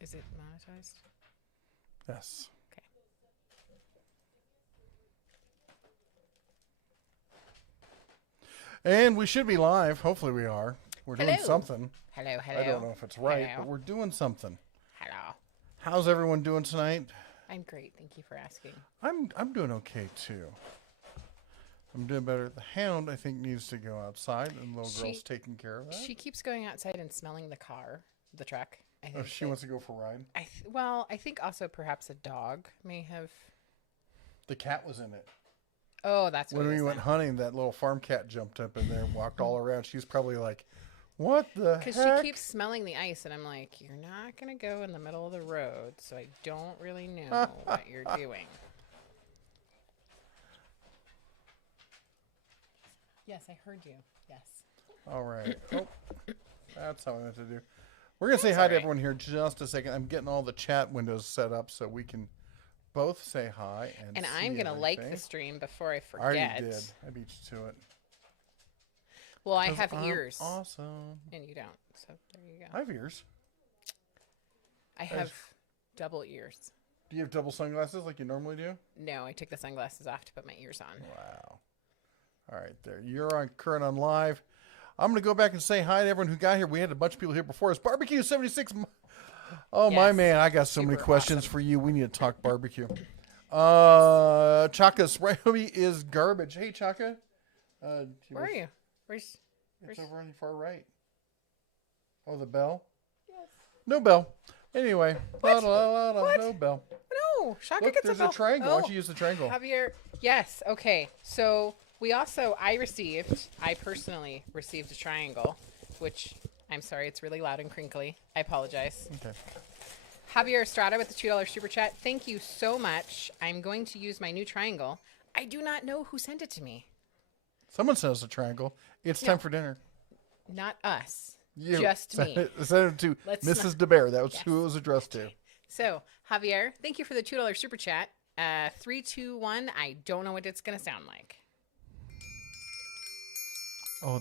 Is it monetized? Yes. Okay. And we should be live. Hopefully we are. We're doing something. Hello, hello. I don't know if it's right, Hello. but we're doing something. Hello. How's everyone doing tonight? I'm great. Thank you for asking. I'm doing okay too. I'm doing better. The hound, I think, needs to go outside, and the little girl's taking care of that. She keeps going outside and smelling the truck. I think She wants to go for a ride. I think also perhaps a dog may have. The cat was in it. Oh, that's what when we went hunting. That little farm cat jumped up in there and walked all around. She's probably like, "What the heck?" Because she keeps smelling the ice, and I'm like, "You're not gonna go in the middle of the road, so I don't really know what you're doing." Yes, I heard you. Yes. All right. Oh, that's how I meant to do. We're going to say hi to everyone here in just a second. I'm getting all the chat windows set up so we can both say hi. And I'm going to like the stream before I forget. I already did. I beat you to it. Well, I have ears. Awesome. And you don't. So there you go. I have ears. I have double ears. Do you have double sunglasses like you normally do? No, I took the sunglasses off to put my ears on. Wow. All right, there. You're on current on live. I'm going to go back and say hi to everyone who got here. We had a bunch of people here before us. Barbecue 76. Oh, yes. My man. I got so many questions for you. We need to talk barbecue. Chaka's Ryobi is garbage. Hey, Chaka. Where are you? Where's... It's over on the far right. Oh, the bell? Yes. No bell. Anyway. What? No bell. No. Shaka Look, gets there's a bell. a triangle. Why don't you use the triangle? Javier. Yes. Okay. So... I personally received a triangle, which I'm sorry, it's really loud and crinkly. I apologize. Okay. Javier Estrada with the $2 super chat. Thank you so much. I'm going to use my new triangle. I do not know who sent it to me. Someone sent us a triangle. It's time for dinner. Not us. You. Just me. Send it to Mrs. DeBear. That was who it was addressed to. So, Javier, thank you for the $2 super chat. 3, 2, 1. I don't know what it's going to sound like. Oh,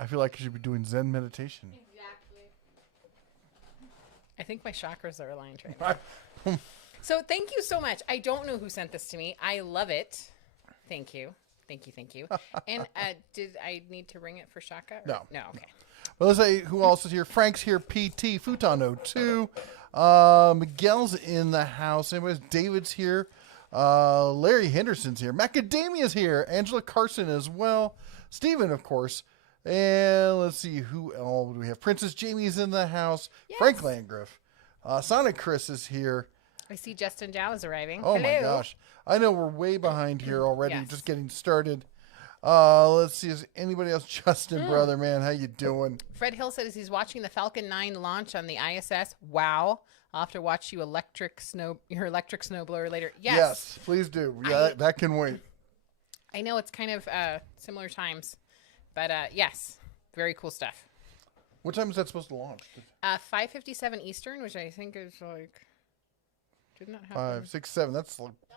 I feel like you should be doing Zen meditation. Exactly. I think my chakras are aligned right now. So thank you so much. I don't know who sent this to me. I love it. Thank you. Thank you. Thank you. And did I need to ring it for Shaka? No. No, okay. Well, let's say who else is here. Frank's here. PT. Futon 02. Miguel's in the house. Anyways, David's here. Larry Henderson's here. Macadamia's here. Angela Carson as well. Steven, of course. And let's see who else do we have. Princess Jamie's in the house. Yes. Frank Landgraf. Sonic Chris is here. I see Justin Dow is arriving. Oh, hello. my gosh. I know we're way behind here already. Yes. Just getting started. Let's see. Is anybody else? Justin, brother, man. How you doing? Fred Hill says he's watching the Falcon 9 launch on the ISS. Wow. I'll have to watch your electric snowblower later. Yes, please do. Yeah, that can wait. I know it's kind of similar times, but yes, very cool stuff. What time is that supposed to launch? 5:57 Eastern, which I think is like didn't that happen? 5, 6, 7. That's like 52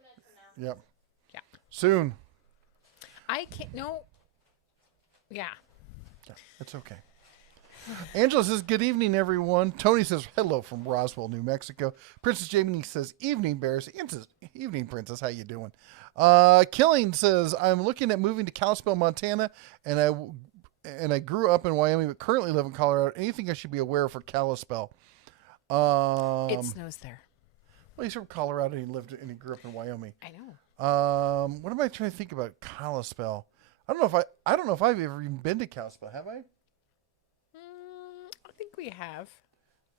minutes from now. Yep. Yeah. Soon. I can't. No. Yeah. Yeah, it's okay. Angela says, good evening, everyone. Tony says, hello from Roswell, New Mexico. Princess Jamie says, evening, Bears. Evening, Princess. How you doing? Killing says, I'm looking at moving to Kalispell, Montana, and I grew up in Wyoming, but currently live in Colorado. Anything I should be aware of for Kalispell? It snows there. Well, he's from Colorado and he grew up in Wyoming. I know. What am I trying to think about Kalispell? I don't know if I've ever even been to Kalispell. Have I? I think we have.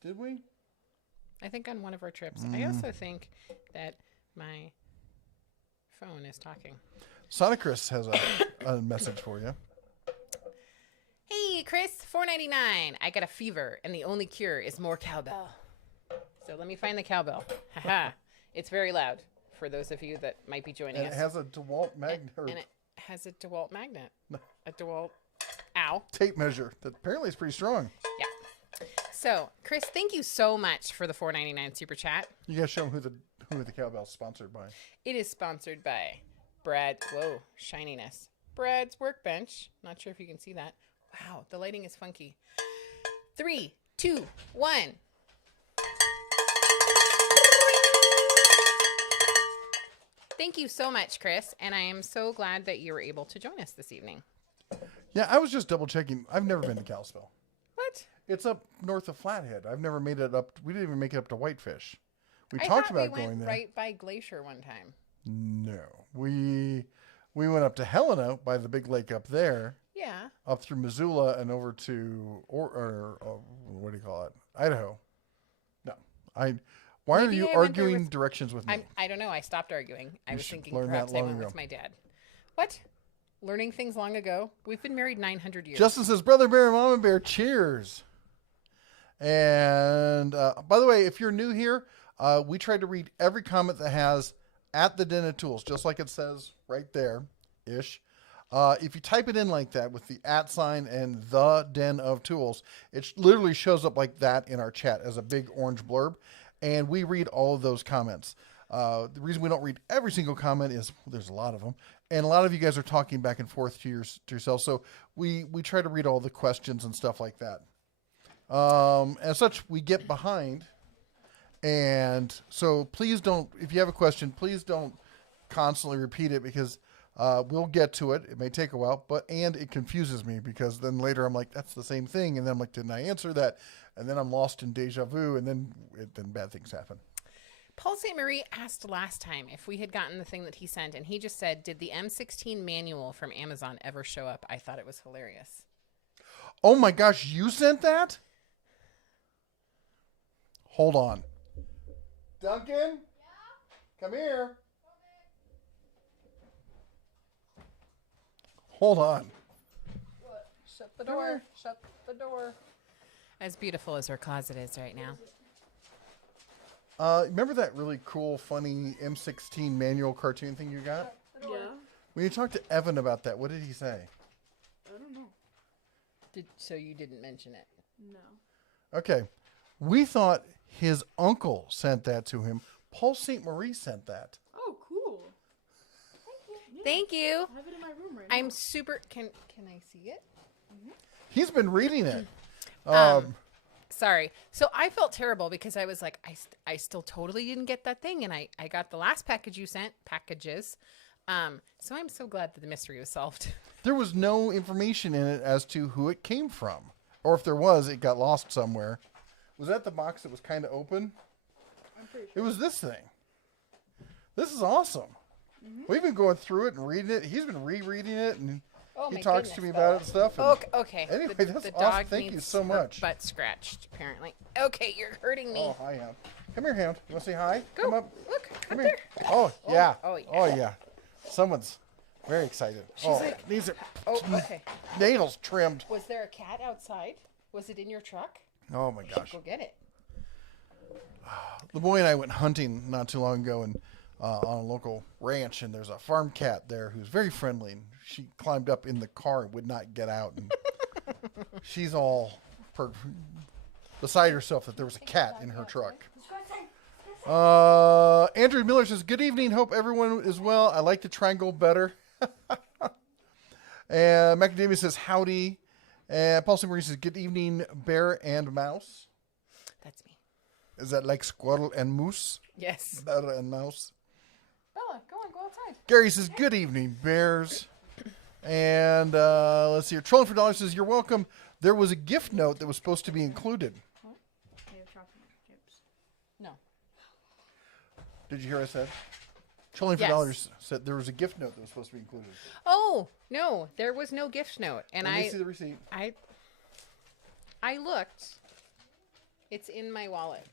Did we? I think on one of our trips. I also think that my phone is talking. Sonic Chris has a message for you. Hey, Chris, $4.99. I got a fever, and the only cure is more cowbell. So let me find the cowbell. Haha. It's very loud for those of you that might be joining us. It has a DeWalt magnet. And it has a DeWalt magnet. A DeWalt... Ow. Tape measure. That apparently is pretty strong. Yeah. So, Chris, thank you so much for the $4.99 super chat. You gotta show them who the cowbell's sponsored by. It is sponsored by Brad. Whoa, shininess. Brad's Workbench. Not sure if you can see that. Wow, the lighting is funky. 3, 2, 1. Thank you so much, Chris, and I am so glad that you were able to join us this evening. Yeah, I was just double checking. I've never been to Kalispell. What? It's up north of Flathead. I've never made it up. We didn't even make it up to Whitefish. We I talked thought about we going went there. right by Glacier one time. No, we went up to Helena by the big lake up there. Yeah. Up through Missoula and over to or what do you call it? Idaho. No, Why Maybe are you I went there arguing with- directions with me? I don't know. I stopped arguing. I You was should thinking learn perhaps that I long went ago. with my dad. What? Learning things long ago? We've been married 900 years. Justin says, "Brother Bear and Mama Bear, cheers." And by the way, if you're new here, we try to read every comment that has "at the Den of Tools," just like it says right there, ish. If you type it in like that with the @ sign and the Den of Tools, it literally shows up like that in our chat as a big orange blurb, and we read all of those comments. The reason we don't read every single comment is there's a lot of them, and a lot of you guys are talking back and forth to yourselves, so we try to read all the questions and stuff like that. As such, we get behind, and so please don't, if you have a question, please don't constantly repeat it, because we'll get to it. It may take a while, and it confuses me, because then later I'm like, that's the same thing, and then I'm like, didn't I answer that? And then I'm lost in deja vu, and then bad things happen. Paul St. Marie asked last time if we had gotten the thing that he sent, and he just said, did the M16 manual from Amazon ever show up? I thought it was hilarious. Oh my gosh, you sent that? Hold on. Duncan? Yeah? Come here. Hold on. What? Shut the door. Shut the door. As beautiful as her closet is right now. Remember that really cool, funny M16 manual cartoon thing you got? Yeah. When you talked to Evan about that, what did he say? I don't know. So you didn't mention it? No. Okay. We thought his uncle sent that to him. Paul St. Marie sent that. Oh, cool. Thank you. I have it in my room right now. I'm super... Can I see it? He's been reading it. Sorry. So I felt terrible because I was like, I still totally didn't get that thing. And I got the last package you sent, packages. So I'm so glad that the mystery was solved. There was no information in it as to who it came from. Or if there was, it got lost somewhere. Was that the box that was kind of open? I'm pretty It sure. was this thing. This is awesome. We've been going through it and reading it. He's been rereading it, and Oh, he my talks to goodness, me about it and stuff. And Okay. Anyway, the, that's the awesome. dog Thank you needs so her much. butt scratched, apparently. Okay, you're hurting me. Oh, hi, Hound. Come here, Hound. You want to say hi? Go. Come up. Look, Come up here. there. Oh, yeah. oh, yeah. Oh, yeah. Someone's very excited. like- these are Oh, okay. nails trimmed. Was there a cat outside? Was it in your truck? Oh, my gosh. Go get it. LeBoy and I went hunting not too long ago, and on a local ranch, and there's a farm cat there who's very friendly, and she climbed up in the car and would not get out, and she's all beside herself that there was a cat in her truck. Andrew Miller says, good evening, hope everyone is well. I like the triangle better. And Macadamia says, howdy. And Paul Marie says, good evening, bear and mouse. That's me. Is that like squirrel and moose? Yes. Bear and mouse. Bella, go outside. Gary says, good evening, bears. And let's see here. Trolling for Dollars says, you're welcome. There was a gift note that was supposed to be included. They have chocolate chips. No. Did you hear what I said? Trolling for Yes. Dollars said there was a gift note that was supposed to be included. Oh, no, there was no gift note. And Let me see the receipt. I looked. It's in my wallet.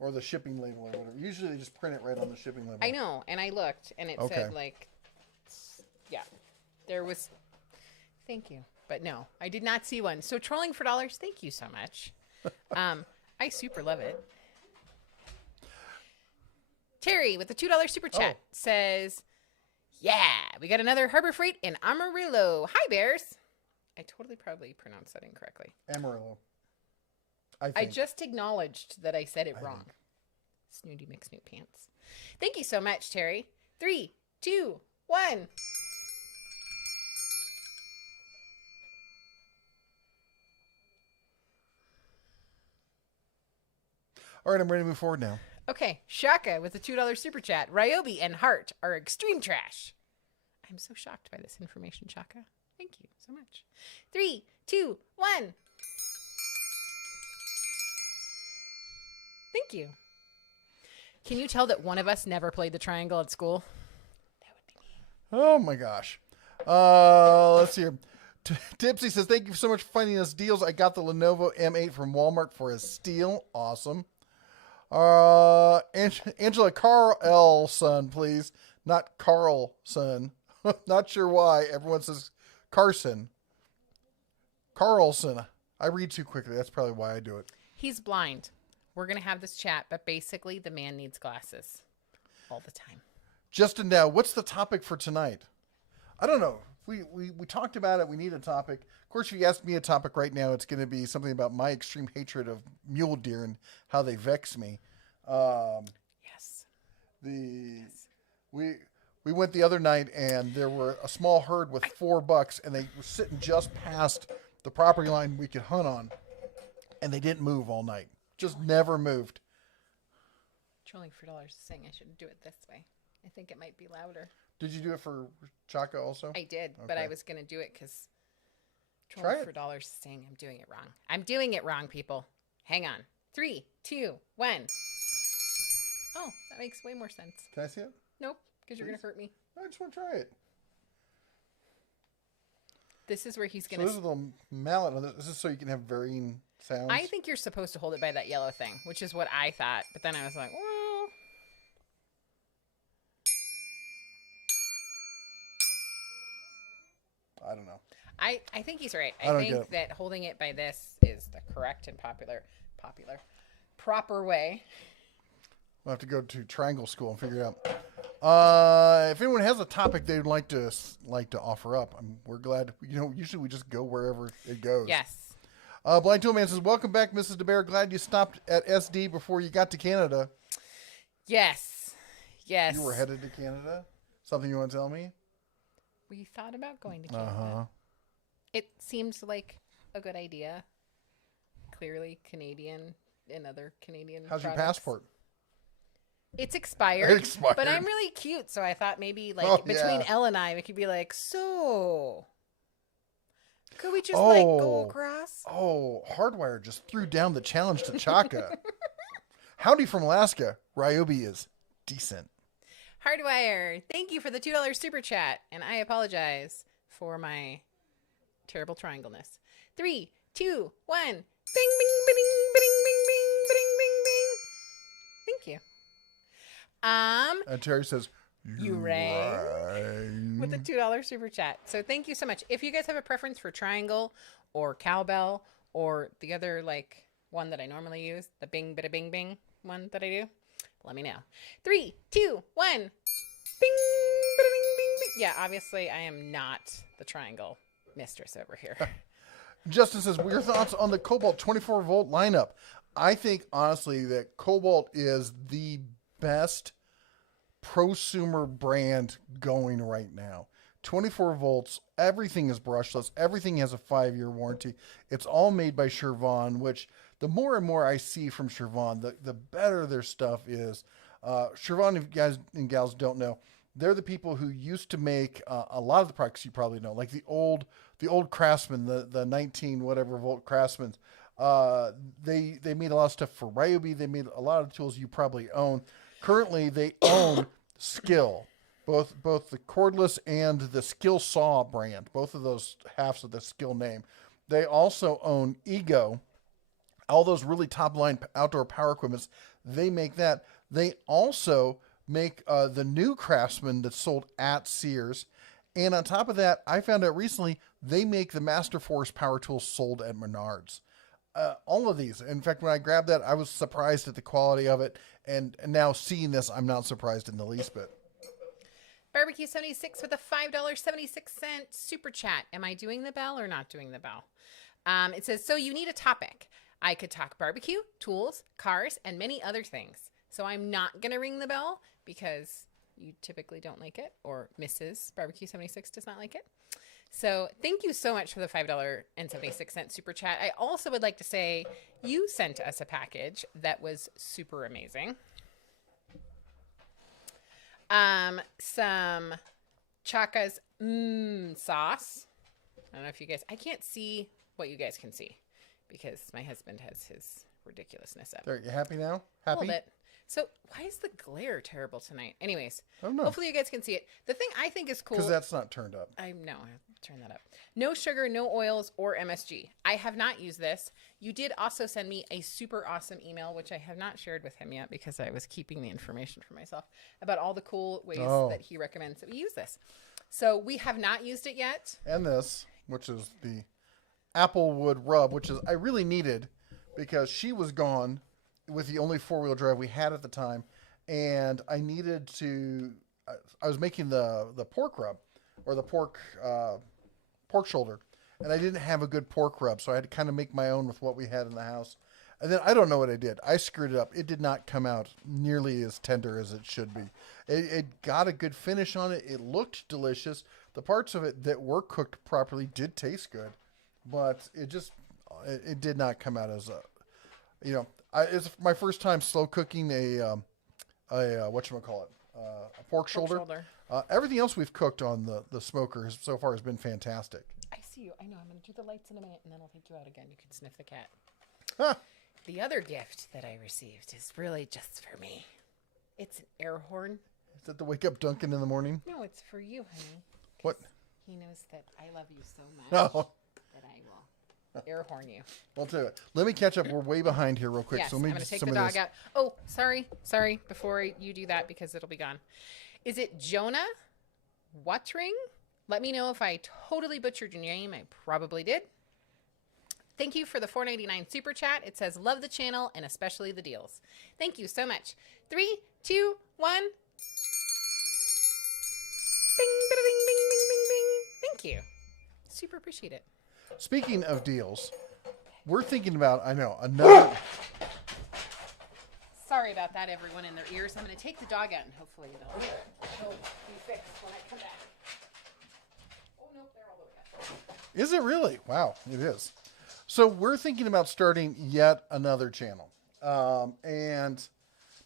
Or the shipping label or whatever. Usually they just print it right on the shipping label. I know, and I looked, and it Okay. said, like, yeah, there was, thank you. But no, I did not see one. So Trolling for Dollars, thank you so much. I super love it. Terry with the $2 super chat says, yeah, we got another Harbor Freight in Amarillo. Hi, Bears. I totally probably pronounced that incorrectly. Amarillo. I just acknowledged that I said it wrong. Snooty McSnoot pants. Thank you so much, Terry. 3, 2, 1. All right, I'm ready to move forward now. Okay, Shaka with a $2 super chat. Ryobi and Hart are extreme trash. I'm so shocked by this information, Shaka. Thank you so much. 3, 2, 1. Thank you. Can you tell that one of us never played the triangle at school? That would be me. Oh my gosh. Let's see here. Tipsy says, thank you so much for finding us deals. I got the Lenovo M8 from Walmart for a steal. Awesome. Angela Carlson, please. Not Carlson. Not sure why. Everyone says Carson. Carlson. I read too quickly. That's probably why I do it. He's blind. We're going to have this chat, but basically the man needs glasses all the time. Justin Dow, what's the topic for tonight? I don't know. We talked about it. We need a topic. Of course, if you ask me a topic right now, it's going to be something about my extreme hatred of mule deer and how they vex me. Yes. We went the other night and there were a small herd with 4 bucks and they were sitting just past the property line we could hunt on, and they didn't move all night. Just never moved. Trolling for dollars is saying I shouldn't do it this way. I think it might be louder. Did you do it for Chaka also? I did, but Okay. I was going to do it because trolling for dollars is saying I'm doing it wrong. I'm doing it wrong, people. Hang on. 3, 2, 1. Oh, that makes way more sense. Can I see it? Nope, because you're going to hurt me. I just want to try it. This is where he's So going this is the mallet. On this. This is so you can have varying sounds. I think you're supposed to hold it by that yellow thing, which is what I thought. But then I was like, well. I don't know. I think he's right. I I don't get think it. that holding it by this is the correct and proper way. We'll have to go to triangle school and figure it out. If anyone has a topic they'd like to offer up, we're glad. Usually we just go wherever it goes. Yes. Blind Toolman says, welcome back, Mrs. DeBear. Glad you stopped at SD before you got to Canada. Yes. Yes. You were headed to Canada? Something you want to tell me? We thought about going to Canada. Uh-huh. It seemed like a good idea. Clearly Canadian and other Canadian How's your products. passport? It's expired, It expired. but I'm really cute, so I thought maybe between yeah. Elle and I, we could be like, so could we just go across? Oh, Hardwire just threw down the challenge to Chaka. Howdy from Alaska. Ryobi is decent. Hardwire, thank you for the $2 super chat, and I apologize for my terrible triangleness. 3, 2, 1. Bing, bing, bing, bing, bing, bing, bing, bing, bing. Thank you. And Terry says, You rang with the $2 super chat. So thank you so much. If you guys have a preference for triangle or cowbell or the other one that I normally use, the bing bada bing bing one that I do, let me know. 3, 2, 1. Bing bada bing bing bing. Yeah, obviously I am not the triangle mistress over here. Justin says, what are your thoughts on the Cobalt 24-volt lineup? I think, honestly, that Cobalt is the best prosumer brand going right now. 24 volts, everything is brushless, everything has a 5-year warranty. It's all made by Shervon, which the more and more I see from Shervon, the better their stuff is. Shervon, if you guys and gals don't know, they're the people who used to make a lot of the products you probably know, like the old Craftsman, the 19 whatever volt Craftsman. They made a lot of stuff for Ryobi. They made a lot of the tools you probably own. Currently, they own Skill, both the cordless and the Skill Saw brand, both of those halves of the Skill name. They also own Ego, all those really top-line outdoor power equipments. They make that. They also make the new Craftsman that's sold at Sears. And on top of that, I found out recently, they make the Master Force power tools sold at Menards. All of these. In fact, when I grabbed that, I was surprised at the quality of it. And now seeing this, I'm not surprised in the least bit. Barbecue 76 with a $5.76 super chat. Am I doing the bell or not doing the bell? It says, so you need a topic. I could talk barbecue, tools, cars, and many other things. So I'm not going to ring the bell because you typically don't like it, or Mrs. Barbecue 76 does not like it. So thank you so much for the $5.76 super chat. I also would like to say you sent us a package that was super amazing. Some Chaka's sauce. I don't know if you guys, I can't see what you guys can see because my husband has his ridiculous's up. There, you happy now? A Happy? little bit. So why is the glare terrible tonight? Anyways, I don't know. hopefully you guys can see it. The thing I think is cool. Because that's not turned up. I know. I have to turn that up. No sugar, no oils, or MSG. I have not used this. You did also send me a super awesome email, which I have not shared with him yet because I was keeping the information for myself about all the cool ways that he recommends that we use this. So we have not used it yet. And this, which is the Applewood rub, which is I really needed because she was gone with the only 4-wheel drive we had at the time, and I needed to. I was making the pork rub or the pork shoulder, and I didn't have a good pork rub, so I had to kind of make my own with what we had in the house. And then I don't know what I did. I screwed it up. It did not come out nearly as tender as it should be. It got a good finish on it. It looked delicious. The parts of it that were cooked properly did taste good, but it did not come out as it's my first time slow cooking a whatchamacallit, a pork shoulder. Everything else we've cooked on the smoker so far has been fantastic. I see you. I know. I'm going to do the lights in a minute, and then I'll take you out again. You can sniff the cat. Huh. The other gift that I received is really just for me. It's an air horn. Is that to wake up Duncan in the morning? No, it's for you, honey. What? He knows that I love you so much Oh. that I will air horn you. I'll do it. Let me catch up. We're way behind here real quick. Yes, So I'm maybe going to take some the of dog this. out. Oh, sorry. Before you do that, because it'll be gone. Is it Jonah Watring? Let me know if I totally butchered your name. I probably did. Thank you for the $4.99 super chat. It says, love the channel and especially the deals. Thank you so much. 3, 2, 1. Bing, bing, bing, bing, bing, bing, bing. Thank you. Super appreciate it. Speaking of deals, we're thinking about, another. Sorry about that, everyone in their ears. I'm going to take the dog out and hopefully they'll be fixed when I come back. Oh, no, they're all the way up. Is it really? Wow, it is. So we're thinking about starting yet another channel. And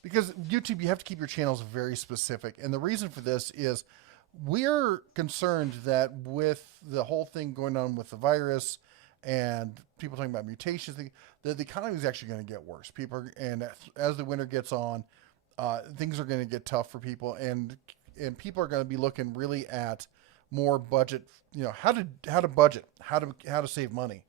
because YouTube, you have to keep your channels very specific. And the reason for this is we're concerned that with the whole thing going on with the virus and people talking about mutations, the economy is actually going to get worse. And as the winter gets on, things are going to get tough for people, and people are going to be looking really at more budget. How to budget, how to save money.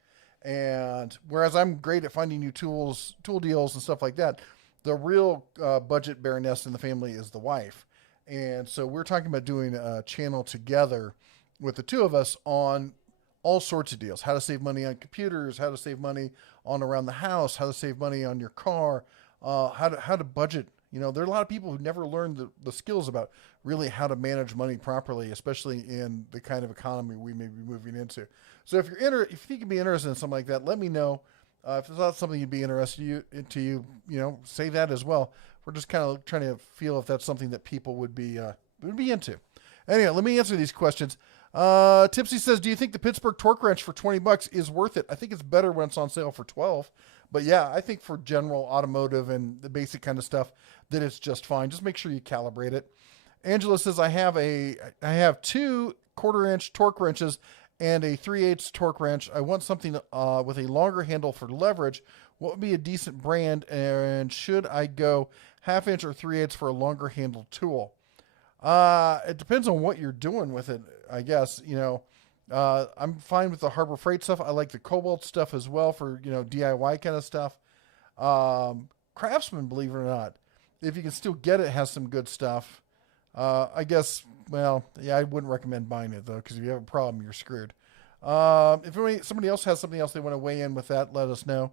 And whereas I'm great at finding new tool deals and stuff like that, the real budget baroness in the family is the wife. And so we're talking about doing a channel together with the two of us on all sorts of deals: how to save money on computers, how to save money on around the house, how to save money on your car, how to budget. There are a lot of people who never learned the skills about really how to manage money properly, especially in the kind of economy we may be moving into. So if you can be interested in something like that, let me know. If it's not something you'd be interested in, say that as well. We're just kind of trying to feel if that's something that people would be into. Anyway, let me answer these questions. Tipsy says, do you think the Pittsburgh torque wrench for $20 is worth it? I think it's better when it's on sale for $12. But yeah, I think for general automotive and the basic kind of stuff, that it's just fine. Just make sure you calibrate it. Angela says, I have 2 1/4-inch torque wrenches and a 3/8 torque wrench. I want something with a longer handle for leverage. What would be a decent brand, and should I go 1/2 inch or 3/8 for a longer handle tool? It depends on what you're doing with it, I guess. I'm fine with the Harbor Freight stuff. I like the Cobalt stuff as well for, DIY kind of stuff. Craftsman, believe it or not, if you can still get it, has some good stuff. I guess, I wouldn't recommend buying it though, because if you have a problem, you're screwed. If somebody else has something else they want to weigh in with that, let us know.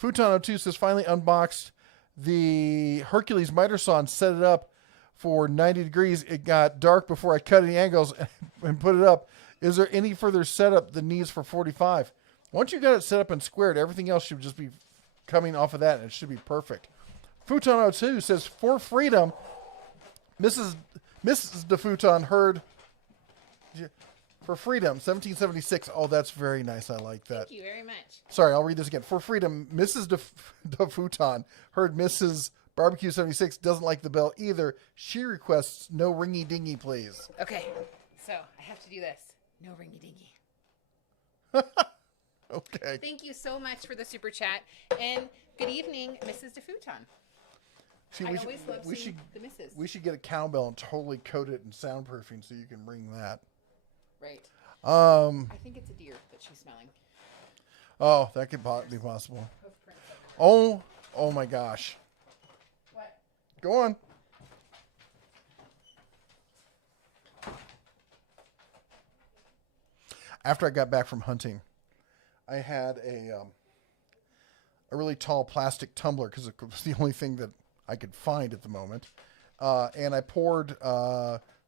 Futon02 says, finally unboxed the Hercules miter saw and set it up for 90 degrees. It got dark before I cut any angles and put it up. Is there any further setup that needs for 45? Once you got it set up and squared, everything else should just be coming off of that, and it should be perfect. Futon02 says, for freedom, Mrs. DeFuton heard For freedom, 1776. Oh, that's very nice. I like that. Thank you very much. Sorry, I'll read this again. For freedom, Mrs. De Futon heard Mrs. Barbecue 76 doesn't like the bell either. She requests no ringy dingy, please. Okay, so I have to do this. No ringy dingy. Okay. Thank you so much for the super chat. And good evening, Mrs. De Futon. See, I always love seeing the misses. We should get a cowbell and totally coat it in soundproofing so you can ring that. Right. I think it's a deer that she's smelling. Oh, that could be possible. Oh my gosh. What? Go on. After I got back from hunting, I had a really tall plastic tumbler because it was the only thing that I could find at the moment, and I poured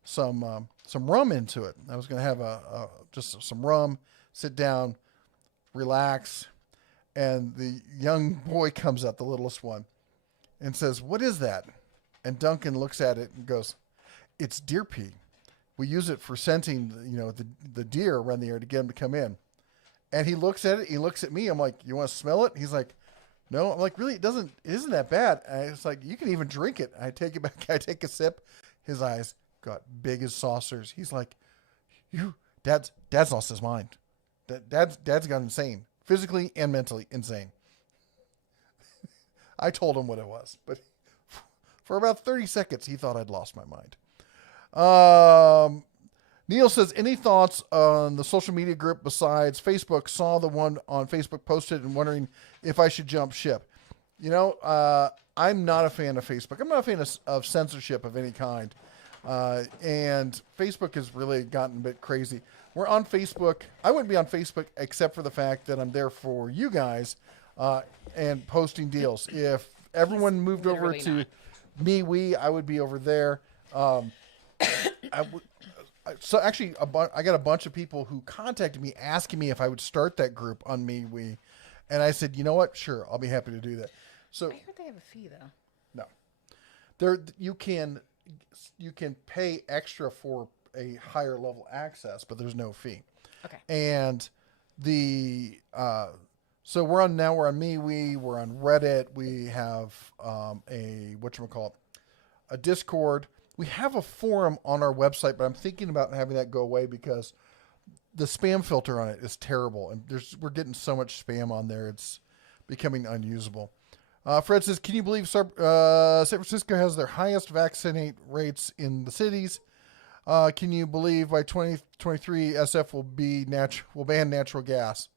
some rum into it. I was going to have just some rum, sit down, relax, and the young boy comes out, the littlest one, and says, "What is that?" And Duncan looks at it and goes, "It's deer pee. We use it for scenting, the deer around the area to get them to come in." And he looks at it. He looks at me. I'm like, "You want to smell it?" He's like, "No." I'm like, "Really? It isn't that bad." And it's like, "You can even drink it." I take it back. I take a sip. His eyes got big as saucers. He's like, Dad's lost his mind. Dad's gone insane, physically and mentally insane. I told him what it was, but for about 30 seconds, he thought I'd lost my mind. Neil says, any thoughts on the social media group besides Facebook? Saw the one on Facebook posted and wondering if I should jump ship. I'm not a fan of Facebook. I'm not a fan of censorship of any kind. And Facebook has really gotten a bit crazy. We're on Facebook. I wouldn't be on Facebook except for the fact that I'm there for you guys and posting deals. If everyone moved over to MeWe, I would be over there. So actually, I got a bunch of people who contacted me asking me if I would start that group on MeWe, and I said, you know what? Sure, I'll be happy to do that. So I heard they have a fee though. No, you can pay extra for a higher level access, but there's no fee. Okay. And so we're on MeWe, we're on Reddit, we have a Discord. We have a forum on our website, but I'm thinking about having that go away because the spam filter on it is terrible, and we're getting so much spam on there, it's becoming unusable. Fred says, can you believe San Francisco has their highest vaccinate rates in the cities? Can you believe by 2023 SF will ban natural gas?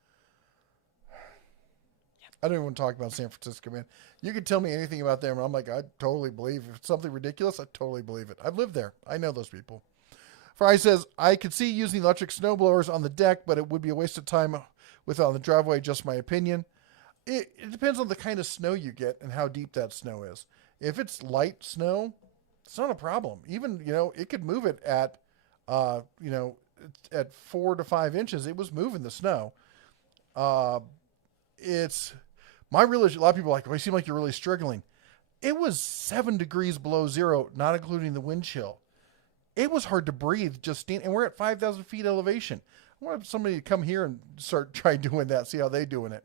I don't even want to talk about San Francisco, man. You can tell me anything about them, and I'm like, I totally believe. If it's something ridiculous, I totally believe it. I've lived there. I know those people. Fry says, I could see using electric snowblowers on the deck, but it would be a waste of time on the driveway. Just my opinion. It depends on the kind of snow you get and how deep that snow is. If it's light snow, it's not a problem. Even, it could move it at 4 to 5 inches. It was moving the snow. A lot of people are like, well, you seem like you're really struggling. It was 7 degrees below zero, not including the wind chill. It was hard to breathe just standing, and we're at 5,000 feet elevation. I want somebody to come here and try doing that, see how they're doing it.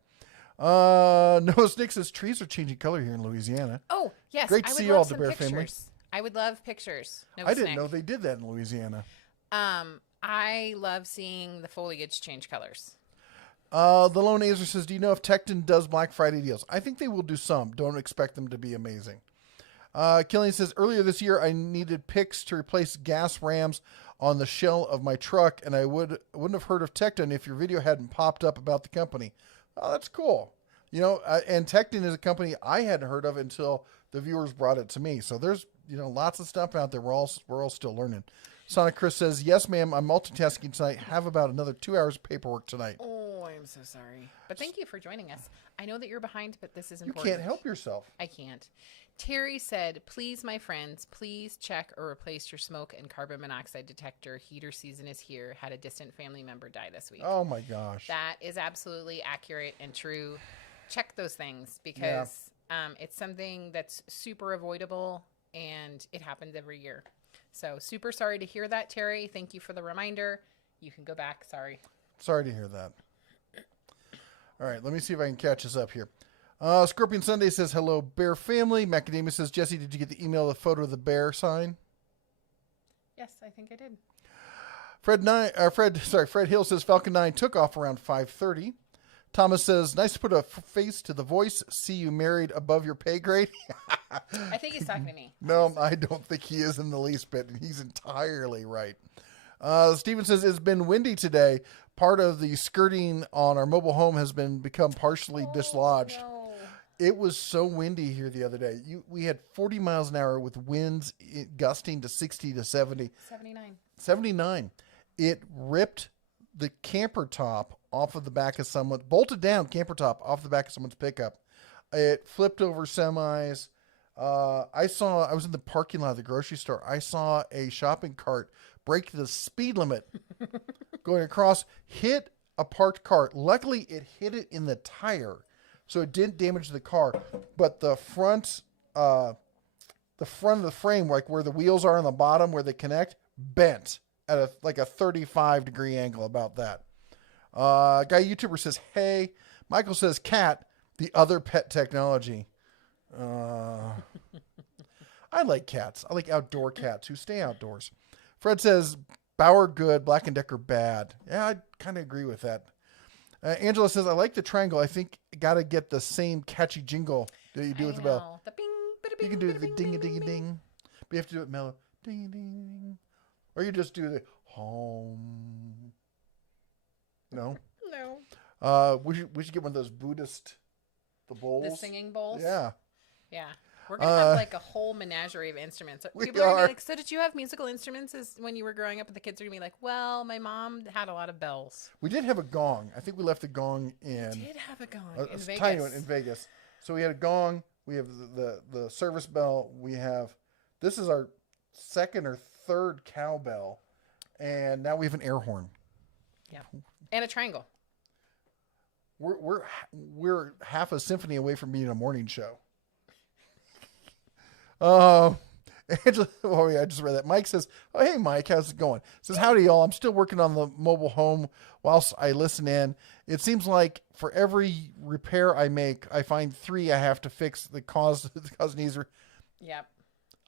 Noah Snick says trees are changing color here in Louisiana. Oh, yes. Great to see you all, the Bear family. I would love pictures. I didn't know they did that in Louisiana. I love seeing the foliage change colors. The Lone Azer says, do you know if Tecton does Black Friday deals? I think they will do some. Don't expect them to be amazing. Killian says, earlier this year, I needed picks to replace gas rams on the shell of my truck, and I wouldn't have heard of Tecton if your video hadn't popped up about the company. Oh, that's cool. And Tecton is a company I hadn't heard of until the viewers brought it to me. So there's, lots of stuff out there. We're all still learning. Sonic Chris says, yes, ma'am, I'm multitasking tonight. Have about another 2 hours of paperwork tonight. Oh, I'm so sorry. But thank you for joining us. I know that you're behind, but this is important. You can't help yourself. I can't. Terry said, please, my friends, please check or replace your smoke and carbon monoxide detector. Heater season is here. Had a distant family member die this week. Oh, my gosh. That is absolutely accurate and true. Check those things because it's something that's super avoidable, and it happens every year. So super sorry to hear that, Terry. Thank you for the reminder. You can go back. Sorry. Sorry to hear that. All right, let me see if I can catch us up here. Scorpion Sunday says, hello, bear family. Macadamia says, Jesse, did you get the email, the photo of the bear sign? Yes, I think I did. Fred Hill says, Falcon 9 took off around 5:30. Thomas says, nice to put a face to the voice. See you married above your pay grade. I think he's talking to me. No, I don't think he is in the least bit. He's entirely right. Steven says, it's been windy today. Part of the skirting on our mobile home has become partially dislodged. No. It was so windy here the other day. We had 40 miles an hour with winds gusting to 60 to 70. 79. 79. It ripped the camper top off of the back of someone, bolted down camper top off the back of someone's pickup. It flipped over semis. I was in the parking lot of the grocery store. I saw a shopping cart break the speed limit going across, hit a parked car. Luckily, it hit it in the tire, so it didn't damage the car. But the front of the frame, like where the wheels are on the bottom where they connect, bent at a 35-degree angle, about that. Guy YouTuber says, hey. Michael says, cat, the other pet technology. I like cats. I like outdoor cats who stay outdoors. Fred says, Bauer good, Black & Decker bad. Yeah, I kind of agree with that. Angela says, I like the triangle. I think got to get the same catchy jingle that you do with the bell. The bing, You can do the ding-a-ding-a-ding. But you have to do it mellow. Ding-a-ding-a-ding. Or you just do the home. No? No. We should get one of those Buddhist, the bowls. The singing bowls? Yeah. Yeah. We're going to have like a whole menagerie of instruments. We People are going to are. be like, so did you have musical instruments when you were growing up? And the kids are going to be like, well, my mom had a lot of bells. We did have a gong. I think we left the gong in. We did have a gong in A Vegas. tiny one in Vegas. So we had a gong. We have the service bell. We have, this is our second or third cowbell. And now we have an air horn. Yeah. And a triangle. We're half a symphony away from being a morning show. Angela, oh yeah, I just read that. Mike says, oh, hey Mike, how's it going? Says, howdy y'all. I'm still working on the mobile home whilst I listen in. It seems like for every repair I make, I find 3 I have to fix that cause needs. Yep.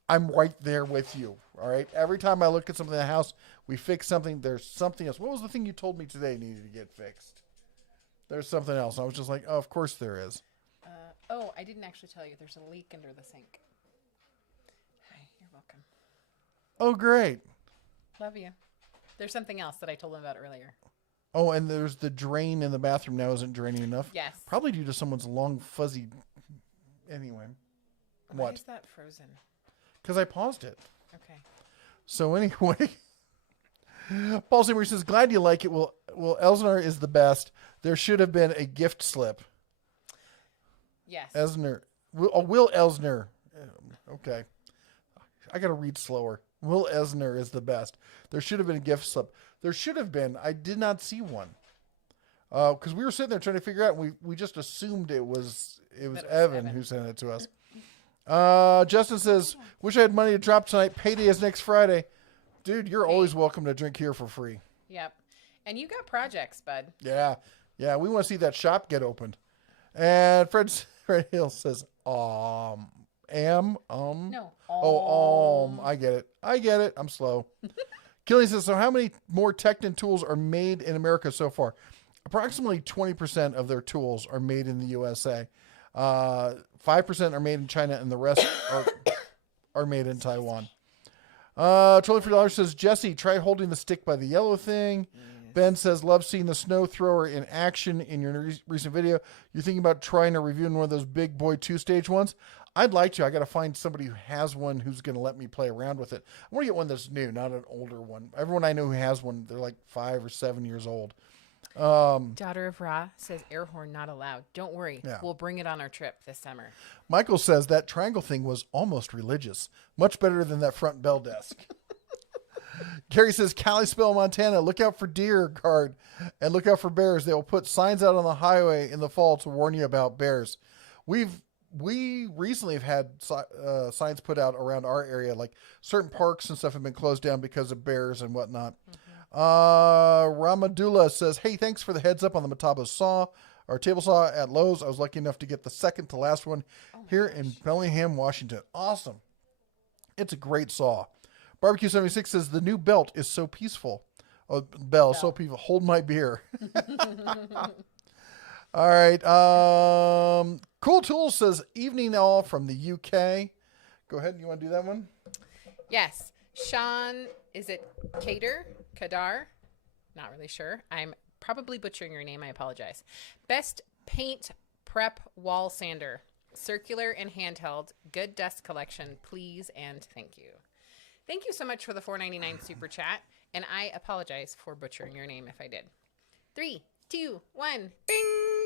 I'm right there with you. All right. Every time I look at something in the house, we fix something. There's something else. What was the thing you told me today needed to get fixed? There's something else. I was just like, oh, of course there is. I didn't actually tell you. There's a leak under the sink. Hi, you're welcome. Oh, great. Love you. There's something else that I told them about earlier. Oh, and there's the drain in the bathroom now isn't draining enough. Yes. Probably due to someone's long, fuzzy. Anyway. Why What? is that frozen? Because I paused it. Okay. So anyway, Paul Seymour says, glad you like it. Well, Elsner is the best. There should have been a gift slip. Yes. Will Elsner. Okay. I got to read slower. Will Elsner is the best. There should have been a gift slip. There should have been. I did not see one. Because we were sitting there trying to figure out, and we just assumed it was Evan who sent it to us. Justin says, wish I had money to drop tonight. Payday is next Friday. Dude, you're always welcome to drink here for free. Yep. And you got projects, bud. Yeah. Yeah, we want to see that shop get opened. And Fred Hill says, No. I get it. I'm slow. Killing says, so how many more Tekton tools are made in America so far? Approximately 20% of their tools are made in the USA. 5% are made in China, and the rest are made in Taiwan. Trolley for $1 says, Jesse, try holding the stick by the yellow thing. Yes. Ben says, love seeing the snow thrower in action in your recent video. You're thinking about trying to review one of those big boy 2-stage ones? I'd like to. I got to find somebody who has one who's going to let me play around with it. I want to get one that's new, not an older one. Everyone I know who has one, they're like 5 or 7 years old. Daughter of Ra says air horn not allowed. Don't worry. Yeah. We'll bring it on our trip this summer. Michael says that triangle thing was almost religious. Much better than that front bell desk. Gary says, Kalispell, Montana, look out for deer guard and look out for bears. They will put signs out on the highway in the fall to warn you about bears. We recently have had signs put out around our area, like certain parks and stuff have been closed down because of bears and whatnot. Ramadula says, hey, thanks for the heads up on the Mataba saw, our table saw at Lowe's. I was lucky enough to get the second to last one here in Bellingham, Washington. Awesome. It's a great saw. Barbecue 76 says, the new belt is so peaceful. Oh, Bell, so peaceful. Hold my beer. All right. Cool Tools says, evening all from the UK. Go ahead. You want to do that one? Yes. Sean, is it Kadar? Not really sure. I'm probably butchering your name. I apologize. Best paint prep wall sander. Circular and handheld. Good dust collection. Please and thank you. Thank you so much for the $4.99 super chat. And I apologize for butchering your name if I did. 3, 2, 1. Bing,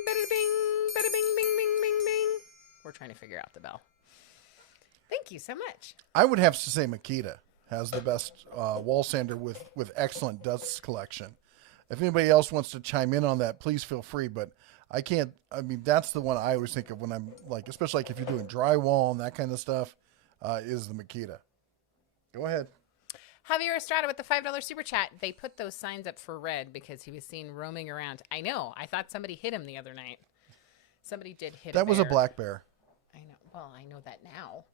bada bing, bada bing, bing, bing, bing, bing. We're trying to figure out the bell. Thank you so much. I would have to say Makita has the best wall sander with excellent dust collection. If anybody else wants to chime in on that, please feel free. But I can't. I mean, that's the one I always think of when I'm like, especially like if you're doing drywall and that kind of stuff, is the Makita. Go ahead. Javier Estrada with the $5 super chat. They put those signs up for Red because he was seen roaming around. I know. I thought somebody hit him the other night. Somebody did hit him. That was a black bear. I know. Well, I know that now.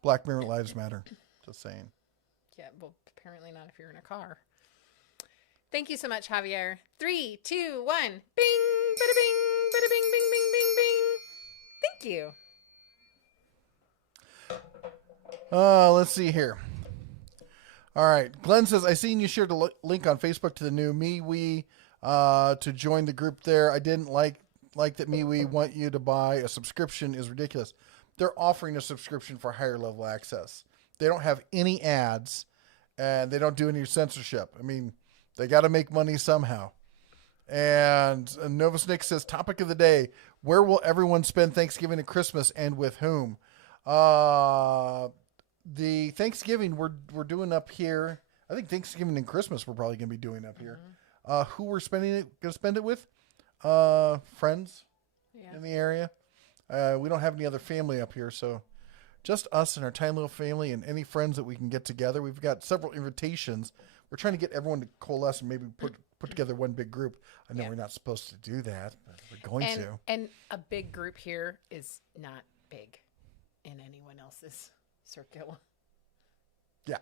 Black bear lives matter. Just saying. Yeah, well, apparently not if you're in a car. Thank you so much, Javier. 3, 2, 1. Bing, bada bing, bada bing, bing, bing, bing, bing. Thank you. Let's see here. All right. Glenn says, I seen you shared a link on Facebook to the new MeWe to join the group there. I didn't like that MeWe want you to buy a subscription is ridiculous. They're offering a subscription for higher level access. They don't have any ads and they don't do any censorship. I mean, they got to make money somehow. And Novus Nick says, topic of the day, where will everyone spend Thanksgiving and Christmas and with whom? The Thanksgiving we're doing up here. I think Thanksgiving and Christmas we're probably going to be doing up here. Who we're going to spend it with? Friends in the area. We don't have any other family up here, so just us and our tiny little family and any friends that we can get together. We've got several invitations. We're trying to get everyone to coalesce and maybe put together one big group. I know we're not supposed to do that, but we're going to. And a big group here is not big in anyone else's circle. Yeah.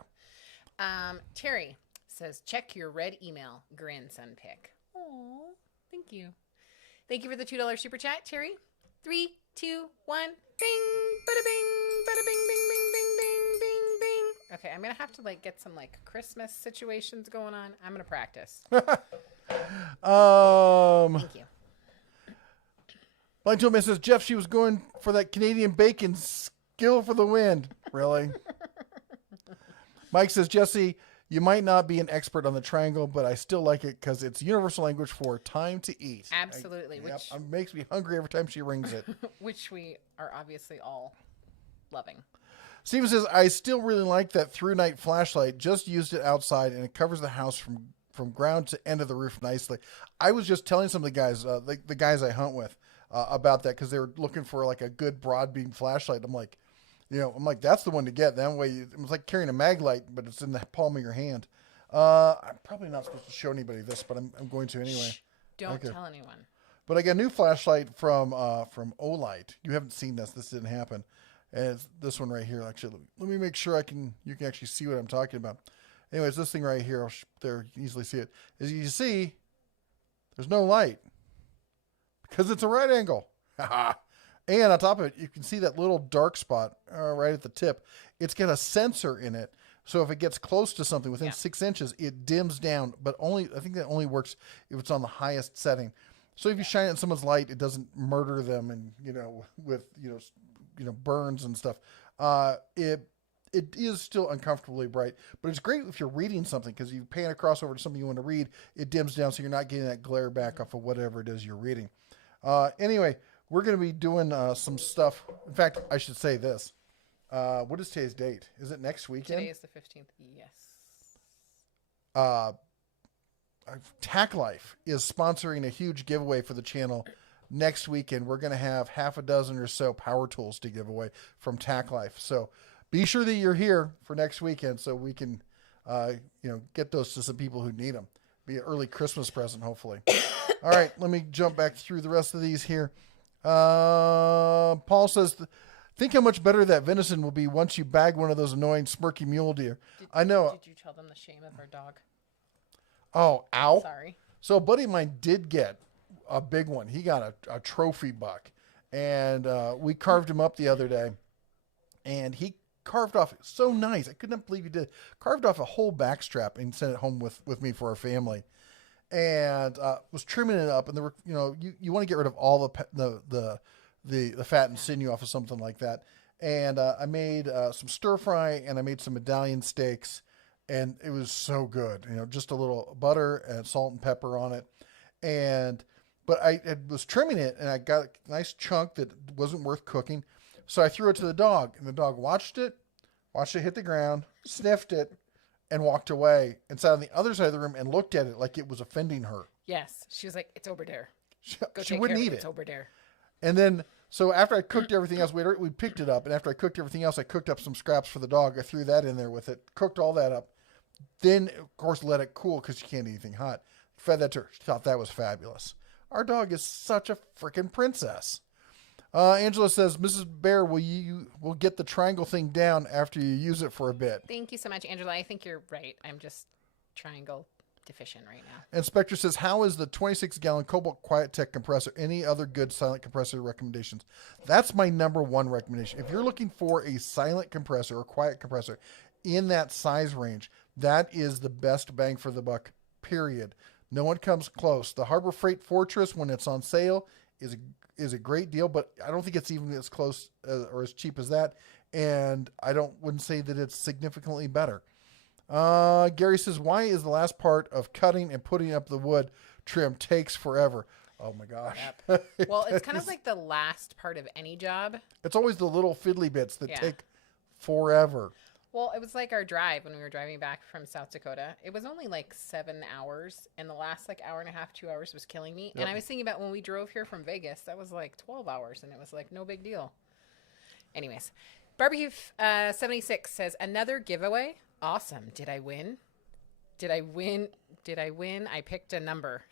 Terry says, check your red email, grandson pick. Oh, thank you. Thank you for the $2 super chat, Terry. 3, 2, 1. Bing, bada bing, bada bing, bing, bing, bing, bing, bing, bing. Okay, I'm going to have to get some Christmas situations going on. I'm going to practice. Thank you. Blind Toolman says, Jeff, she was going for that Canadian bacon skill for the wind. Really? Mike says, Jesse, you might not be an expert on the triangle, but I still like it because it's universal language for time to eat. Absolutely. It makes me hungry every time she rings it. Which we are obviously all loving. Steven says, I still really like that through night flashlight. Just used it outside and it covers the house from ground to end of the roof nicely. I was just telling some of the guys, the guys I hunt with, about that because they were looking for a good broad beam flashlight. I'm like, that's the one to get. That way, it was like carrying a mag light, but it's in the palm of your hand. I'm probably not supposed to show anybody this, but I'm going to anyway. Shh, don't tell anyone. But I got a new flashlight from Olight. You haven't seen this. This didn't happen. And it's this one right here. Actually, let me make sure you can actually see what I'm talking about. Anyways, this thing right here, there, you can easily see it. As you can see, there's no light because it's a right angle. And on top of it, you can see that little dark spot right at the tip. It's got a sensor in it. So if it gets close to something within 6 inches, it dims down. But I think that only works if it's on the highest setting. So if you shine it in someone's light, it doesn't murder them and, with, burns and stuff. It is still uncomfortably bright, but it's great if you're reading something because you pan across over to something you want to read, it dims down so you're not getting that glare back off of whatever it is you're reading. Anyway, we're going to be doing some stuff. In fact, I should say this. What is today's date? Is it next weekend? Today is the 15th. Yes. Tack Life is sponsoring a huge giveaway for the channel next weekend. We're going to have half a dozen or so power tools to give away from Tack Life. So be sure that you're here for next weekend so we can get those to some people who need them. Be an early Christmas present, hopefully. All right, let me jump back through the rest of these here. Paul says, think how much better that venison will be once you bag one of those annoying smirky mule deer. I know. Did you tell them the shame of our dog? Oh, ow. Sorry. So a buddy of mine did get a big one. He got a trophy buck. And we carved him up the other day. And he carved off, so nice. I could not believe he did. Carved off a whole backstrap and sent it home with me for our family. And was trimming it up. And there were, you want to get rid of all the fat and sinew off of something like that. And I made some stir fry and I made some medallion steaks. And it was so good. Just a little butter and salt and pepper on it. But I was trimming it and I got a nice chunk that wasn't worth cooking. So I threw it to the dog, and the dog watched it hit the ground, sniffed it, and walked away and sat on the other side of the room and looked at it like it was offending her. Yes. She was like, it's over there. She wouldn't eat it. It's over there. And then, so after I cooked everything else, we picked it up, and after I cooked everything else, I cooked up some scraps for the dog. I threw that in there with it, cooked all that up. Then, of course, let it cool because you can't eat anything hot. Fed that to her. She thought that was fabulous. Our dog is such a freaking princess. Angela says, Mrs. Bear, will get the triangle thing down after you use it for a bit. Thank you so much, Angela. I think you're right. I'm just triangle deficient right now. Inspector says, how is the 26-gallon Cobalt Quiet Tech compressor? Any other good silent compressor recommendations? That's my number one recommendation. If you're looking for a silent compressor or quiet compressor in that size range, that is the best bang for the buck, period. No one comes close. The Harbor Freight Fortress, when it's on sale, is a great deal, but I don't think it's even as close or as cheap as that. And I wouldn't say that it's significantly better. Gary says, why is the last part of cutting and putting up the wood trim takes forever? Oh my gosh. Yep. Well, it's kind of like the last part of any job. It's always the little fiddly bits that take forever. Well, it was like our drive when we were driving back from South Dakota. It was only like 7 hours, and the last hour and a half, 2 hours was killing me. Yep. And I was thinking about when we drove here from Vegas, that was like 12 hours, and it was like no big deal. Anyways, Barbecue 76 says, another giveaway? Awesome. Did I win? I picked a number.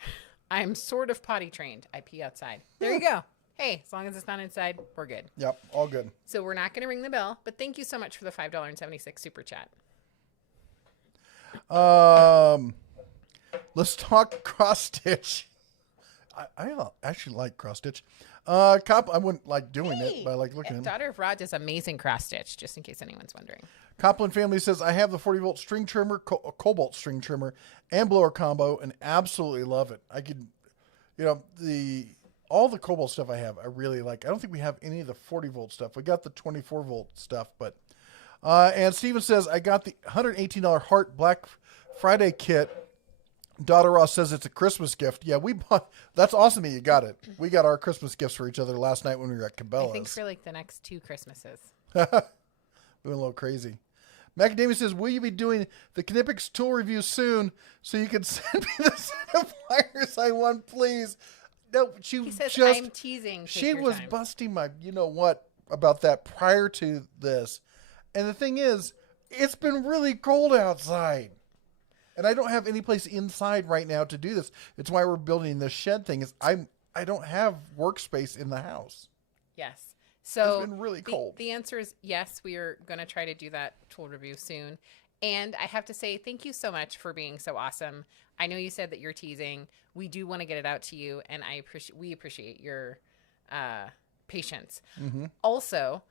I'm sort of potty trained. I pee outside. There you go. Hey, as long as it's not inside, we're good. Yep, all good. So we're not going to ring the bell, but thank you so much for the $5.76 super chat. Let's talk cross stitch. I actually like cross stitch. I wouldn't like doing it, but I like looking at it. Daughter of Rod does amazing cross stitch, just in case anyone's wondering. Copland family says, I have the 40-volt string trimmer, Cobalt string trimmer, and blower combo, and absolutely love it. I could, all the Cobalt stuff I have, I really like. I don't think we have any of the 40-volt stuff. We got the 24-volt stuff, but... and Steven says, I got the $118 Heart Black Friday kit. Daughter Ross says it's a Christmas gift. Yeah, we bought... That's awesome that you got it. We got our Christmas gifts for each other last night when we were at Cabela's. I think for like the next 2 Christmases. We went a little crazy. Macadamia says, will you be doing the Knipex tool review soon so you can send me the set of wires I want, please? No, he says, I'm teasing. She was busting my you-know-what about that prior to this. And the thing is, it's been really cold outside. And I don't have any place inside right now to do this. It's why we're building this shed thing. I don't have workspace in the house. Yes. So it's been really cold. The answer is yes, we are going to try to do that tool review soon. And I have to say thank you so much for being so awesome. I know you said that you're teasing. We do want to get it out to you, and we appreciate your patience. Mm-hmm. Also,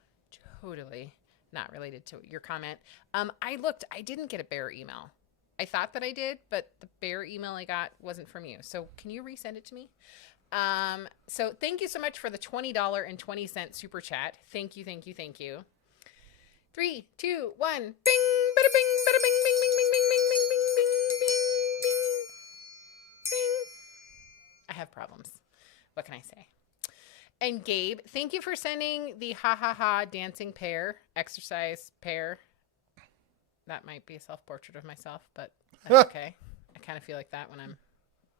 totally not related to your comment. I didn't get a Bear email. I thought that I did, but the Bear email I got wasn't from you. So can you resend it to me? So thank you so much for the $20.20 super chat. Thank you, thank you, thank you. 3, 2, 1. Bing, bada bing, bada bing, bing, bing, bing, bing, bing, bing, bing, bing, bing, bing. I have problems. What can I say? And Gabe, thank you for sending the ha ha ha dancing pear, exercise pear. That might be a self-portrait of myself, but that's okay. I kind of feel like that when I'm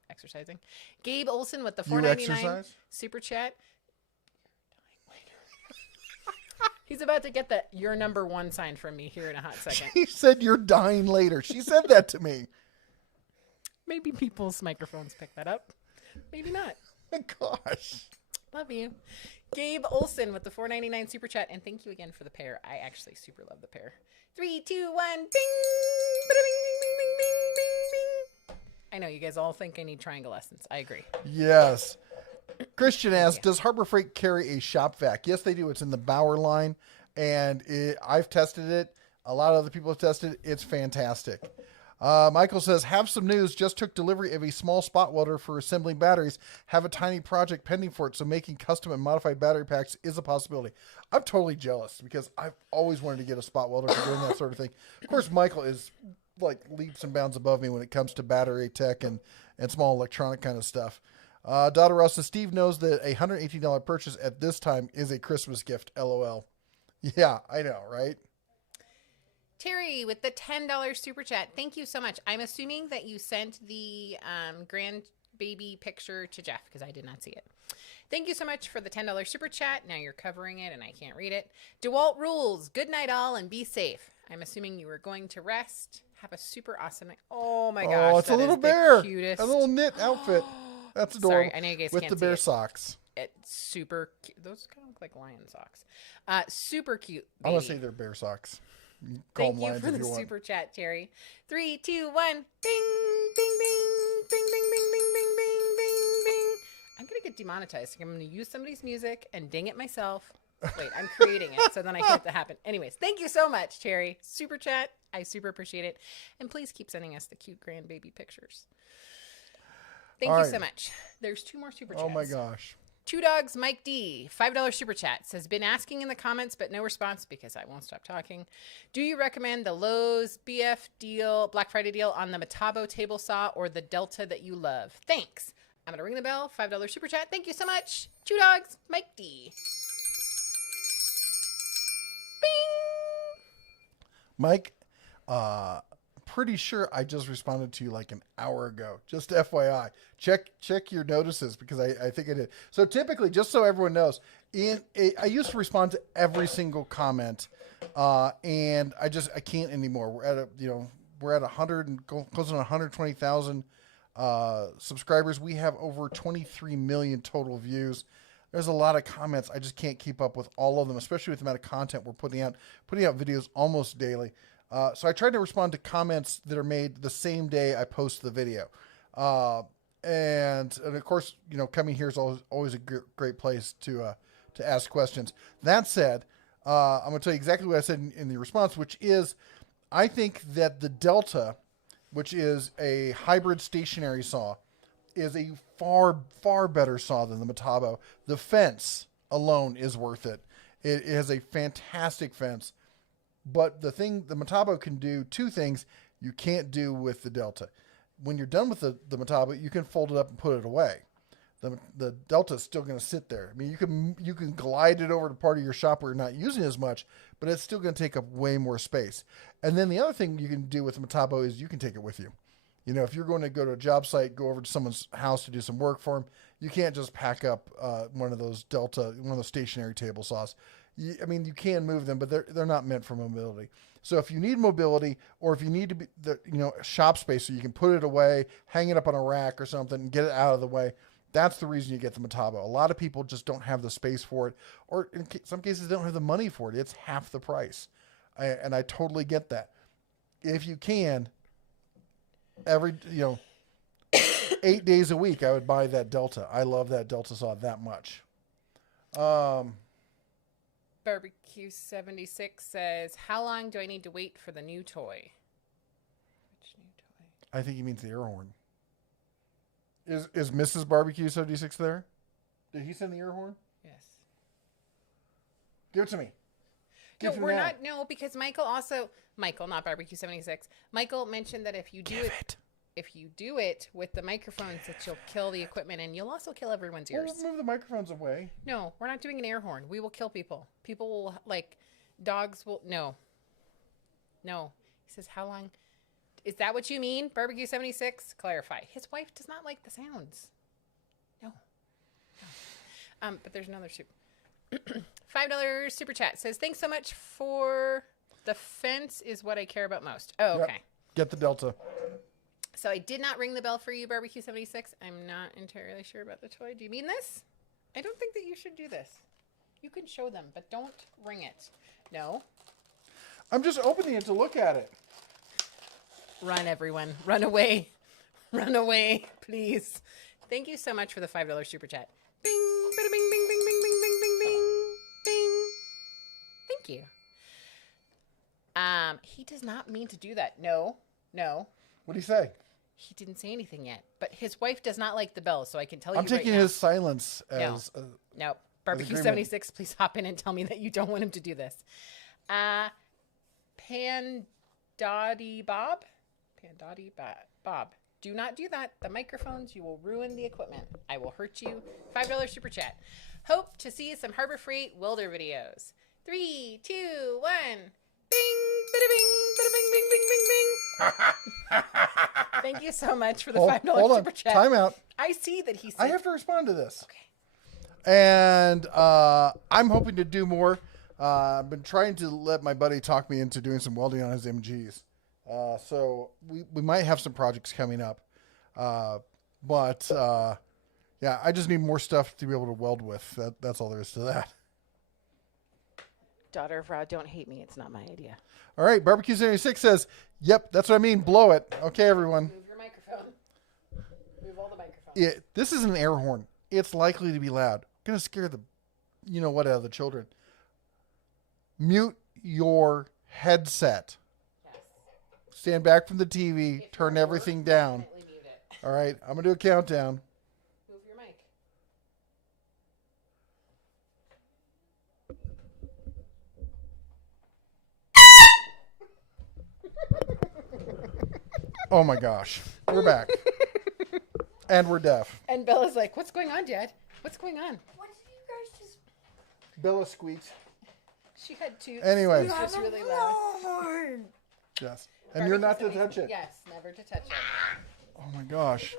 exercising. Gabe Olson with the $4.99 super chat. He He's about to get the "you're number one" sign from me here in a hot second. She said you're dying later. She said that to me. Maybe people's microphones pick that up. Maybe not. My gosh. Love you. Gabe Olson with the $4.99 super chat, and thank you again for the pair. I actually super love the pair. 3, 2, 1, bing! Bing, bing, bing, bing, bing, bing. I know you guys all think I need triangle lessons. I agree. Yes. Christian asks, does Harbor Freight carry a shop vac? Yes, they do. It's in the Bauer line, and I've tested it. A lot of other people have tested it. It's fantastic. Michael says, have some news. Just took delivery of a small spot welder for assembling batteries. Have a tiny project pending for it, so making custom and modified battery packs is a possibility. I'm totally jealous because I've always wanted to get a spot welder for doing that sort of thing. Of course, Michael is like leaps and bounds above me when it comes to battery tech and small electronic kind of stuff. Dada Ross says, Steve knows that a $118 purchase at this time is a Christmas gift. LOL. Yeah, I know, right? Terry with the $10 super chat. Thank you so much. I'm assuming that you sent the grandbaby picture to Jeff because I did not see it. Thank you so much for the $10 super chat. Now you're covering it and I can't read it. DeWalt rules. Good night all and be safe. I'm assuming you were going to rest. Have a super awesome night. Oh my gosh. Oh, it's a little bear. Cutest. A little knit outfit. That's adorable. Sorry, I know you guys with can't the see bear it. socks. It's super cute. Those kind of look like lion socks. Super cute. I want to say they're bear socks. Thank you for the super chat, Terry. 3, 2, 1. Bing, bing, bing, bing, bing, bing, bing, bing, bing, bing, bing. I'm going to get demonetized. I'm going to use somebody's music and ding it myself. Wait, I'm creating it, so then I hit the happen. Anyways, thank you so much, Terry. Super chat. I super appreciate it. And please keep sending us the cute grandbaby pictures. Thank you so much. There's 2 more super chats. Oh my gosh. Two Dogs Mike D, $5 super chat, says, been asking in the comments, but no response because I won't stop talking. Do you recommend the Lowe's BF deal, Black Friday deal on the Metabo table saw or the Delta that you love? Thanks. I'm going to ring the bell. $5 super chat. Thank you so much. Two Dogs Mike D. Bing. Mike, pretty sure I just responded to you like an hour ago. Just FYI, check your notices because I think I did. So typically, just so everyone knows, I used to respond to every single comment, and I can't anymore. We're at 100 and close to 120,000 subscribers. We have over 23 million total views. There's a lot of comments. I just can't keep up with all of them, especially with the amount of content we're putting out videos almost daily. So I tried to respond to comments that are made the same day I post the video. And of course, coming here is always a great place to ask questions. That said, I'm going to tell you exactly what I said in the response, which is I think that the Delta, which is a hybrid stationary saw, is a far, far better saw than the Metabo. The fence alone is worth it. It has a fantastic fence. But the Metabo can do 2 things you can't do with the Delta. When you're done with the Metabo, you can fold it up and put it away. The Delta is still going to sit there. I mean, you can glide it over to part of your shop where you're not using it as much, but it's still going to take up way more space. And then the other thing you can do with the Metabo is you can take it with you. If you're going to go to a job site, go over to someone's house to do some work for them, you can't just pack up one of those stationary table saws. You can move them, but they're not meant for mobility. So if you need mobility, or if you need to be shop space so you can put it away, hang it up on a rack or something, and get it out of the way, that's the reason you get the Metabo. A lot of people just don't have the space for it, or in some cases they don't have the money for it. It's half the price, and I totally get that. If you can, every 8 days a week, I would buy that Delta. I love that Delta saw that much. Barbecue 76 says, how long do I need to wait for the new toy? Which new toy? I think he means the air horn. Is Mrs. Barbecue 76 there? Did he send the air horn? Yes. Give it to me. Because Michael, not Barbecue 76. Michael mentioned that if you do it with the microphones, that you'll kill the equipment and you'll also kill everyone's ears. We'll move the microphones away. No, we're not doing an air horn. We will kill people. People will, dogs will, no. He says, how long? Is that what you mean, Barbecue 76? Clarify. His wife does not like the sounds. No. But there's another soup. $5 super chat says, thanks so much for the fence is what I care about most. Oh, okay. Yep. Get the Delta. So I did not ring the bell for you, Barbecue 76. I'm not entirely sure about the toy. Do you mean this? I don't think that you should do this. You can show them, but don't ring it. No. I'm just opening it to look at it. Run, everyone. Run away. Run away, please. Thank you so much for the $5 super chat. Bing, bada bing, bing, bing, bing, bing, bing, bing, bing, bing. Thank you. He does not mean to do that. No. What do you say? He didn't say anything yet, but his wife does not like the bell, so I can tell you I'm taking right now. his silence as... No. Barbecue 76, please hop in and tell me that you don't want him to do this. Pandoddy Bob? Pandoddy Bob. Do not do that. The microphones, you will ruin the equipment. I will hurt you. $5 super chat. Hope to see some Harbor Freight welder videos. 3, 2, 1. Bing, bada bing, bada bing, bing, bing, bing, bing. Thank you so much for the $5 super chat. Time out. I see that he said... I have to respond to this. Okay. And I'm hoping to do more. I've been trying to let my buddy talk me into doing some welding on his MGs. So we might have some projects coming up. But yeah, I just need more stuff to be able to weld with. That's all there is to that. Daughter of Rod, don't hate me. It's not my idea. All right, Barbecue 76 says, yep, that's what I mean. Blow it. Okay, everyone. Move your microphone. Move all the microphones. Yeah, this is an air horn. It's likely to be loud. Going to scare the, you know what, out of the children. Mute your headset. Yes. Stand back from the TV. Turn everything down. Definitely mute it. All right, I'm going to do a countdown. Move your mic. Oh my gosh. We're back. And we're deaf. And Bella's like, what's going on, Dad? What's going on? What did you guys just... Bella squeaked. She had to. Anyway. It was just really loud. Lord. Yes. And you're not to Barbecue touch it. Yes, never to touch it. Oh my gosh.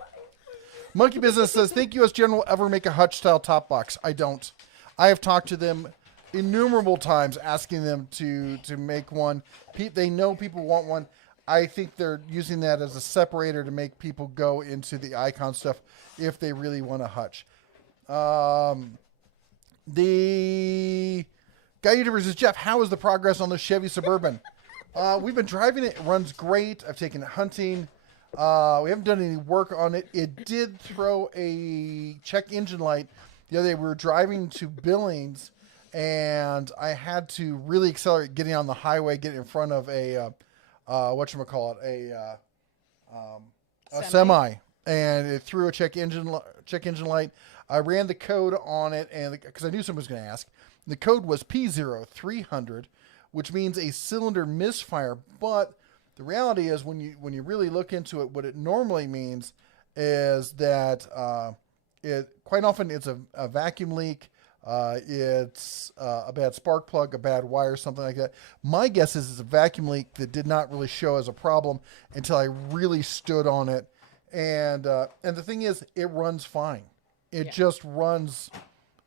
Monkey Business says, think U.S. General ever make a Hutch style top box? I don't. I have talked to them innumerable times asking them to make one. They know people want one. I think they're using that as a separator to make people go into the icon stuff if they really want a Hutch. The Guy Universe says, Jeff, how is the progress on the Chevy Suburban? We've been driving it. It runs great. I've taken it hunting. We haven't done any work on it. It did throw a check engine light the other day. We were driving to Billings, and I had to really accelerate getting on the highway, get in front of a a semi, and it threw a check engine light. I ran the code on it, and because I knew someone was going to ask, the code was P0300, which means a cylinder misfire. But the reality is, when you really look into it, what it normally means is that it quite often it's a vacuum leak. It's a bad spark plug, a bad wire, something like that. My guess is it's a vacuum leak that did not really show as a problem until I really stood on it. And the thing is, it runs fine. It just runs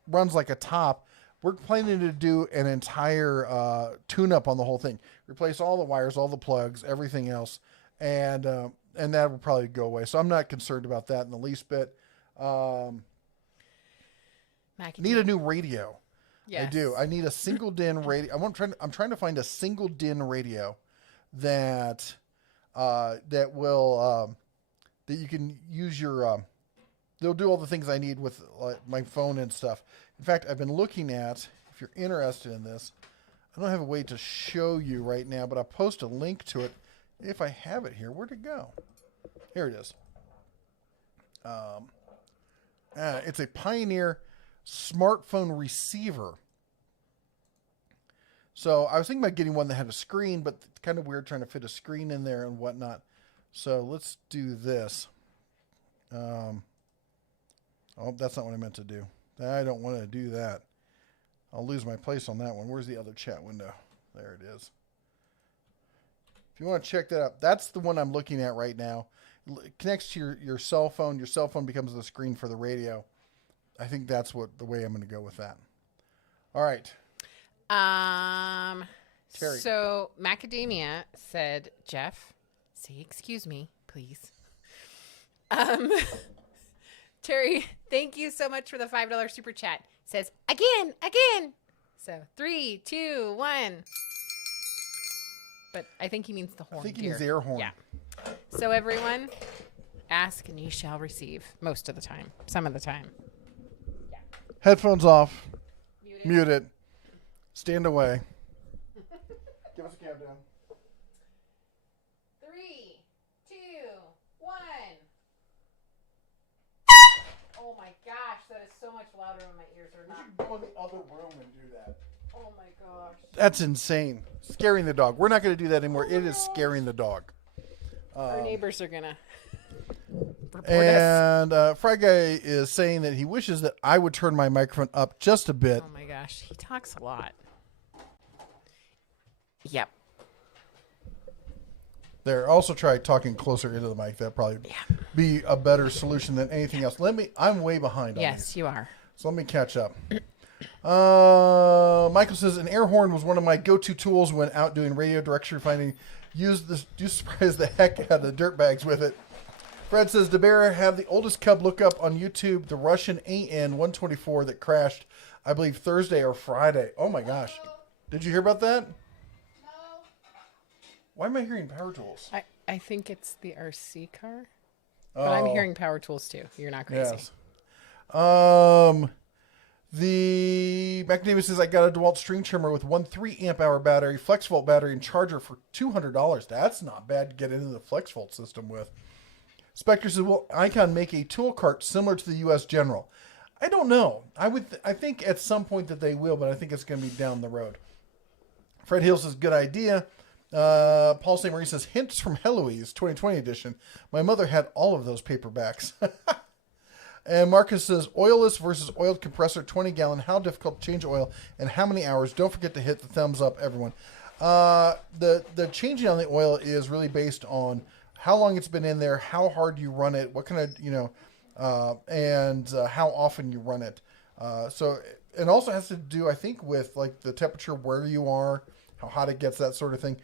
like a top. We're planning to do an entire tune-up on the whole thing. Replace all the wires, all the plugs, everything else. And that will probably go away. So I'm not concerned about that in the least bit. Need a new radio. Yes. I do. I need a single DIN radio. I'm trying to find a single DIN radio that will that you can use your they'll do all the things I need with my phone and stuff. In fact, I've been looking at, if you're interested in this, I don't have a way to show you right now, but I'll post a link to it if I have it here. Where'd it go? Here it is. It's a Pioneer smartphone receiver. So I was thinking about getting one that had a screen, but it's kind of weird trying to fit a screen in there and whatnot. So let's do this. Oh, that's not what I meant to do. I don't want to do that. I'll lose my place on that one. Where's the other chat window? There it is. If you want to check that out, that's the one I'm looking at right now. It connects to your cell phone. Your cell phone becomes the screen for the radio. I think that's the way I'm going to go with that. All right. Terry. So Macadamia said, Jeff, say excuse me, please. Terry, thank you so much for the $5 super chat. Says again. So 3, 2, 1. But I think he means the horn. I think he means the air horn. Yeah. So everyone, ask and ye shall receive. Most of the time. Some of the time. Headphones off. Mute it. Stand away. Give us a countdown. 3, 2, 1. Oh my gosh, that is so much louder in my ears. Or We not. should go in the other room and do that. Oh my gosh. That's insane. Scaring the dog. We're not going to do that anymore. It is scaring the dog. Our neighbors are gonna report us. And Fry Guy is saying that he wishes that I would turn my microphone up just a bit. Oh my gosh, he talks a lot. Yep. There. Also try talking closer into the mic. That'd probably be a better solution than anything else. I'm way behind on Yes, you are. So let me catch up. Michael says an air horn was one of my go-to tools when out doing radio directory finding. Do surprise the heck out of the dirt bags with it. Fred says, DeBera have the oldest cub look up on YouTube the Russian AN-124 that crashed, I believe, Thursday or Friday. Oh my gosh. Did you hear about that? No. Why am I hearing power tools? I think it's the RC car. But I'm hearing power tools too. You're not crazy. Yes. The Macadamia says I got a DeWalt string trimmer with one 3 amp hour battery, flex volt battery, and charger for $200. That's not bad to get into the flex volt system with. Spectre says, will Icon make a tool cart similar to the U.S. General? I don't know. I think at some point that they will, but I think it's going to be down the road. Fred Hill says, good idea. Paul St. Marie says, hints from Heloise 2020 edition. My mother had all of those paperbacks. And Marcus says, oilless versus oiled compressor, 20-gallon. How difficult to change oil and how many hours? Don't forget to hit the thumbs up, everyone. The changing on the oil is really based on how long it's been in there, how hard you run it, what kind of, and how often you run it. So it also has to do, I think, with like the temperature where you are, how hot it gets, that sort of thing.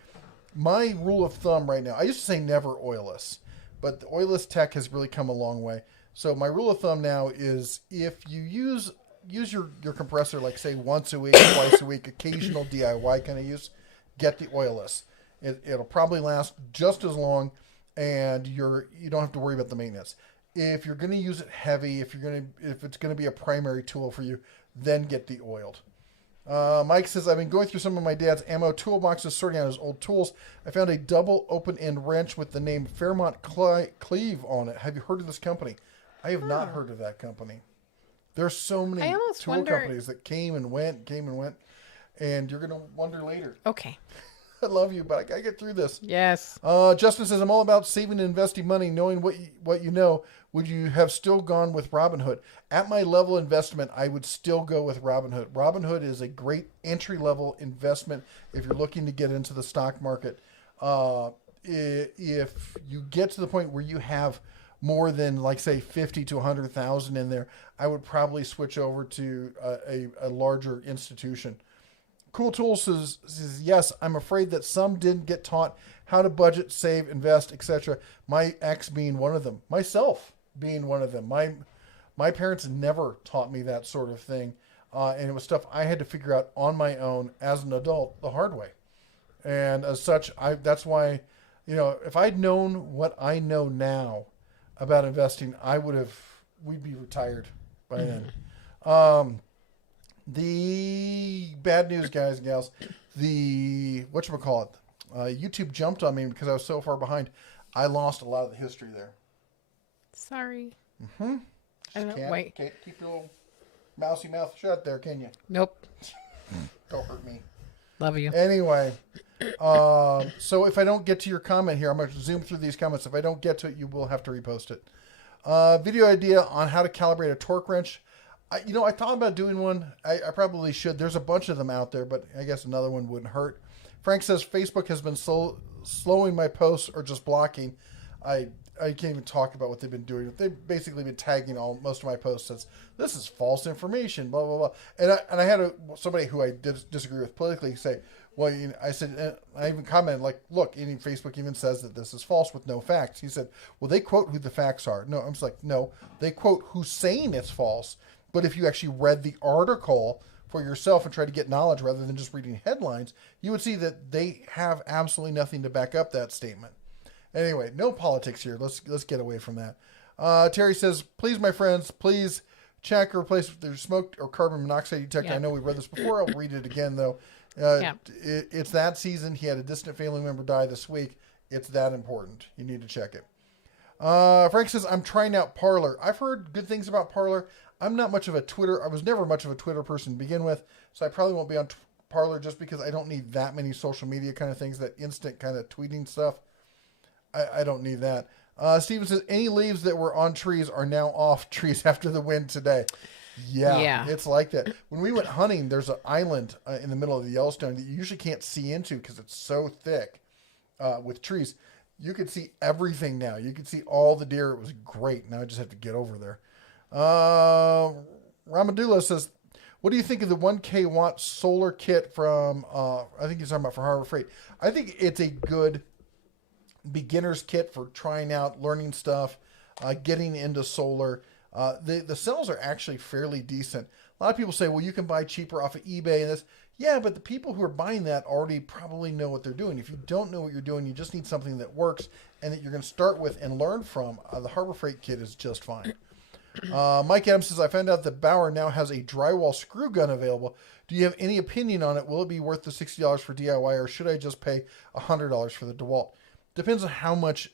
My rule of thumb right now, I used to say never oilless, but the oilless tech has really come a long way. So my rule of thumb now is if you use your compressor, like say once a week, twice a week, occasional DIY kind of use, get the oilless. It'll probably last just as long, and you don't have to worry about the maintenance. If you're going to use it heavy, if it's going to be a primary tool for you, then get the oiled. Mike says, I've been going through some of my dad's ammo toolboxes, sorting out his old tools. I found a double open-end wrench with the name Fairmont Cleve on it. Have you heard of this company? I have not heard of that company. There's so many tool companies that came and went, and you're going to wonder later. Okay. I love you, but I got to get through this. Yes. Justin says, I'm all about saving and investing money, knowing what you know. Would you have still gone with Robinhood? At my level investment, I would still go with Robinhood. Robinhood is a great entry-level investment if you're looking to get into the stock market. If you get to the point where you have more than, like, say, 50 to 100,000 in there, I would probably switch over to a larger institution. Cool Tool says, yes, I'm afraid that some didn't get taught how to budget, save, invest, etc. My ex being one of them. Myself being one of them. My parents never taught me that sort of thing. And it was stuff I had to figure out on my own as an adult the hard way. And as such, that's why, if I'd known what I know now about investing, we'd be retired by then. The bad news, guys and gals, YouTube jumped on me because I was so far behind. I lost a lot of the history there. Sorry. Mm-hmm. Can't keep your little mousy mouth shut there, can you? Nope. Don't hurt me. Love you. Anyway, so if I don't get to your comment here, I'm going to zoom through these comments. If I don't get to it, you will have to repost it. Video idea on how to calibrate a torque wrench. I thought about doing one. I probably should. There's a bunch of them out there, but I guess another one wouldn't hurt. Frank says Facebook has been slowing my posts or just blocking. I I can't even talk about what they've been doing. They've basically been tagging most of my posts as this is false information, blah blah blah. And I had somebody who I did disagree with politically say, well, I said, I even commented like, look, Facebook even says that this is false with no facts. He said, well, they quote who the facts are. No, I'm just like, no, they quote who's saying it's false. But if you actually read the article for yourself and try to get knowledge rather than just reading headlines, you would see that they have absolutely nothing to back up that statement. Anyway, no politics here. Let's get away from that. Terry says, please, my friends, please check or replace their smoke or carbon monoxide detector. I know we've read this before. I'll read it again, though. It's that season. He had a distant family member die this week. It's that important. You need to check it. Frank says, I'm trying out Parler. I've heard good things about Parler. I'm not much of a Twitter. I was never much of a Twitter person to begin with, so I probably won't be on Parler just because I don't need that many social media kind of things, that instant kind of tweeting stuff. I don't need that. Steven says, any leaves that were on trees are now off trees after the wind today. Yeah, it's like that. When we went hunting, there's an island in the middle of the Yellowstone that you usually can't see into because it's so thick with trees. You could see everything now. You could see all the deer. It was great. Now I just have to get over there. Ramadula says, what do you think of the 1K watt solar kit from, I think he's talking about for Harbor Freight. I think it's a good beginner's kit for trying out, learning stuff, getting into solar. The cells are actually fairly decent. A lot of people say, well, you can buy cheaper off of eBay and this. Yeah, but the people who are buying that already probably know what they're doing. If you don't know what you're doing, you just need something that works and that you're going to start with and learn from. The Harbor Freight kit is just fine. Mike Adams says, I found out that Bauer now has a drywall screw gun available. Do you have any opinion on it? Will it be worth the $60 for DIY, or should I just pay $100 for the DeWalt? Depends on how much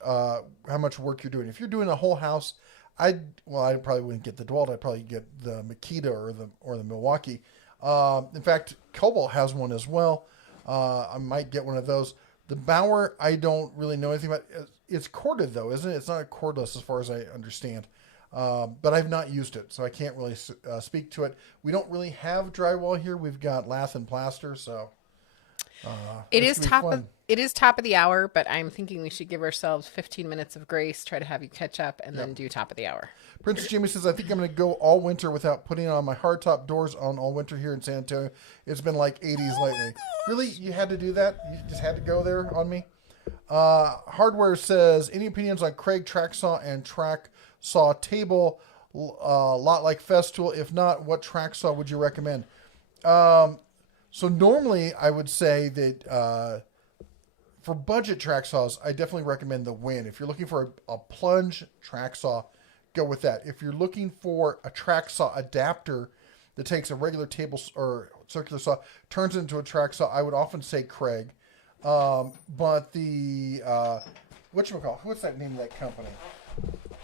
work you're doing. If you're doing a whole house, I probably wouldn't get the DeWalt. I'd probably get the Makita or the Milwaukee. In fact, Cowbell has one as well. I might get one of those. The Bauer, I don't really know anything about. It's corded though, isn't it? It's not cordless as far as I understand. But I've not used it, so I can't really speak to it. We don't really have drywall here. We've got lath and plaster, so it is top of the hour, but I'm thinking we should give ourselves 15 minutes of grace, try to have you catch up, and then do top of the hour. Princess Jimmy says, I think I'm going to go all winter without putting on my hardtop doors on all winter here in San Antonio. It's been like 80s lately. Really? You had to do that? You just had to go there on me? Hardware says, any opinions on Craig track saw and track saw table? A lot like Festool. If not, what track saw would you recommend? So normally I would say that for budget track saws, I definitely recommend the Win. If you're looking for a plunge track saw, go with that. If you're looking for a track saw adapter that takes a regular table or circular saw, turns it into a track saw, I would often say Craig. But the whatchamacallit, what's that name of that company?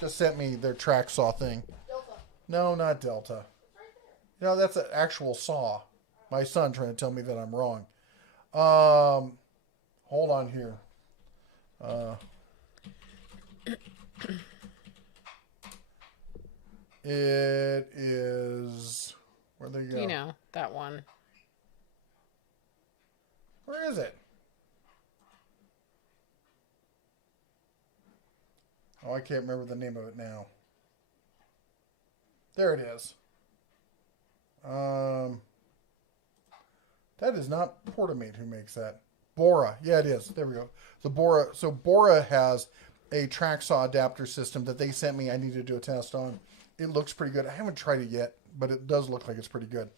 Just sent me their track saw thing. Delta. No, not Delta. You know, that's an actual saw. My son trying to tell me that I'm wrong. Hold on here. It is... Where they go? You know, that one. Where is it? Oh, I can't remember the name of it now. There it is. That is not Portamate who makes that. Bora. Yeah, it is. There we go. The Bora. So Bora has a track saw adapter system that they sent me. I need to do a test on. It looks pretty good. I haven't tried it yet, but it does look like it's pretty good.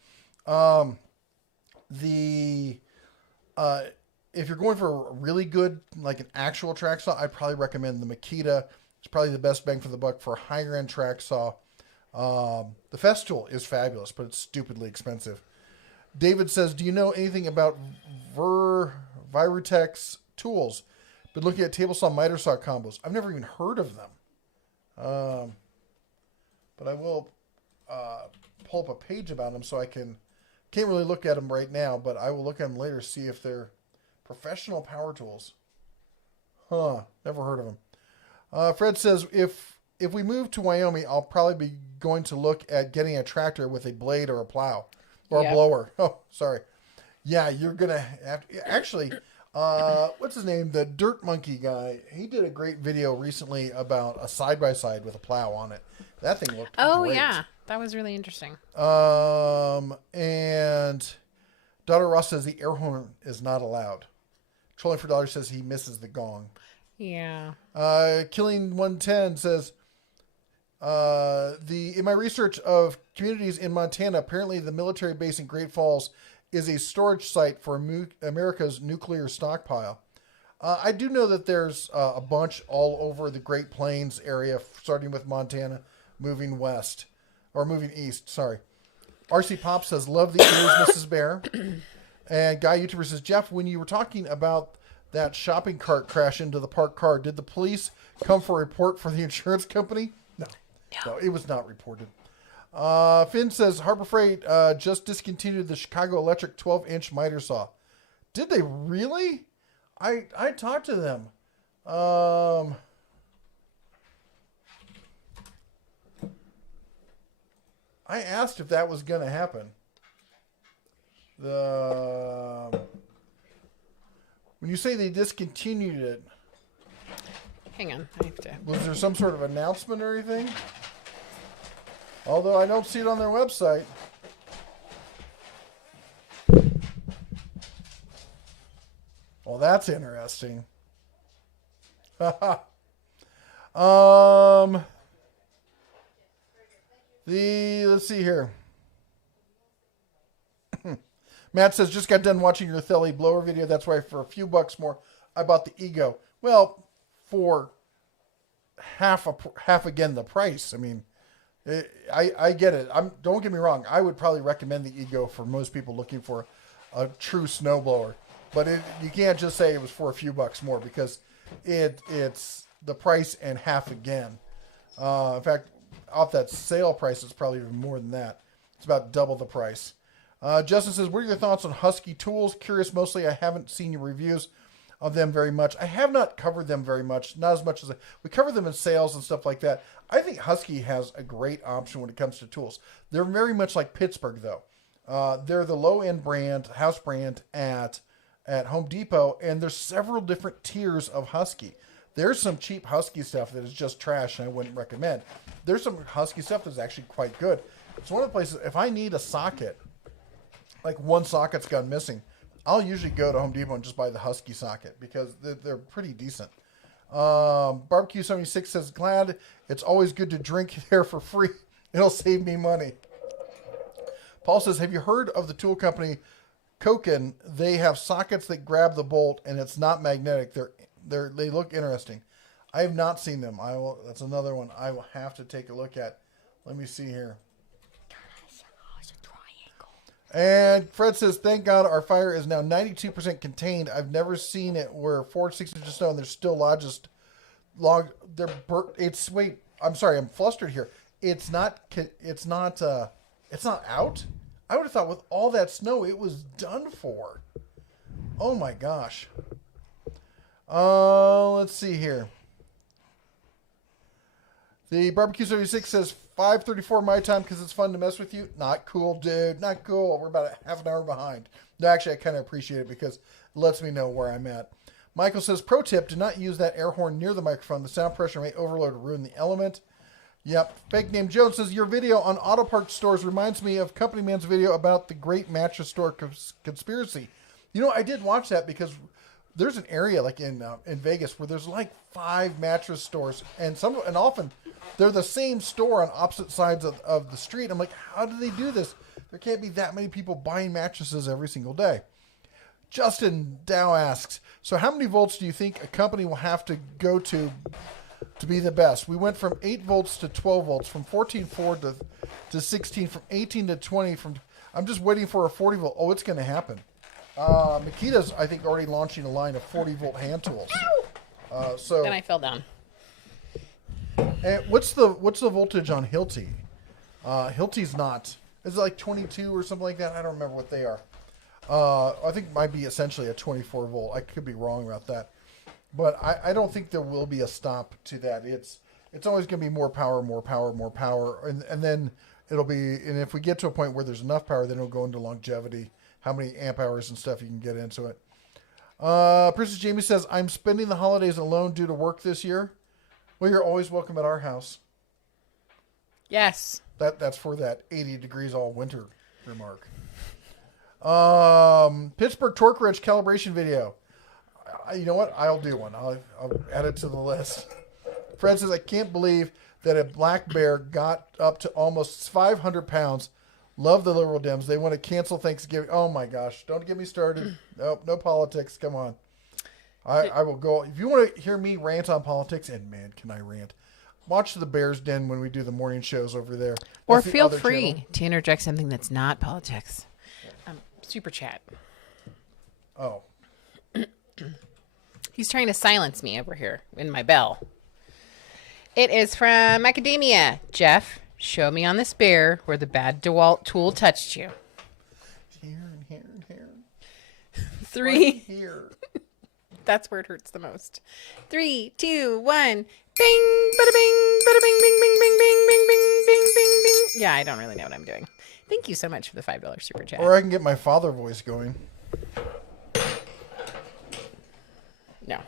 If you're going for a really good, like an actual track saw, I'd probably recommend the Makita. It's probably the best bang for the buck for a higher end track saw. The Festool is fabulous, but it's stupidly expensive. David says, do you know anything about Virutex tools? Been looking at table saw, miter saw combos. I've never even heard of them. But I will pull up a page about them so I can't really look at them right now, but I will look at them later to see if they're professional power tools. Never heard of them. Fred says, if we move to Wyoming, I'll probably be going to look at getting a tractor with a blade or a plow or a blower. Oh, sorry. Yeah, you're going to have to. Actually, What's his name? The Dirt Monkey guy. He did a great video recently about a side-by-side with a plow on it. That thing looked great. Yeah. That was really interesting. And Daughter Ross says the air horn is not allowed. Trolling for Dollar says he misses the gong. Yeah. Killing 110 says, in my research of communities in Montana, apparently the military base in Great Falls is a storage site for America's nuclear stockpile. I do know that there's a bunch all over the Great Plains area, starting with Montana, moving west. Or moving east, sorry. RC Pop says, love the ears, Mrs. Bear. And Guy YouTuber says, Jeff, when you were talking about that shopping cart crash into the parked car, did the police come for a report for the insurance company? No, it was not reported. Finn says, Harbor Freight just discontinued the Chicago Electric 12-inch miter saw. Did they really? I talked to them. I asked if that was going to happen. When you say they discontinued it, Hang on. I have to. was there some sort of announcement or anything? Although I don't see it on their website. Well, that's interesting. Let's see here. Matt says, just got done watching your Thelly blower video. That's why for a few bucks more, I bought the Ego. Well, for half again the price. I mean, I get it. Don't get me wrong. I would probably recommend the Ego for most people looking for a true snowblower. But you can't just say it was for a few bucks more, because it's the price and half again. In fact, off that sale price, it's probably even more than that. It's about double the price. Justin says, what are your thoughts on Husky tools? Curious mostly. I haven't seen your reviews of them very much. I have not covered them very much. Not as much as we cover them in sales and stuff like that. I think Husky has a great option when it comes to tools. They're very much like Pittsburgh, though. They're the low-end brand, house brand at Home Depot, and there's several different tiers of Husky. There's some cheap Husky stuff that is just trash and I wouldn't recommend. There's some Husky stuff that's actually quite good. It's one of the places, if I need a socket, like one socket's gone missing, I'll usually go to Home Depot and just buy the Husky socket because they're pretty decent. Barbecue 76 says, glad it's always good to drink there for free. It'll save me money. Paul says, have you heard of the tool company Koken? They have sockets that grab the bolt and it's not magnetic. They look interesting. I have not seen them. That's another one I will have to take a look at. Let me see here. And Fred says, thank God our fire is now 92% contained. I've never seen it where 4 to 6 inches of snow and there's still wait, I'm sorry, I'm flustered here. It's not out. I would have thought with all that snow, it was done for. Oh my gosh. Let's see here. The Barbecue 76 says 5:34 my time because it's fun to mess with you. Not cool, dude. Not cool. We're about a half an hour behind. No, actually, I kind of appreciate it because it lets me know where I'm at. Michael says, pro tip, do not use that air horn near the microphone. The sound pressure may overload or ruin the element. Yep. Fake name Jones says, your video on auto parts stores reminds me of Company Man's video about the Great Mattress Store conspiracy. You know, I did watch that because there's an area like in Vegas where there's like 5 mattress stores, and often they're the same store on opposite sides of the street. I'm like, how do they do this? There can't be that many people buying mattresses every single day. Justin Dow asks, so how many volts do you think a company will have to go to be the best? We went from 8 volts to 12 volts, from 14.4 to 16, from 18 to 20. I'm just waiting for a 40 volt. Oh, it's going to happen. Makita's, I think, already launching a line of 40 volt hand tools. Then I fell down. And what's the voltage on Hilti? Hilti's not. Is it like 22 or something like that? I don't remember what they are. I think it might be essentially a 24 volt. I could be wrong about that. But I don't think there will be a stop to that. It's always going to be more power, more power, more power. And then it'll be, and if we get to a point where there's enough power, then it'll go into longevity, how many amp hours and stuff you can get into it. Princess Jamie says, I'm spending the holidays alone due to work this year. Well, you're always welcome at our house. Yes. That's for that 80 degrees all winter remark. Pittsburgh Torque Wrench calibration video. You know what? I'll do one. I'll add it to the list. Fred says, I can't believe that a black bear got up to almost 500 pounds. Love the Liberal Dems. They want to cancel Thanksgiving. Oh, my gosh. Don't get me started. Nope, no politics. Come on. I will go. If you want to hear me rant on politics, and man, can I rant. Watch the Bears Den when we do the morning shows over there. Or feel free to interject something that's not politics. Super chat. Oh. He's trying to silence me over here in my bell. It is from Macadamia. Jeff, show me on this bear where the bad DeWalt tool touched you. Here and here and here. 3. Right here. That's where it hurts the most. 3, 2, 1. Bing, bada bing, bada bing, bing, bing, bing, bing, bing, bing, bing, bing, bing. Yeah, I don't really know what I'm doing. Thank you so much for the $5 super chat. Or I can get my father voice going. No.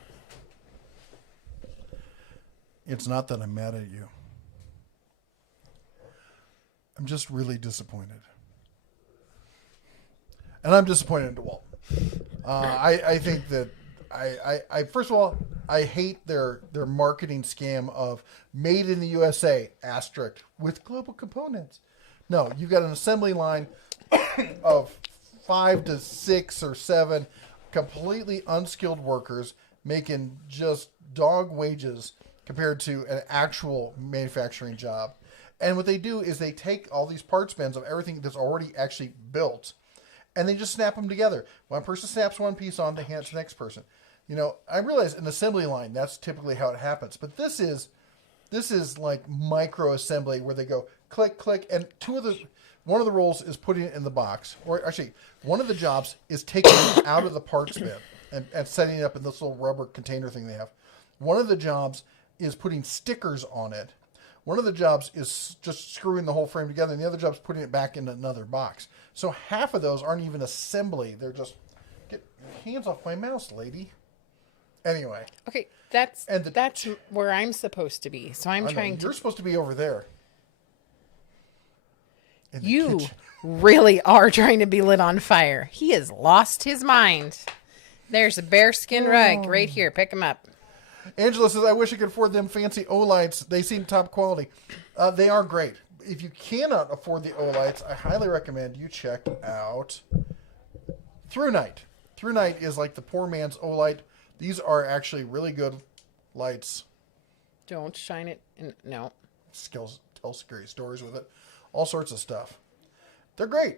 It's not that I'm mad at you. I'm just really disappointed. And I'm disappointed in DeWalt. I think that I first of all, I hate their marketing scam of made in the USA asterisk with global components. No, you've got an assembly line of 5 to 6 or 7 completely unskilled workers making just dog wages compared to an actual manufacturing job. And what they do is they take all these parts bins of everything that's already actually built and they just snap them together. One person snaps one piece on, they hand it to the next person. You know, I realize an assembly line, that's typically how it happens. But this is like micro assembly where they go click, click, and one of the roles is putting it in the box. Or actually, one of the jobs is taking it out of the parts bin and setting it up in this little rubber container thing they have. One of the jobs is putting stickers on it. One of the jobs is just screwing the whole frame together, and the other job is putting it back in another box. So half of those aren't even assembly. They're just, get your hands off my mouse, lady. Anyway. Okay, that's where I'm supposed to be. So You're supposed to be over there. You really are trying to be lit on fire. He has lost his mind. There's a bearskin rug right here. Pick him up. Angela says, I wish I could afford them fancy O-lights. They seem top quality. They are great. If you cannot afford the O-lights, I highly recommend you check out Through Night. Through Night is like the poor man's O-light. These are actually really good lights. Don't shine it. No. Skills tell scary stories with it. All sorts of stuff. They're great.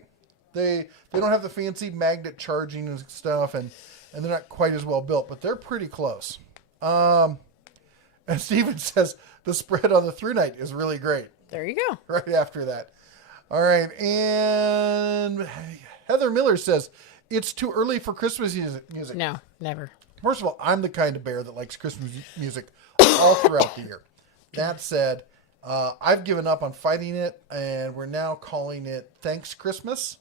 They don't have the fancy magnet charging and stuff, and they're not quite as well built, but they're pretty close. And Steven says the spread on the Through Night is really great. There you go. Right after that. All right. And Heather Miller says, it's too early for Christmas music. No, never. First of all, I'm the kind of bear that likes Christmas music all throughout the year. That said, I've given up on fighting it, and we're now calling it Thanks Christmas.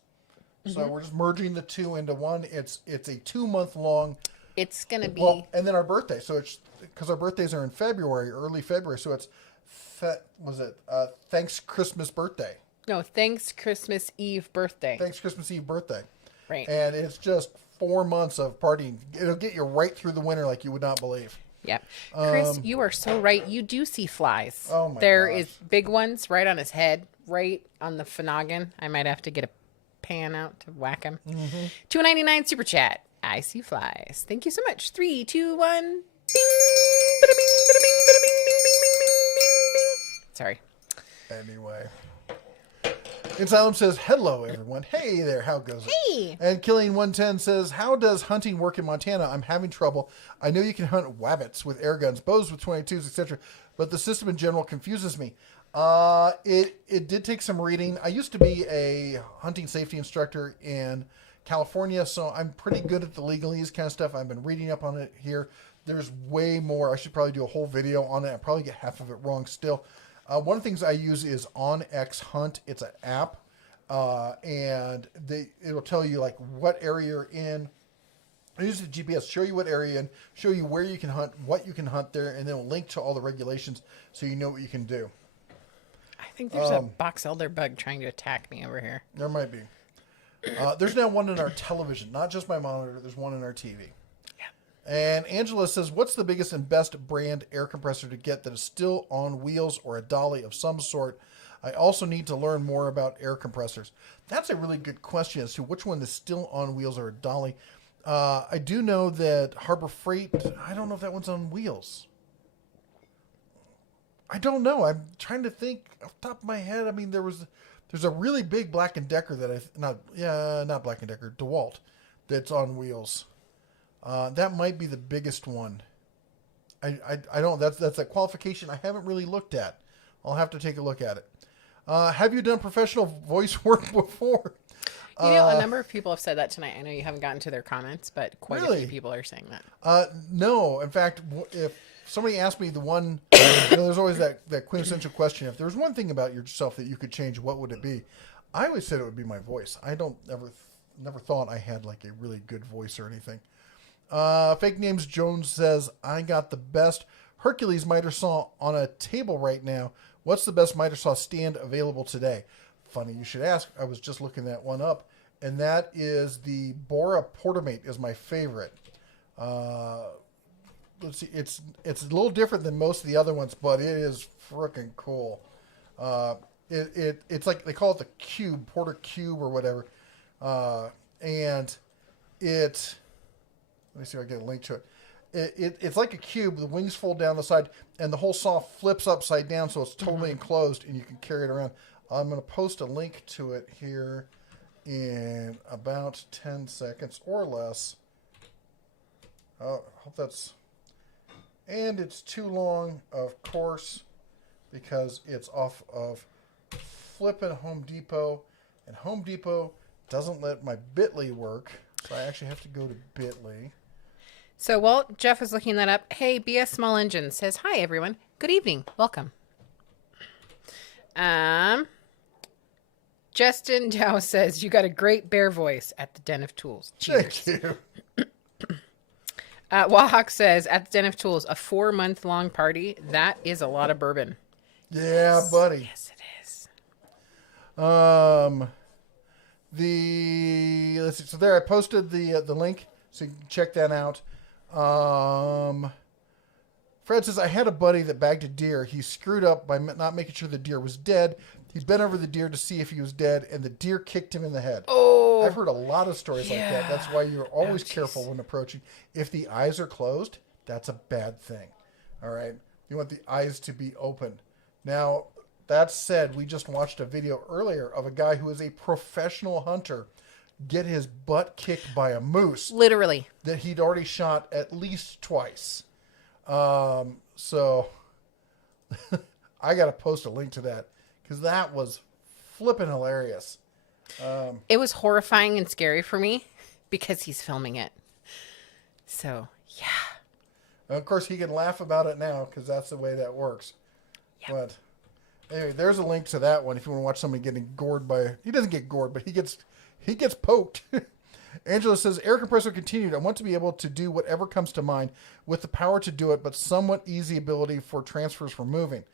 Mm-hmm. So we're just merging the two into one. It's a 2-month long. It's going to be... Well, and then our birthday. So it's because our birthdays are in February, early February. So it's, Thanks Christmas birthday. No, Thanks Christmas Eve birthday. Thanks Christmas Eve birthday. Right. And it's just 4 months of partying. It'll get you right through the winter like you would not believe. Yep. Chris, you are so right. You do see flies. Oh, my There gosh. is big ones right on his head, right on the noggin. I might have to get a pan out to whack him. Mm-hmm. $2.99 super chat. I see flies. Thank you so much. 3, 2, 1. Bing. Bada bing, bada bing, bada bing, bing, bing, bing, bing, bing, bing. Sorry. Anyway. Asylum says, hello, everyone. Hey there, how goes it? Hey. And Killing110 says, how does hunting work in Montana? I'm having trouble. I know you can hunt wabbits with air guns, bows with 22s, etc., but the system in general confuses me. It did take some reading. I used to be a hunting safety instructor in California, so I'm pretty good at the legalese kind of stuff. I've been reading up on it here. There's way more. I should probably do a whole video on it. I probably get half of it wrong still. One of the things I use is OnX Hunt. It's an app, and it'll tell you like what area you're in, It uses the GPS, show you what area and show you where you can hunt, what you can hunt there, and then it'll link to all the regulations so you know what you can do. I think there's a box elder bug trying to attack me over here. There might be. There's now one in our television, not just my monitor. There's one in our TV. Yeah. And Angela says, what's the biggest and best brand air compressor to get that is still on wheels or a dolly of some sort? I also need to learn more about air compressors. That's a really good question as to which one is still on wheels or a dolly. I do know that Harbor Freight, I don't know if that one's on wheels. I don't know. I'm trying to think off the top of my head. I mean, there's a really big Black & Decker that not Black & Decker, DeWalt, that's on wheels. That might be the biggest one. I don't, that's a qualification I haven't really looked at. I'll have to take a look at it. Have you done professional voice work before? You know, a number of people have said that tonight. I know you haven't gotten to their comments, but quite a few people are saying that. No. In fact, if somebody asked me the one, there's always that quintessential question. If there's one thing about yourself that you could change, what would it be? I always said it would be my voice. I never thought I had like a really good voice or anything. Fake Names Jones says, I got the best Hercules miter saw on a table right now. What's the best miter saw stand available today? Funny you should ask. I was just looking that one up, and that is the Bora Portamate is my favorite. Let's see, it's a little different than most of the other ones, but it is freaking cool. It's like they call it the Cube, Porter Cube or whatever, and it. Let me see if I get a link to it. It's like a cube. The wings fold down the side, and the whole saw flips upside down, so it's totally enclosed, and you can carry it around. I'm going to post a link to it here in about 10 seconds or less. I hope that's... And it's too long, of course, because it's off of flipping Home Depot, and Home Depot doesn't let my Bitly work, so I actually have to go to Bitly. So while Jeff is looking that up, hey, BS Small Engine says, hi, everyone. Good evening. Welcome. Justin Dow says, you got a great bear voice at the Den of Tools. Cheers. Thank you. Wahawk says, at the Den of Tools, a 4-month-long party. That is a lot of bourbon. Yeah, buddy. Yes, it is. Let's see. So there, I posted the link, so you can check that out. Fred says, I had a buddy that bagged a deer. He screwed up by not making sure the deer was dead. He bent over the deer to see if he was dead, and the deer kicked him in the head. Oh, I've heard a lot of stories like that. That's why you're always careful when approaching. If the eyes are closed, that's a bad thing. All right? You want the eyes to be open. Now, that said, we just watched a video earlier of a guy who is a professional hunter get his butt kicked by a moose. Literally. That he'd already shot at least twice. So I got to post a link to that because that was flipping hilarious. It was horrifying and scary for me because he's filming it. So, yeah. And of course, he can laugh about it now because that's the way that works. Yep. But anyway, there's a link to that one if you want to watch somebody getting gored by... He doesn't get gored, but he gets poked. Angela says, air compressor continued. I want to be able to do whatever comes to mind with the power to do it, but somewhat easy ability for transfers for moving.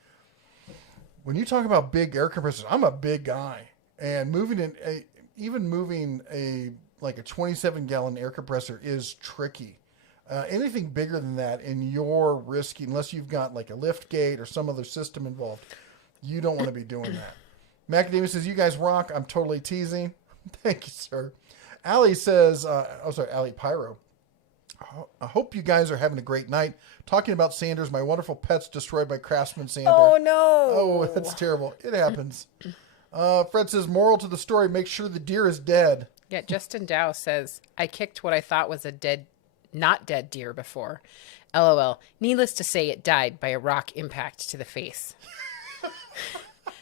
When you talk about big air compressors, I'm a big guy. And moving a 27-gallon air compressor is tricky. Anything bigger than that, and you're risky, unless you've got like a lift gate or some other system involved, you don't want to be doing that. Macadamia says, you guys rock. I'm totally teasing. Thank you, sir. Allie says, Allie Pyro. I hope you guys are having a great night. Talking about Sanders, my wonderful pets destroyed by Craftsman Sander. Oh, no. Oh, that's terrible. It happens. Fred says, moral to the story, make sure the deer is dead. Yeah, Justin Dow says, I kicked what I thought was a not dead deer before. LOL. Needless to say, it died by a rock impact to the face.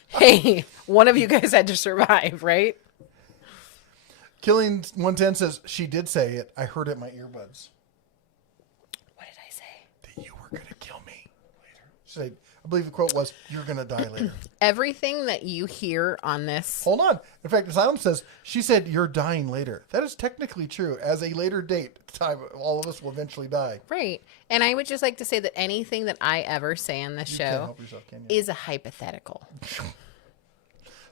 Hey, one of you guys had to survive, right? Killing 110 says, she did say it. I heard it in my earbuds. What did I say? That you were going to kill me later. She said, believe the quote was, "You're going to die later." Everything that you hear on this. Hold on. In fact, Asylum says, she said, "You're dying later." That is technically true. As a later date, time, all of us will eventually die. Right. And I would just like to say that anything that I ever say on this You can't show help yourself, can you? is a hypothetical.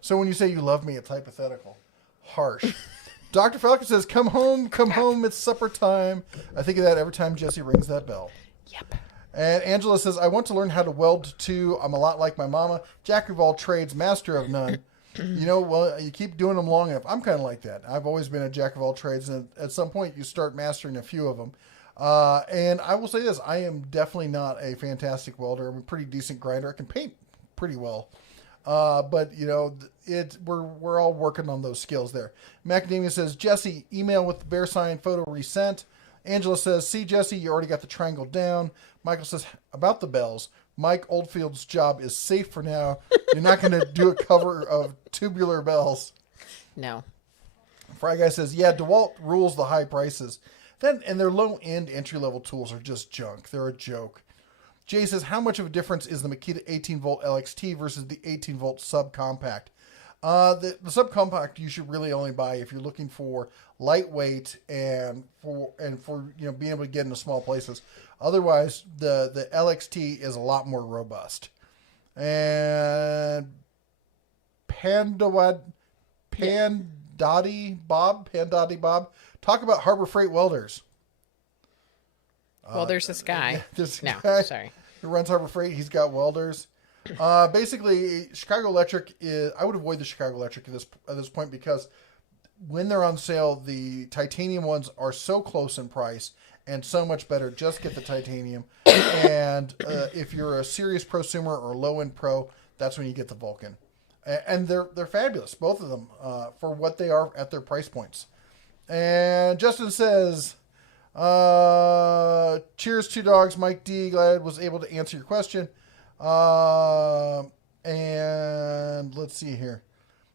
So when you say you love me, it's hypothetical. Harsh. Dr. Falcon says, come home, it's supper time. I think of that every time Jesse rings that bell. Yep. And Angela says, I want to learn how to weld too. I'm a lot like my mama. Jack of all trades, master of none. Well, you keep doing them long enough. I'm kind of like that. I've always been a jack of all trades, and at some point you start mastering a few of them. And I will say this, I am definitely not a fantastic welder. I'm a pretty decent grinder. I can paint pretty well. But we're all working on those skills there. Macadamia says, Jesse, email with the bear sign photo resent. Angela says, see, Jesse, you already got the triangle down. Michael says, about the bells, Mike Oldfield's job is safe for now. You're not going to do a cover of tubular bells. No. Fry Guy says, yeah, DeWalt rules the high prices. And their low-end entry-level tools are just junk. They're a joke. Jay says, how much of a difference is the Makita 18-volt LXT versus the 18-volt subcompact? The subcompact you should really only buy if you're looking for lightweight and for being able to get into small places. Otherwise, the LXT is a lot more robust. And Pandotti Bob, talk about Harbor Freight welders. Well, there's this guy. Guy Sorry. Who runs Harbor Freight. He's got welders. Basically, Chicago Electric is. I would avoid the Chicago Electric at this point because when they're on sale, the titanium ones are so close in price and so much better. Just get the titanium. And if you're a serious prosumer or low end pro, that's when you get the Vulcan. And they're fabulous, both of them, for what they are at their price points. And Justin says, cheers, two dogs. Mike D. Glad was able to answer your question. And let's see here.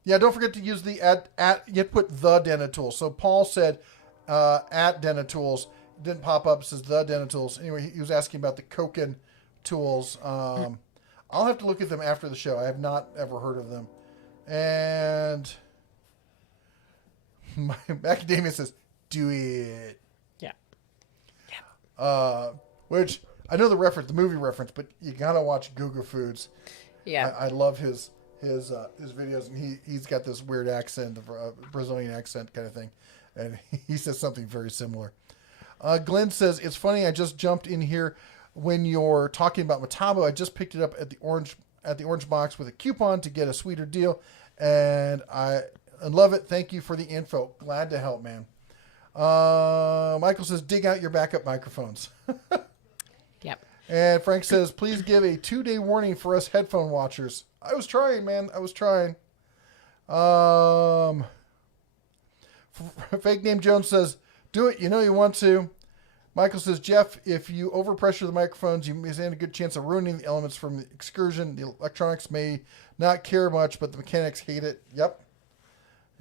Yeah, don't forget to use the at you have to put the Denatools. So Paul said at Denatools. It didn't pop up. It says the Denatools. Anyway, he was asking about the Koken tools. I'll have to look at them after the show. I have not ever heard of them. And Macadamia says, do it. Yeah. Which I know the movie reference, but you gotta watch Guga Foods. Yeah. I love his videos, and he's got this weird accent, Brazilian accent kind of thing, and he says something very similar. Glenn says, it's funny, I just jumped in here when you're talking about Metabo. I just picked it up at the orange box with a coupon to get a sweeter deal, and I love it. Thank you for the info. Glad to help, man. Michael says, dig out your backup microphones. Yep. And Frank says, please give a 2-day warning for us headphone watchers. I was trying, man. I was trying. Fake Name Jones says, do it. You know you want to. Michael says, Jeff, if you overpressure the microphones, you may stand a good chance of ruining the elements from the excursion. The electronics may not care much, but the mechanics hate it. Yep.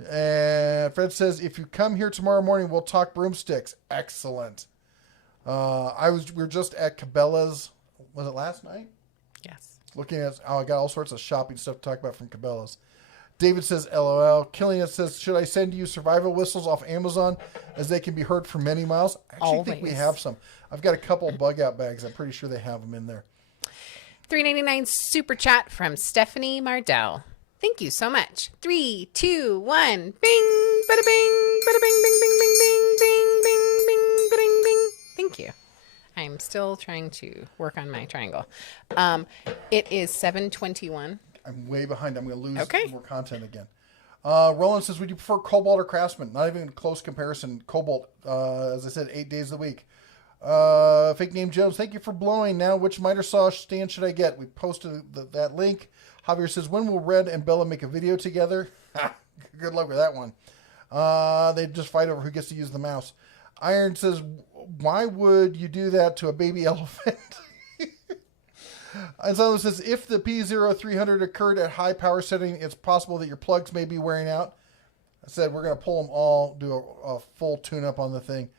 And Fred says, if you come here tomorrow morning, we'll talk broomsticks. Excellent. We were just at Cabela's. Was it last night? Yes. Looking at, I got all sorts of shopping stuff to talk about from Cabela's. David says, LOL. Killian says, should I send you survival whistles off Amazon as they can be heard for many miles? I actually think we have some. I've got a couple of bug out bags. I'm pretty sure they have them in there. $3.99 super chat from Stephanie Mardell. Thank you so much. 3, 2, 1. Bing, bada bing, bada bing, bing, bing, bing, bing, bing, bing, bing, bing, bing. Thank you. I'm still trying to work on my triangle. It is 7:21. I'm way behind. I'm going to lose more content again. Roland says, would you prefer Cobalt or Craftsman? Not even a close comparison. Cobalt, as I said, 8 days a week. Fake Name Jones, thank you for blowing. Now, which miter saw stand should I get? We posted that link. Javier says, when will Red and Bella make a video together? Good luck with that one. They just fight over who gets to use the mouse. Iron says, why would you do that to a baby elephant? And someone says, if the P0300 occurred at high power setting, it's possible that your plugs may be wearing out. I said, we're going to pull them all, do a full tune-up on the thing.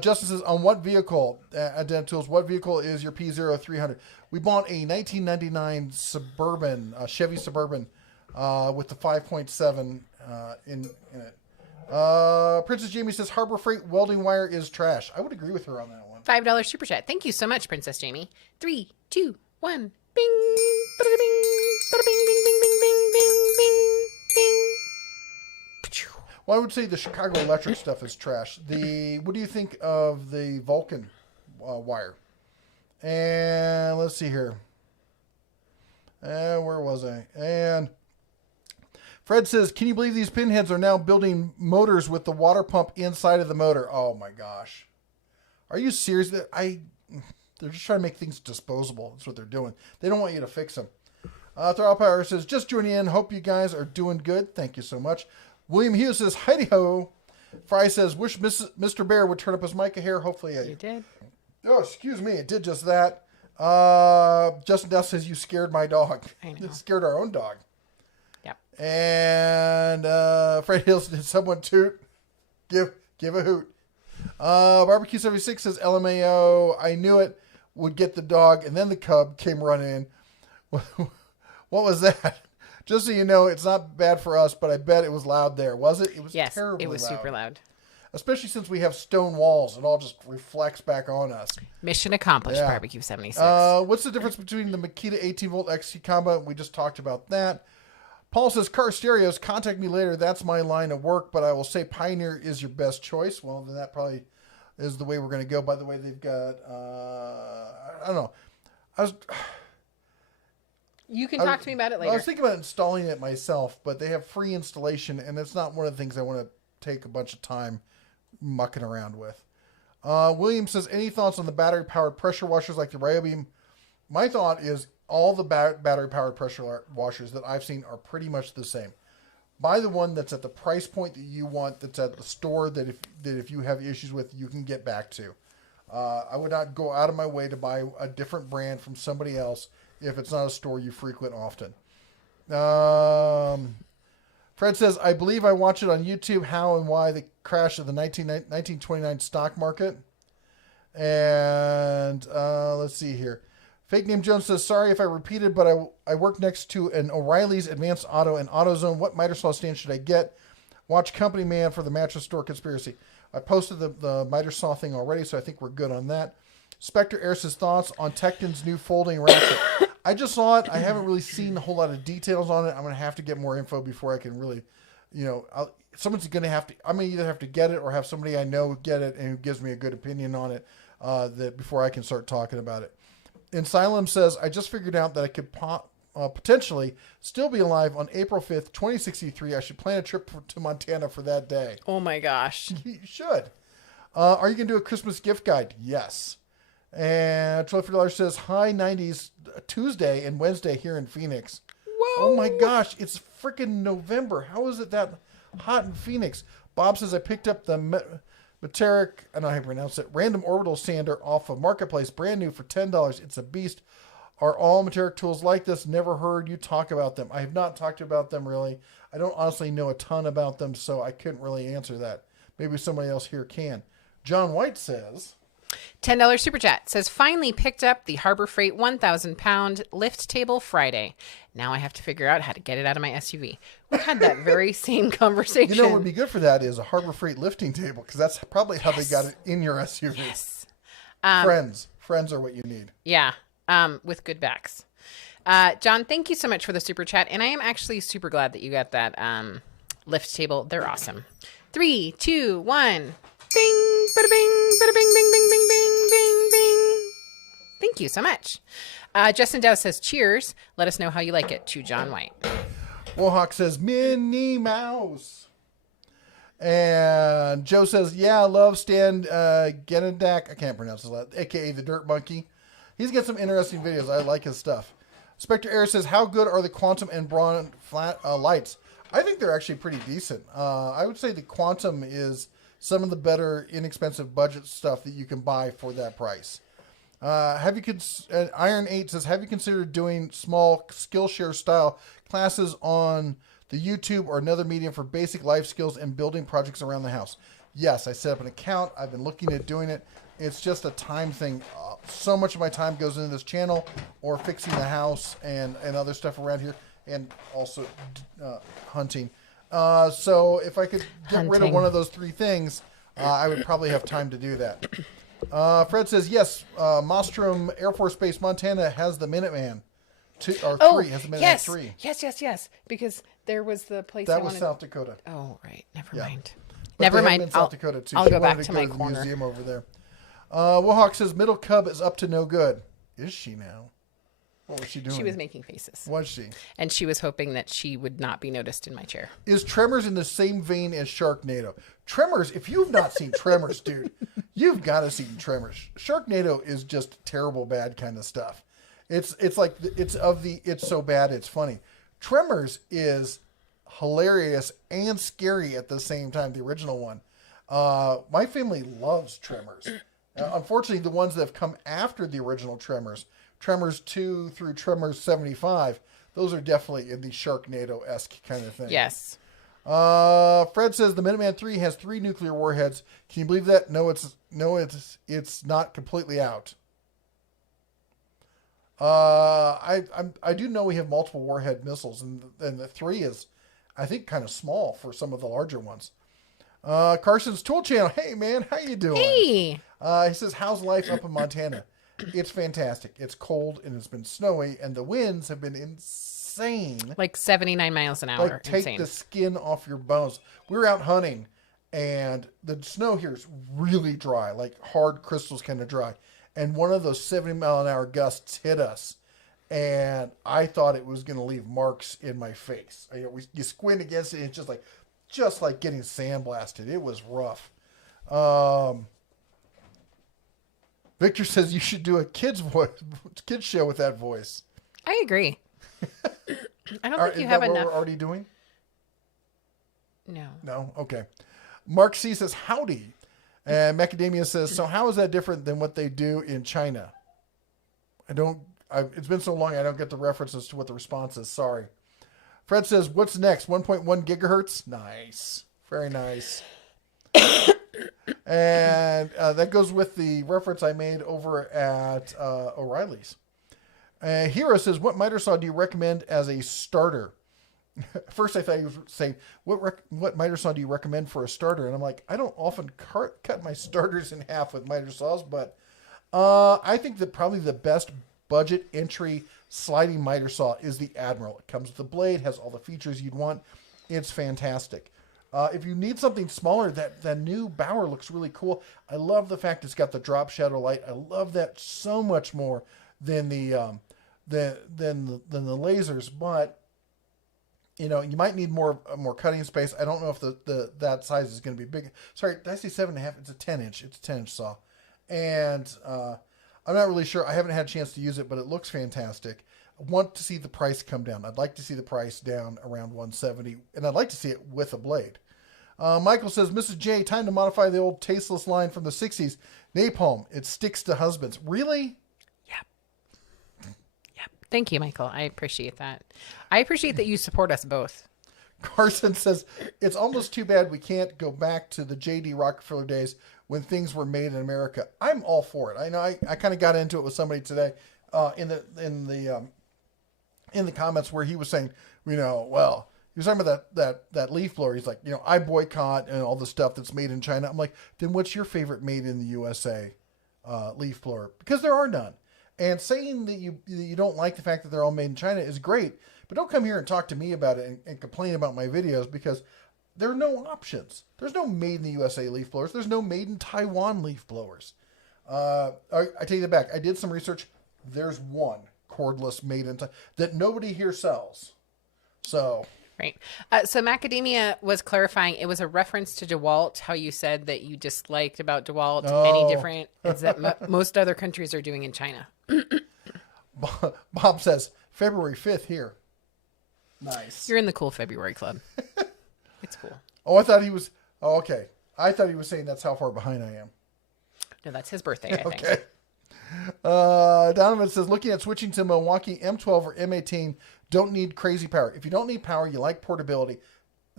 Justin says, on what vehicle, at Tools, what vehicle is your P0300? We bought a 1999 Suburban, Chevy Suburban, with the 5.7 in it. Princess Jamie says, Harbor Freight welding wire is trash. I would agree with her on that one. $5 super chat. Thank you so much, Princess Jamie. 3, 2, 1. Bing. Bada bing. Bada bing, bing, bing, bing, bing, bing, bing, bing. Well, I would say the Chicago Electric stuff is trash. What do you think of the Vulcan wire? And let's see here. And where was I? And Fred says, can you believe these pinheads are now building motors with the water pump inside of the motor? Oh my gosh. Are you serious? They're just trying to make things disposable. That's what they're doing. They don't want you to fix them. Throttle Power says, just joining in. Hope you guys are doing good. Thank you so much. William Hughes says, Heidi-ho. Fry says, wish Mr. Bear would turn up his mic hair. Hopefully You did. Oh, excuse me. It did just that. Justin Duff says, you scared my dog. I know. You scared our own dog. Yep. And Fred Hills, did someone toot? Give a hoot. Barbecue 76 says, LMAO, I knew it would get the dog. And then the cub came running in. What was that? Just so you know, it's not bad for us, but I bet it was loud there. Was it? It was terribly loud. Yes, it was super loud. Especially since we have stone walls. It all just reflects back on us. Mission accomplished, Barbecue 76. What's the difference between the Makita 18-volt XT combo? We just talked about that. Paul says, car stereos, contact me later. That's my line of work, but I will say Pioneer is your best choice. Well, then that probably is the way we're going to go. By the way, they've got, I don't know. You can talk to me about it later. I was thinking about installing it myself, but they have free installation, and it's not one of the things I want to take a bunch of time mucking around with. William says, any thoughts on the battery-powered pressure washers like the Ryobi? My thought is all the battery-powered pressure washers that I've seen are pretty much the same. Buy the one that's at the price point that you want, that's at the store that if you have issues with, you can get back to. I would not go out of my way to buy a different brand from somebody else if it's not a store you frequent often. Fred says, I believe I watched it on YouTube, how and why the crash of the 1929 stock market. And let's see here. Fake Name Jones says, sorry if I repeated, but I work next to an O'Reilly's Advanced Auto and AutoZone. What miter saw stand should I get? Watch Company Man for the mattress store conspiracy. I posted the miter saw thing already, so I think we're good on that. Spectre airs his thoughts on Tekton's new folding ratchet. I just saw it. I haven't really seen a whole lot of details on it. I'm going to have to get more info before I can really, someone's going to have to, I'm going to either have to get it or have somebody I know get it and who gives me a good opinion on it before I can start talking about it. Asylum says, I just figured out that I could potentially still be alive on April 5th, 2063. I should plan a trip to Montana for that day. Oh my gosh. You should. Are you going to do a Christmas gift guide? Yes. And $12 says, high 90s Tuesday and Wednesday here in Phoenix. Whoa. Oh my gosh, it's freaking November. How is it that hot in Phoenix? Bob says, I picked up the Meteric, I don't know how to pronounce it, random orbital sander off of Marketplace, brand new for $10. It's a beast. Are all Meteric tools like this? Never heard you talk about them. I have not talked about them really. I don't honestly know a ton about them, so I couldn't really answer that. Maybe somebody else here can. John White says, $10 super chat says, finally picked up the Harbor Freight 1,000-pound lift table Friday. Now I have to figure out how to get it out of my SUV. We had that very same conversation. You know what would be good for that is a Harbor Freight lifting table, because that's probably how they got it in your SUV. Yes. Friends are what you need. Yeah, with good backs. John, thank you so much for the super chat, and I am actually super glad that you got that lift table. They're awesome. 3, 2, 1. Bing, bada bing, bada bing, bing, bing, bing, bing, bing, bing. Thank you so much. Justin Dow says, cheers. Let us know how you like it. To John White. Wohawk says, Minnie Mouse. And Joe says, yeah, I love Stan Genedak. I can't pronounce his last, a.k.a. the Dirt Monkey. He's got some interesting videos. I like his stuff. Spectre Air says, how good are the Quantum and Braun flat lights? I think they're actually pretty decent. I would say the Quantum is some of the better inexpensive budget stuff that you can buy for that price. Iron 8 says, have you considered doing small Skillshare style classes on the YouTube or another medium for basic life skills and building projects around the house? Yes, I set up an account. I've been looking at doing it. It's just a time thing. So much of my time goes into this channel or fixing the house and other stuff around here, and also hunting. So if I could get rid of one of those 3 things, I would probably have time to do that. Fred says, yes, Mostrom Air Force Base, Montana has the Minuteman. 3 has the Minuteman 3. Yes. Because there was the place that was South Dakota. Oh, right. Never mind. But Never mind. In South Dakota too. I'll go back to my the corner. Museum over there. Wilhawk says middle cub is up to no good. Is she now? What was she doing? She was making faces. Was she? And she was hoping that she would not be noticed in my chair. Is Tremors in the same vein as Sharknado? Tremors, if you've not seen Tremors, dude, you've got to see Tremors. Sharknado is just terrible, bad kind of stuff. It's so bad it's funny. Tremors is hilarious and scary at the same time, the original one. My family loves Tremors. Unfortunately, the ones that have come after the original Tremors, Tremors 2 through Tremors 75, those are definitely in the Sharknado-esque kind of thing. Yes. Fred says the Minuteman 3 has 3 nuclear warheads. Can you believe that? No, it's not completely out. I do know we have multiple warhead missiles, and the 3 is, I think, kind of small for some of the larger ones. Carson's Tool Channel. Hey, man, how you doing? Hey. He says, how's life up in Montana? It's fantastic. It's cold, and it's been snowy, and the winds have been insane. Like 79 miles an hour. Like, take insane. the skin off your bones. We were out hunting, and the snow here is really dry, like hard crystals kind of dry. And one of those 70-mile-an-hour gusts hit us, and I thought it was going to leave marks in my face. You squint against it, and it's just like getting sandblasted. It was rough. Victor says you should do a kids show with that voice. I agree. I don't think you have enough. What we're already doing? No. No? Okay. Mark C says, howdy. And Macadamia says, so how is that different than what they do in China? It's been so long I don't get the references to what the response is. Sorry. Fred says, what's next? 1.1 gigahertz? Nice. Very nice. And that goes with the reference I made over at O'Reilly's. Hero says, what miter saw do you recommend as a starter? First, I thought he was saying, what miter saw do you recommend for a starter? And I'm like, I don't often cut my starters in half with miter saws, but I think that probably the best budget entry sliding miter saw is the Admiral. It comes with a blade, has all the features you'd want. It's fantastic. If you need something smaller, that new Bauer looks really cool. I love the fact it's got the drop shadow light. I love that so much more than the lasers, but you might need more cutting space. I don't know if that size is going to be big. Sorry, did I say 7.5? It's a 10-inch. It's a 10-inch saw, and I'm not really sure. I haven't had a chance to use it, but it looks fantastic. I want to see the price come down. I'd like to see the price down around $170, and I'd like to see it with a blade. Michael says, Mrs. J, time to modify the old tasteless line from the 60s. Napalm, it sticks to husbands. Really? Yep. Thank you, Michael. I appreciate that. I appreciate that you support us both. Carson says, it's almost too bad we can't go back to the J.D. Rockefeller days when things were made in America. I'm all for it. I know I kind of got into it with somebody today in the comments where he was saying, well, he was talking about that leaf blower. He's like, I boycott and all the stuff that's made in China. I'm like, then what's your favorite made in the USA leaf blower? Because there are none. And saying that you don't like the fact that they're all made in China is great, but don't come here and talk to me about it and complain about my videos, because there are no options. There's no made in the USA leaf blowers. There's no made in Taiwan leaf blowers. I take that back. I did some research. There's one cordless made in that nobody here sells. So. Right. So Macadamia was clarifying it was a reference to DeWalt, how you said that you disliked about DeWalt any different is that most other countries are doing in China. Bob says February 5th here. Nice. You're in the cool February club. It's cool. Oh, I thought he was. Oh, okay. I thought he was saying that's how far behind I am. No, that's his birthday, I think. Okay. Donovan says, looking at switching to Milwaukee M12 or M18, don't need crazy power. If you don't need power, you like portability,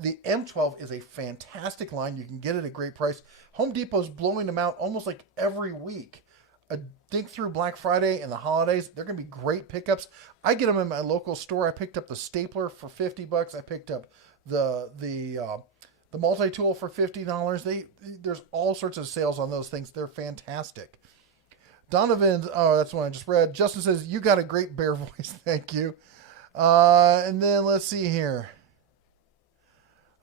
the M12 is a fantastic line. You can get it at a great price. Home Depot's blowing them out almost like every week. Think through Black Friday and the holidays. They're going to be great pickups. I get them in my local store. I picked up the stapler for $50. I picked up the multi-tool for $50. There's all sorts of sales on those things. They're fantastic. Donovan, oh, that's one I just read. Justin says, you got a great bear voice. Thank you. And then let's see here.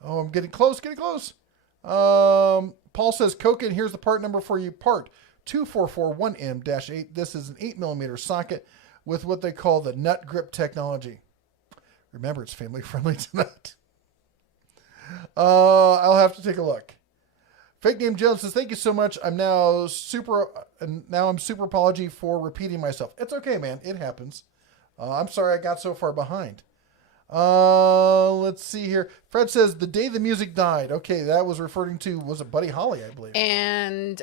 Oh, I'm getting close. Paul says, Koken, here's the part number for you. Part 244-1M-8. This is an 8mm socket with what they call the nut grip technology. Remember, it's family friendly tonight. I'll have to take a look. Fake Name Jones says, thank you so much. I'm super apology for repeating myself. It's okay, man. It happens. I'm sorry I got so far behind. Let's see here. Fred says, the day the music died. Okay, that was referring to, was it Buddy Holly, I believe? And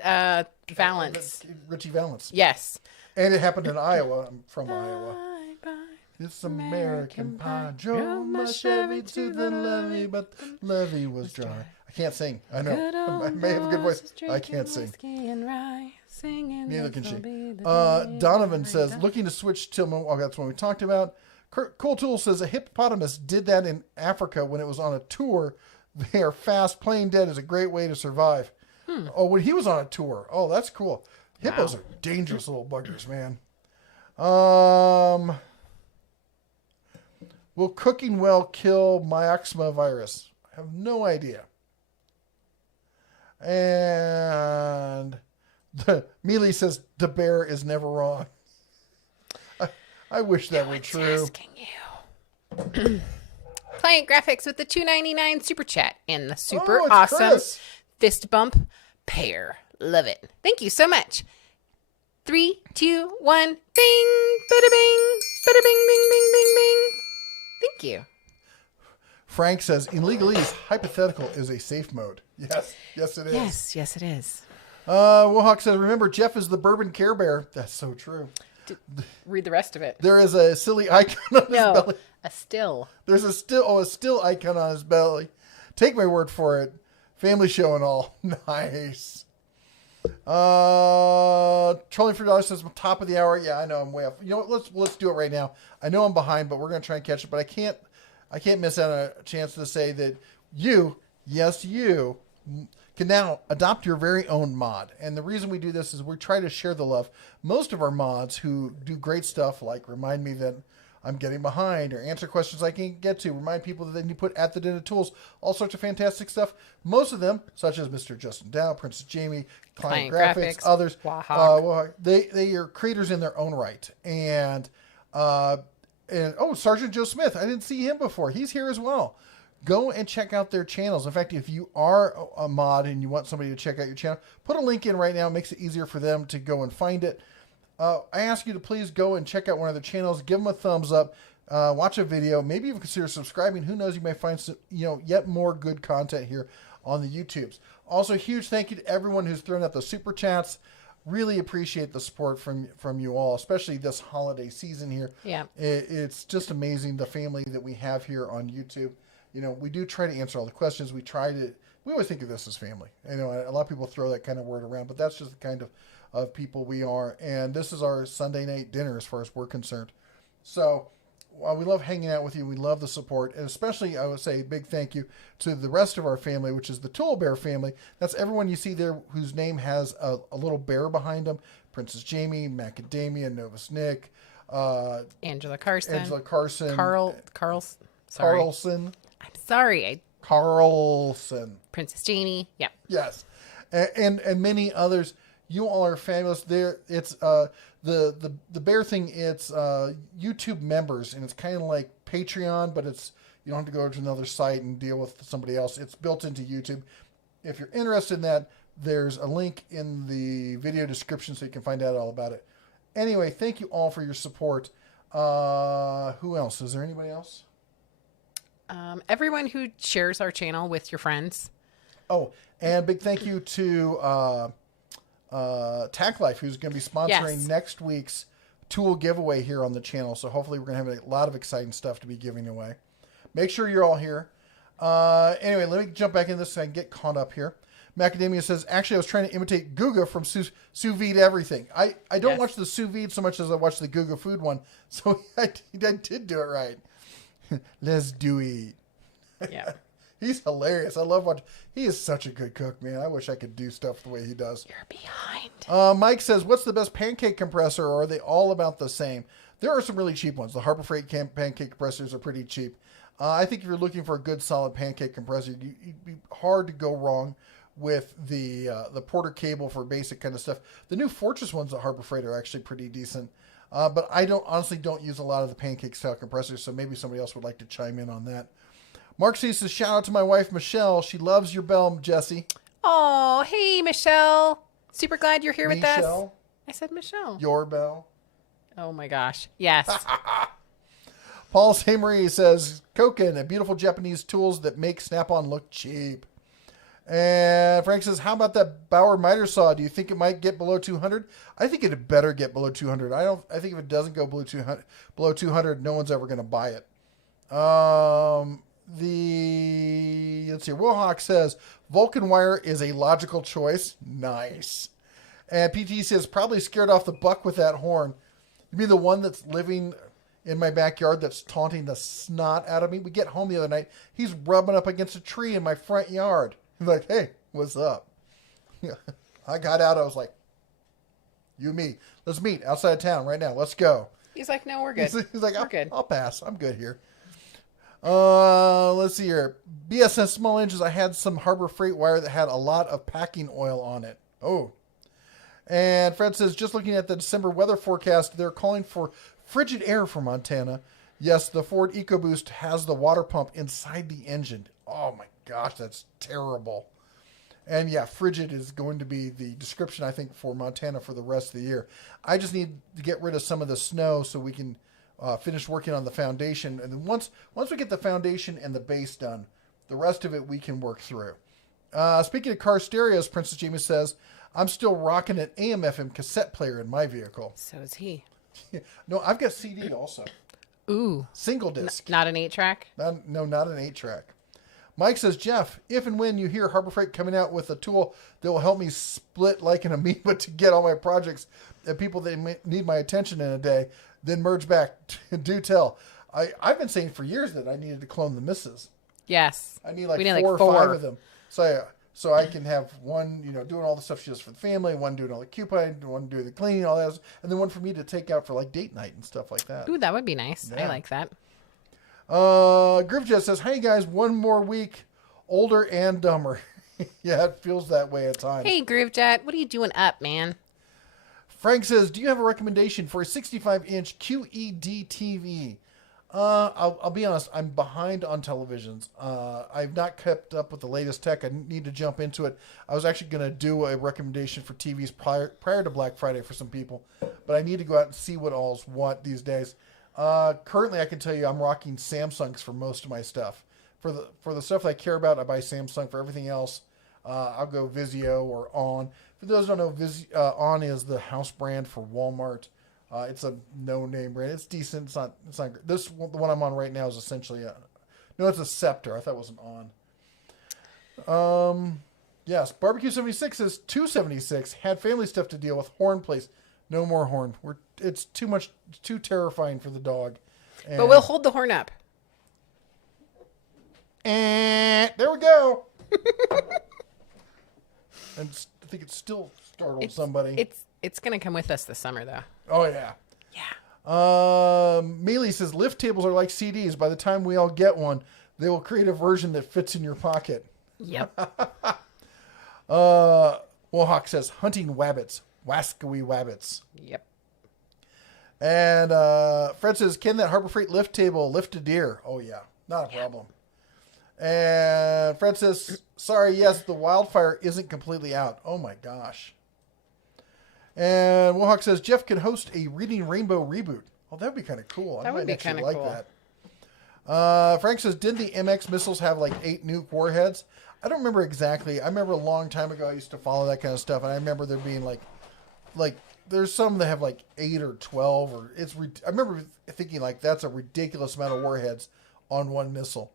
Valance. Richie Valance. Yes. And it happened in Iowa. I'm from Iowa. Bye. It's American Pie. Drove my Chevy to the levee, but the levee was dry. I can't sing. I know. I may have a good voice. I can't sing. Neither can she. Donovan says, looking to switch to... Oh, that's one we talked about. Cool Tool says, a hippopotamus did that in Africa when it was on a tour. They are fast. Playing dead is a great way to survive. Oh, when he was on a tour. Oh, that's cool. Hippos are dangerous little buggers, man. Will cooking well kill myxoma virus? I have no idea. And Mealy says, the bear is never wrong. I wish that were true. Asking you. Client Graphics with the $2.99 super chat and the super awesome Chris. fist bump pair. Love it. Thank you so much. 3, 2, 1, bing, bada bing, bada bing, bing, bing, bing, bing. Thank you. Frank says, in legalese, hypothetical is a safe mode. Yes, it is. Yes, it is. Wohawk says, remember, Jeff is the bourbon Care Bear. That's so true. Read the rest of it. There is a silly icon on his belly. A still. There's a still icon on his belly. Take my word for it. Family show and all. Nice. Trolling for $1 says, top of the hour. Yeah, I know I'm way off. You know what? Let's do it right now. I know I'm behind, but we're gonna try and catch it. But I can't miss out on a chance to say that you can now adopt your very own mod. And the reason we do this is we try to share the love. Most of our mods who do great stuff like remind me that I'm getting behind or answer questions I can't get to, remind people that they need to put at the den of tools, all sorts of fantastic stuff. Most of them, such as Mr. Justin Dow, Princess Jamie, Client Graphics, others, they are creators in their own right. And Sergeant Joe Smith, I didn't see him before. He's here as well. Go and check out their channels. In fact, if you are a mod and you want somebody to check out your channel, put a link in right now. It makes it easier for them to go and find it. I ask you to please go and check out one of their channels. Give them a thumbs up. Watch a video. Maybe even consider subscribing. Who knows? You may find some, yet more good content here on the YouTubes. Also, huge thank you to everyone who's thrown out the super chats. Really appreciate the support from you all, especially this holiday season here. Yeah, it's just amazing the family that we have here on YouTube. We do try to answer all the questions. We always think of this as family. A lot of people throw that kind of word around, but that's just the kind of people we are. And this is our Sunday night dinner as far as we're concerned. So we love hanging out with you. We love the support. And especially, I would say, a big thank you to the rest of our family, which is the Tool Bear family. That's everyone you see there whose name has a little bear behind them. Princess Jamie, Macadamia, Novus Nick, Angela Carson. Carlson. I'm sorry. Carlson. Princess Jamie. Yeah. Yes. And many others. You all are fabulous. There, it's the bear thing. It's YouTube members, and it's kind of like Patreon, but you don't have to go to another site and deal with somebody else. It's built into YouTube. If you're interested in that, there's a link in the video description so you can find out all about it. Anyway, thank you all for your support. Who else? Is there anybody else? Everyone who shares our channel with your friends. Oh, and big thank you to Tack Life, who's going to be sponsoring next week's tool giveaway here on the channel. So hopefully we're going to have a lot of exciting stuff to be giving away. Make sure you're all here. Anyway, let me jump back in this so I can get caught up here. Macadamia says, actually, I was trying to imitate Guga from sous vide everything. I don't watch the sous vide so much as I watch the Guga food one. So I did do it right. Let's do it. Yeah. He's hilarious. I love watching. He is such a good cook, man. I wish I could do stuff the way he does. You're behind. Mike says, what's the best pancake compressor, or are they all about the same? There are some really cheap ones. The Harbor Freight pancake compressors are pretty cheap. I think if you're looking for a good, solid pancake compressor, it'd be hard to go wrong with the Porter cable for basic kind of stuff. The new Fortress ones at Harbor Freight are actually pretty decent. But I honestly don't use a lot of the pancake style compressors, so maybe somebody else would like to chime in on that. Mark C says, shout out to my wife, Michelle. She loves your bell, Jesse. Oh, hey, Michelle. Super glad you're here with us. Michelle? I said Michelle. Your bell. Oh, my gosh. Yes. Paul Samery says, Koken, a beautiful Japanese tools that make Snap-on look cheap. And Frank says, how about that Bauer miter saw? Do you think it might get below 200? I think it better get below 200. I think if it doesn't go below 200, no one's ever going to buy it. Let's see. Wilhawk says, Vulcan wire is a logical choice. Nice. And PT says, probably scared off the buck with that horn. You mean the one that's living in my backyard that's taunting the snot out of me? We get home the other night. He's rubbing up against a tree in my front yard. He's like, hey, what's up? I got out. I was like, you and me. Let's meet outside of town right now. Let's go. He's like, no, we're good. He's like, we're good. I'll pass. I'm good here. Let's see here. BSS Small Engines. I had some Harbor Freight wire that had a lot of packing oil on it. Oh. And Fred says, just looking at the December weather forecast, they're calling for frigid air for Montana. Yes, the Ford EcoBoost has the water pump inside the engine. Oh my gosh, that's terrible. And yeah, frigid is going to be the description, I think, for Montana for the rest of the year. I just need to get rid of some of the snow so we can finish working on the foundation. And then once we get the foundation and the base done, the rest of it we can work through. Speaking of car stereos, Princess Jamie says, I'm still rocking an AM/FM cassette player in my vehicle. So is he. No, I've got CD also. Ooh. Single disc. Not an 8-track? No, not an 8-track. Mike says, Jeff, if and when you hear Harbor Freight coming out with a tool that will help me split like an amoeba to get all my projects and people that need my attention in a day, then merge back, do tell. I've been saying for years that I needed to clone the misses. Yes. I need like we need four like or five of them. So I can have one, doing all the stuff she does for the family, one doing all the coupon, one doing the cleaning, all that, and then one for me to take out for like date night and stuff like that. Ooh, that would be nice. Yeah. I like that. Groove says, hey guys, one more week, older and dumber. Yeah, it feels that way at times. Hey, Groovejet, what are you doing up, man? Frank says, do you have a recommendation for a 65-inch QED TV? I'll be honest, I'm behind on televisions. I've not kept up with the latest tech. I need to jump into it. I was actually going to do a recommendation for TVs prior to Black Friday for some people, but I need to go out and see what all's what these days. Currently, I can tell you I'm rocking Samsungs for most of my stuff. For the stuff I care about, I buy Samsung. For everything else, I'll go Vizio or On. For those who don't know, On is the house brand for Walmart. It's a no-name brand. It's decent. It's not great. The one I'm on right now is essentially it's a Scepter. I thought it was an On. Yes, Barbecue 76 is 276. Had family stuff to deal with. Horn place. No more horn. It's too much. It's too terrifying for the dog. And, But we'll hold the horn up. and there we go. And I think it still startled somebody. It's going to come with us this summer, though. Oh yeah. Yeah. Mealy says lift tables are like CDs. By the time we all get one, they will create a version that fits in your pocket. Yep. Wohawk says hunting wabbits, wascoey wabbits. Yep. And Fred says, can that Harbor Freight lift table lift a deer? Oh yeah, not a problem. And Fred says, sorry, yes, the wildfire isn't completely out. Oh my gosh. And Wohawk says, Jeff can host a Reading Rainbow reboot. Oh, that'd be kind of cool. That would be kind of cool. That. Frank says, didn't the MX missiles have like 8 nuke warheads? I don't remember exactly. I remember a long time ago I used to follow that kind of stuff, and I remember there being like there's some that have like 8 or 12, or I remember thinking like that's a ridiculous amount of warheads on one missile.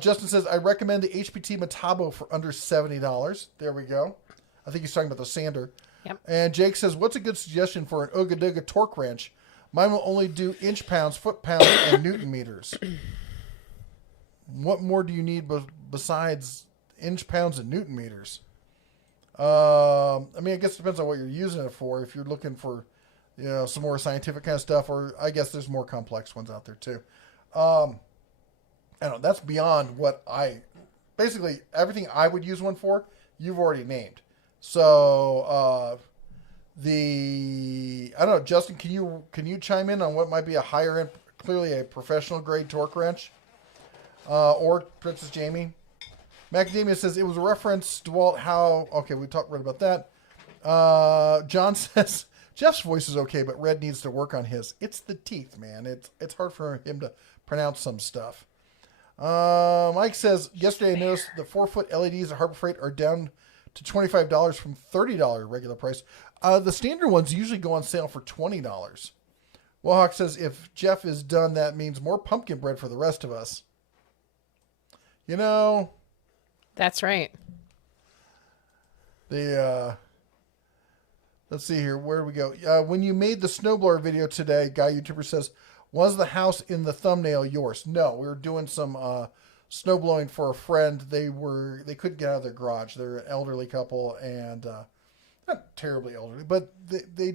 Justin says, I recommend the HPT Metabo for under $70. There we go. I think he's talking about the sander. Yep. And Jake says, what's a good suggestion for an Ooga torque wrench? Mine will only do inch pounds, foot pounds, and Newton meters. What more do you need besides inch pounds and Newton meters? I mean, I guess it depends on what you're using it for. If you're looking for, some more scientific kind of stuff, or I guess there's more complex ones out there too. I don't know. That's beyond what basically everything I would use one for, you've already named. So, I don't know, Justin, can you chime in on what might be a higher end, clearly a professional grade torque wrench? Or Princess Jamie? Macadamia says it was a reference to Walt how, okay, we talked right about that. John says, Jeff's voice is okay, but Red needs to work on his. It's the teeth, man. It's hard for him to pronounce some stuff. Mike says, yesterday I noticed the 4-foot LEDs at Harbor Freight are down to $25 from $30 regular price. The standard ones usually go on sale for $20. Wahawk says, if Jeff is done, that means more pumpkin bread for the rest of us. That's right. Let's see here. Where do we go? When you made the snowblower video today, Guy YouTuber says, was the house in the thumbnail yours? No, we were doing some snow blowing for a friend. They couldn't get out of their garage. They're an elderly couple and not terribly elderly, but they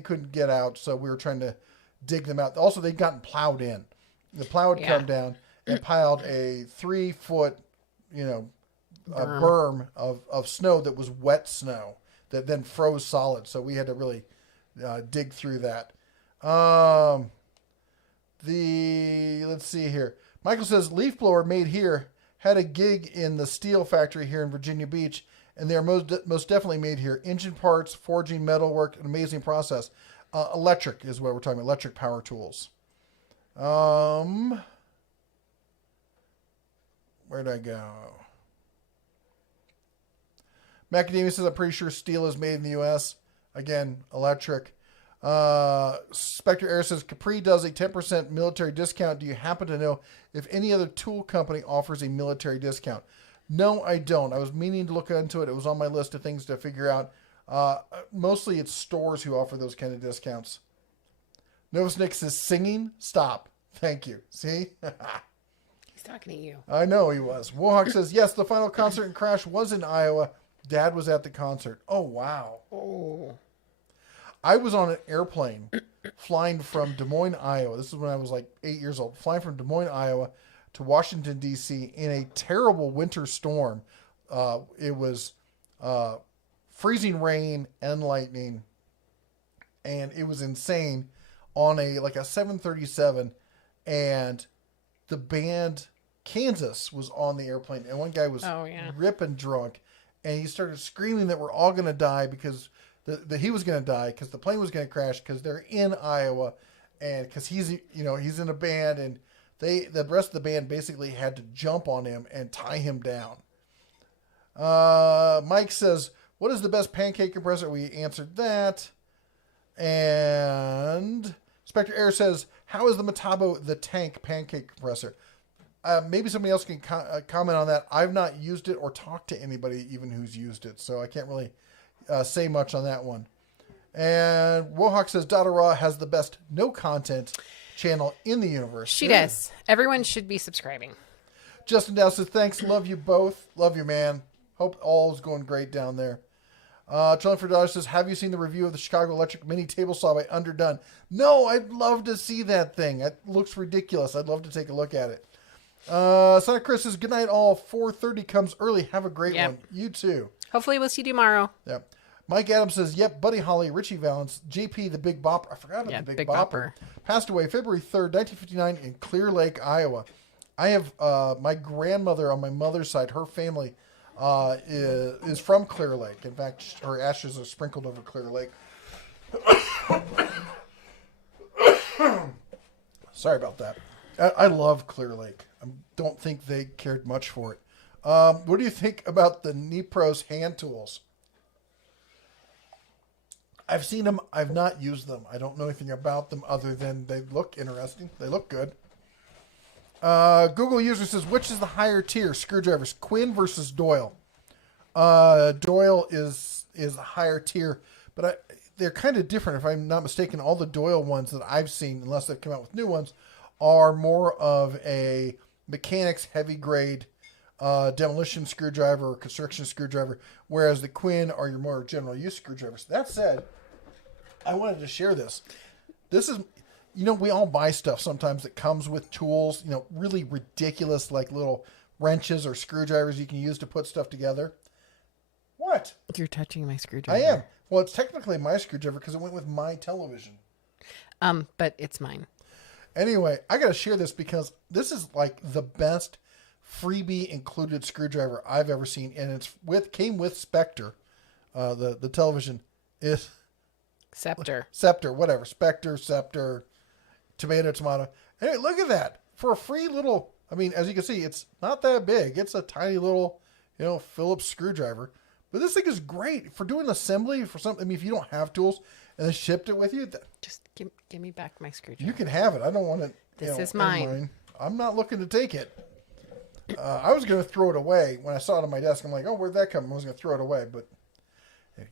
couldn't get out. So we were trying to dig them out. Also, they'd gotten plowed in. The plow had come down and piled a 3-foot, berm of snow that was wet snow that then froze solid. So we had to really dig through that. Let's see here. Michael says leaf blower made here, had a gig in the steel factory here in Virginia Beach, and they are most definitely made here. Engine parts, forging, metalwork, an amazing process. Electric is what we're talking about. Electric power tools. Where'd I go? Macadamia says, I'm pretty sure steel is made in the U.S. Again, electric. Spectre Air says, Capri does a 10% military discount. Do you happen to know if any other tool company offers a military discount? No, I don't. I was meaning to look into it. It was on my list of things to figure out. Mostly it's stores who offer those kind of discounts. Novus Nick says, singing? Stop. Thank you. See? He's talking to you. I know he was. Wohawk says, yes, the final concert in Crash was in Iowa. Dad was at the concert. Oh, wow. Oh. I was on an airplane flying from Des Moines, Iowa. This is when I was like 8 years old. Flying from Des Moines, Iowa to Washington, D.C. in a terrible winter storm. It was freezing rain and lightning. And it was insane on a 737. And the band Kansas was on the airplane. And one guy was ripping drunk. And he started screaming that we're all going to die because that he was going to die because the plane was going to crash because they're in Iowa and because he's in a band and the rest of the band basically had to jump on him and tie him down. Mike says, what is the best pancake compressor? We answered that. And Spectre Air says, how is the Metabo the tank pancake compressor? Maybe somebody else can comment on that. I've not used it or talked to anybody even who's used it, so I can't really say much on that one. And Wohawk says Dada Raw has the best no content channel in the universe. She does. Everyone should be subscribing. Justin Dow says, thanks. Love you both. Love you, man. Hope all is going great down there. Trillion for Dollars says, have you seen the review of the Chicago Electric Mini Table Saw by Underdone? No, I'd love to see that thing. It looks ridiculous. I'd love to take a look at it. Sonic Chris says, good night all. 4:30 comes early. Have a great one. You too. Hopefully we'll see you tomorrow. Yep. Mike Adams says, yep, Buddy Holly, Richie Valens, JP the Big Bopper. I forgot about the Big Bopper. Passed away February 3rd, 1959 in Clear Lake, Iowa. I have my grandmother on my mother's side, her family is from Clear Lake. In fact, her ashes are sprinkled over Clear Lake. Sorry about that. I love Clear Lake. I don't think they cared much for it. What do you think about the Nipros hand tools? I've seen them. I've not used them. I don't know anything about them other than they look interesting. They look good. Google user says, which is the higher tier screwdrivers, Quinn versus Doyle? Doyle is a higher tier, but they're kind of different. If I'm not mistaken, all the Doyle ones that I've seen, unless they've come out with new ones, are more of a mechanics heavy grade demolition screwdriver or construction screwdriver, whereas the Quinn are your more general use screwdrivers. That said, I wanted to share this. This is, we all buy stuff sometimes that comes with tools, really ridiculous, like little wrenches or screwdrivers you can use to put stuff together. What? You're touching my screwdriver. I am. Well, it's technically my screwdriver because it went with my television. But it's mine. Anyway, I got to share this because this is like the best freebie included screwdriver I've ever seen, and came with Spectre, the television is Scepter, whatever, Spectre, Scepter, tomato. Hey, look at that for a free little. I mean, as you can see, it's not that big. It's a tiny little, Phillips screwdriver. But this thing is great for doing assembly for something. I mean, if you don't have tools and they shipped it with you, just give me back my screwdriver. You can have it. I don't want it. This is mine. I'm not looking to take it. I was going to throw it away when I saw it on my desk. I'm like, oh, where'd that come? I was going to throw it away, but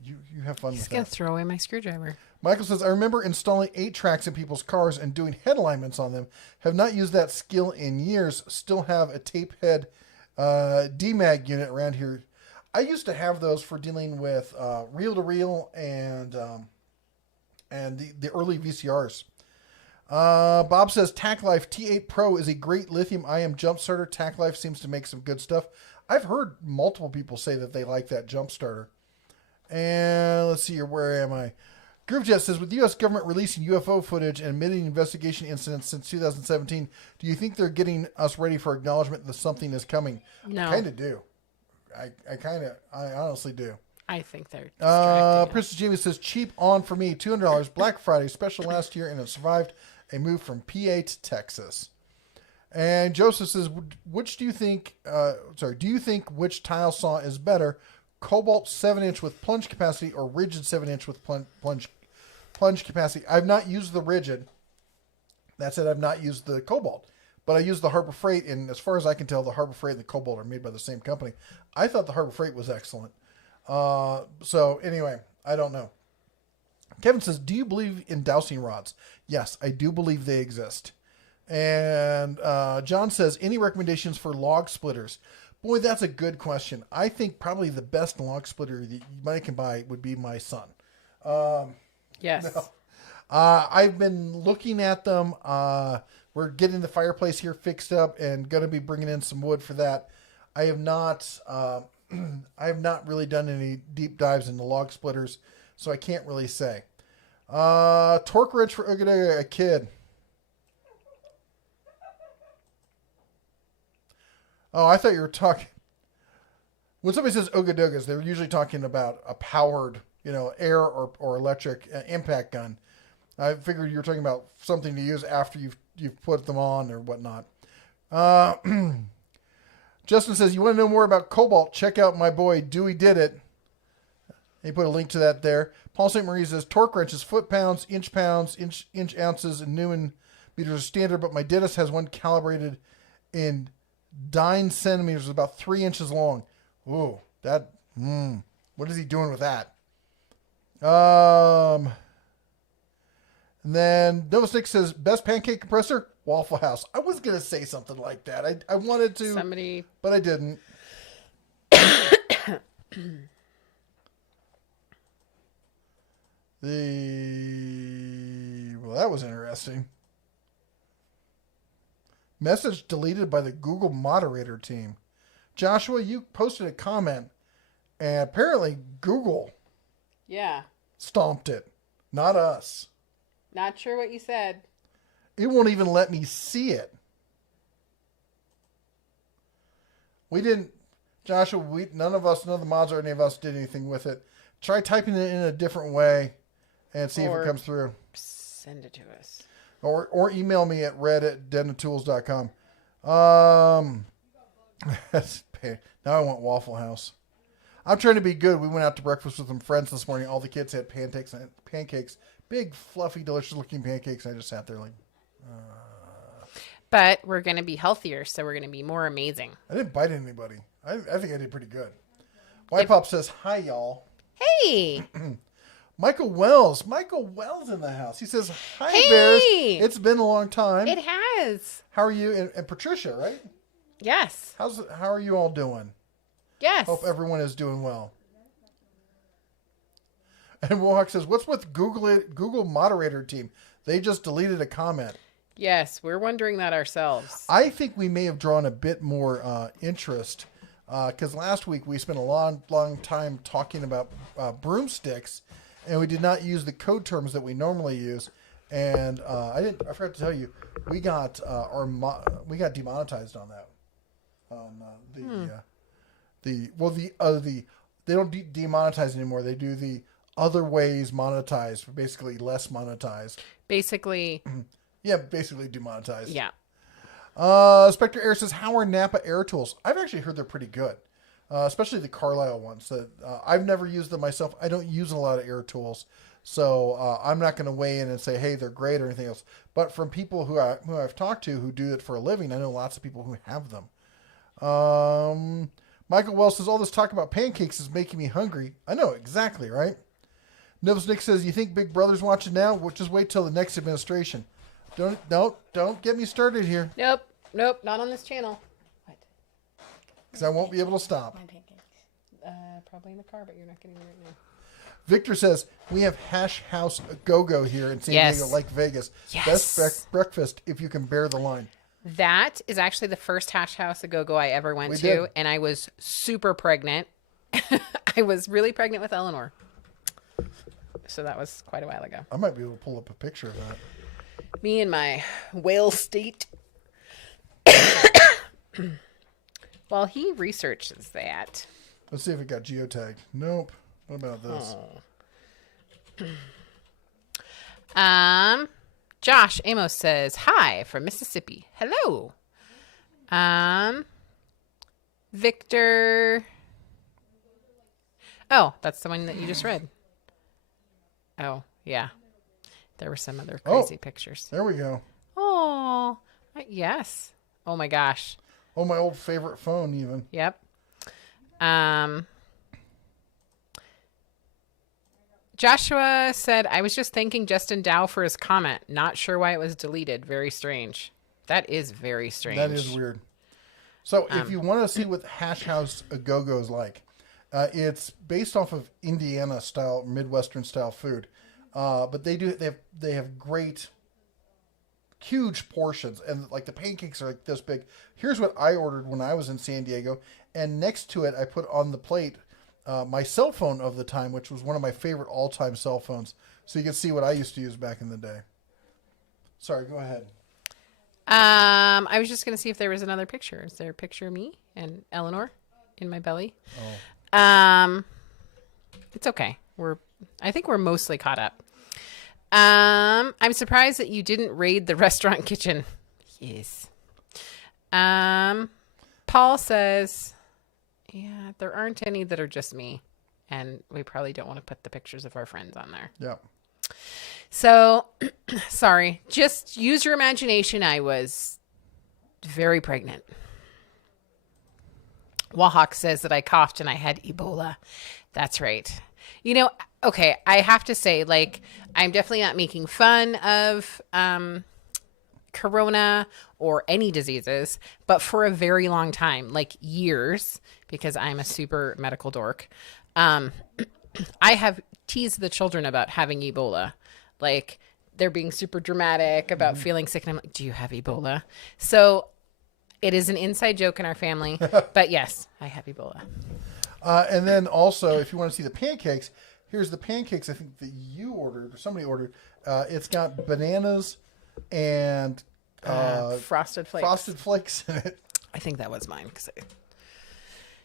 you have fun with that. He's going to throw away my screwdriver. Michael says, I remember installing 8-tracks in people's cars and doing head alignments on them. Have not used that skill in years. Still have a tape head DMAG unit around here. I used to have those for dealing with reel-to-reel and the early VCRs. Bob says TacLife T8 Pro is a great lithium-ion jump starter. TacLife seems to make some good stuff. I've heard multiple people say that they like that jump starter. And let's see here. Where am I? Groovejet says, with the U.S. government releasing UFO footage and admitting investigation incidents since 2017, do you think they're getting us ready for acknowledgement that something is coming? No. I kind of do. I honestly do. I think they're distracting Princess Jamie says, cheap on for me, $200, Black Friday special last year, and it survived a move from PA to Texas. And Joseph says, which do you think, do you think which tile saw is better, Cobalt 7-inch with plunge capacity or rigid 7-inch with plunge capacity? I've not used the rigid. That said, I've not used the Cobalt. But I used the Harbor Freight, and as far as I can tell, the Harbor Freight and the Cobalt are made by the same company. I thought the Harbor Freight was excellent. So anyway, I don't know. Kevin says, do you believe in dowsing rods? Yes, I do believe they exist. And John says, any recommendations for log splitters? Boy, that's a good question. I think probably the best log splitter that you can buy would be my son. Yes. No. I've been looking at them. We're getting the fireplace here fixed up and going to be bringing in some wood for that. I have not really done any deep dives into log splitters, so I can't really say. Torque wrench for a kid. Oh, I thought you were talking. When somebody says Ooga-doogas, they're usually talking about a powered, air or electric impact gun. I figured you were talking about something to use after you've put them on or whatnot. Justin says, you want to know more about Cobalt? Check out my boy Dewey Did It. He put a link to that there. Paul St. Marie says, torque wrenches, foot-pounds, inch ounces, and Newton meters are standard, but my dentist has one calibrated in 9 centimeters, about 3 inches long. Ooh, what is he doing with that? And then Nova Stick says, best pancake compressor, Waffle House. I was going to say something like that. I wanted to, but I didn't. Well, that was interesting. Message deleted by the Google moderator team. Joshua, you posted a comment, and apparently Google stomped it, not us. Not sure what you said. It won't even let me see it. We didn't, Joshua, none of the mods or any of us did anything with it. Try typing it in a different way and see if it comes through. Send it to us. Or email me at red@denatools.com. Now I want Waffle House. I'm trying to be good. We went out to breakfast with some friends this morning. All the kids had pancakes. Big, fluffy, delicious looking pancakes. I just sat there like... But we're going to be healthier, so we're going to be more amazing. I didn't bite anybody. I think I did pretty good. White Pop says, hi, y'all. Hey! Michael Wells in the house. He says, hi, Hey! Bears. It's been a long time. It has. How are you? And Patricia, right? Yes. How are you all doing? Yes. Hope everyone is doing well. And Wohawk says, what's with Google moderator team? They just deleted a comment. Yes, we're wondering that ourselves. I think we may have drawn a bit more interest because last week we spent a long time talking about broomsticks, and we did not use the code terms that we normally use. And I forgot to tell you, we got demonetized on that. They don't demonetize anymore. They do the other ways monetized, basically less monetized. Basically. Yeah, basically demonetized. Yeah. Spectre Air says, how are Napa air tools? I've actually heard they're pretty good, especially the Carlisle ones. That I've never used them myself. I don't use a lot of air tools, so I'm not going to weigh in and say, hey, they're great or anything else. But from people who I've talked to who do it for a living, I know lots of people who have them. Michael Wells says, all this talk about pancakes is making me hungry. I know, exactly, right? Nibbles Nick says, you think Big Brother's watching now? Well, just wait till the next administration. Don't get me started here. Nope, not on this channel. What? Because I won't be able to stop. My pancakes. Probably in the car, but you're not getting them right now. Victor says, we have Hash House Go-Go here in San Diego, like Vegas. Yes. Best breakfast if you can bear the line. That is actually the first Hash House A-Go-Go I ever went to, and I was super pregnant. I was really pregnant with Eleanor. So that was quite a while ago. I might be able to pull up a picture of that. Me and my whale state. While he researches that. Let's see if it got geotagged. Nope. What about this? Josh Amos says, hi from Mississippi. Hello. Victor. Oh, that's the one that you just read. Oh, yeah. There were some other crazy pictures. There we go. Oh, yes. Oh my gosh. Oh, my old favorite phone even. Yep. Joshua said, I was just thanking Justin Dow for his comment. Not sure why it was deleted. Very strange. That is very strange. That is weird. So if you want to see what Hash House A-Go-Go is like, it's based off of Indiana style, Midwestern style food. But they have great, huge portions, and like the pancakes are like this big. Here's what I ordered when I was in San Diego, and next to it I put on the plate my cell phone of the time, which was one of my favorite all-time cell phones. So you can see what I used to use back in the day. Sorry, go ahead. I was just going to see if there was another picture. Is there a picture of me and Eleanor in my belly? Oh. It's okay. I think we're mostly caught up. I'm surprised that you didn't raid the restaurant kitchen. Yes. Paul says, yeah, there aren't any that are just me. And we probably don't want to put the pictures of our friends on there. Yeah. So, sorry. Just use your imagination. I was very pregnant. Wahawk says that I coughed and I had Ebola. That's right. You know, okay, I have to say, like, I'm definitely not making fun of corona or any diseases, but for a very long time, like years, because I'm a super medical dork, I have teased the children about having Ebola. Like, they're being super dramatic about feeling sick, and I'm like, do you have Ebola? So it is an inside joke in our family, but yes, I have Ebola. And then also, if you want to see the pancakes, here's the pancakes I think that you ordered, or somebody ordered. It's got bananas and Frosted Flakes. Frosted Flakes in it. I think that was mine.